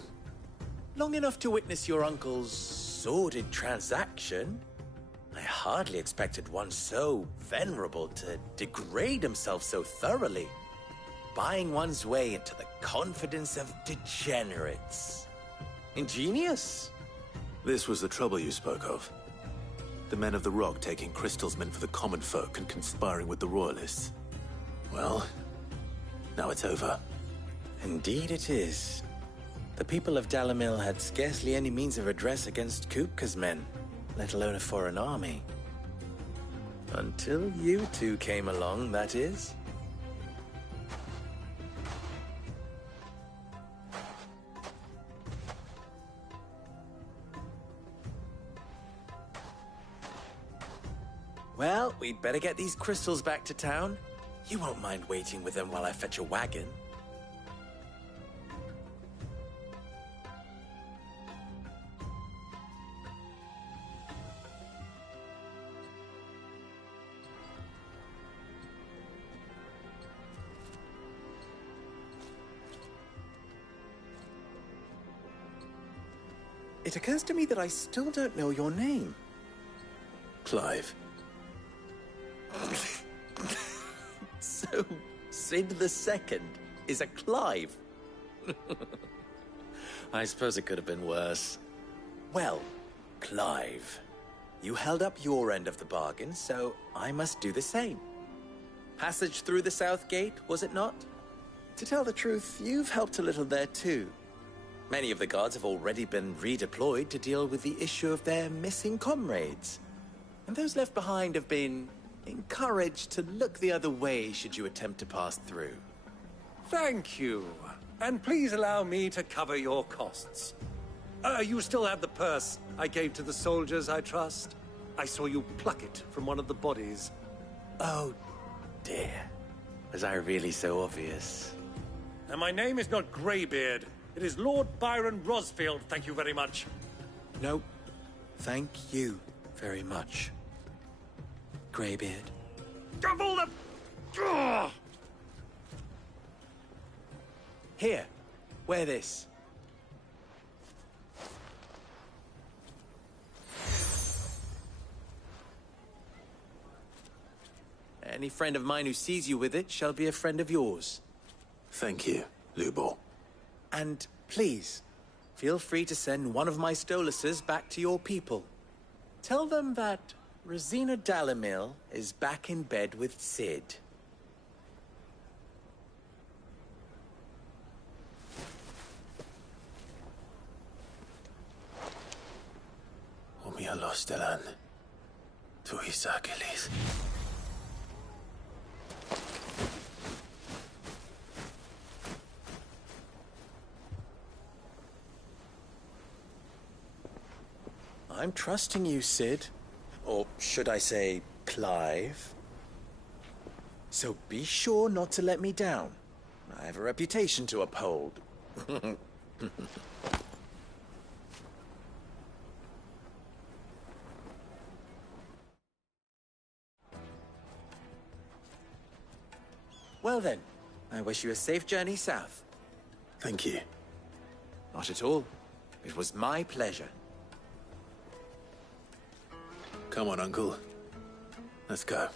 Long enough to witness your uncle's sordid transaction. I hardly expected one so venerable to degrade himself so thoroughly, buying one's way into the confidence of degenerates. Ingenious. This was the trouble you spoke of. The men of the Rock taking crystals meant for the common folk and conspiring with the Royalists. Well, now it's over. Indeed it is. The people of Dalimil had scarcely any means of redress against Kupka's men, let alone a foreign army. Until you two came along, that is. Well, we'd better get these crystals back to town. You won't mind waiting with them while I fetch a wagon. It occurs to me that I still don't know your name. Clive. So, Sid the Second is a Clive? I suppose it could have been worse. Well, Clive, you held up your end of the bargain, so I must do the same. Passage through the South Gate, was it not? To tell the truth, you've helped a little there too. Many of the guards have already been redeployed to deal with the issue of their missing comrades. And those left behind have been encouraged to look the other way should you attempt to pass through. Thank you. And please allow me to cover your costs. You still have the purse I gave to the soldiers, I trust? I saw you pluck it from one of the bodies. Oh, dear. Was I really so obvious? And my name is not Greybeard. It is Lord Byron Rosfield, thank you very much. No, thank you very much, Greybeard. Double the... Ugh! Here, wear this. Any friend of mine who sees you with it shall be a friend of yours. Thank you, Lubor. And please, feel free to send one of my Stoluses back to your people. Tell them that Rosina Dalimil is back in bed with Sid. Omia Lostelan. Tu Isakelis. I'm trusting you, Sid. Or should I say, Clive. So be sure not to let me down. I have a reputation to uphold. Well then, I wish you a safe journey south. Thank you. Not at all. It was my pleasure. Come on, Uncle. Let's go.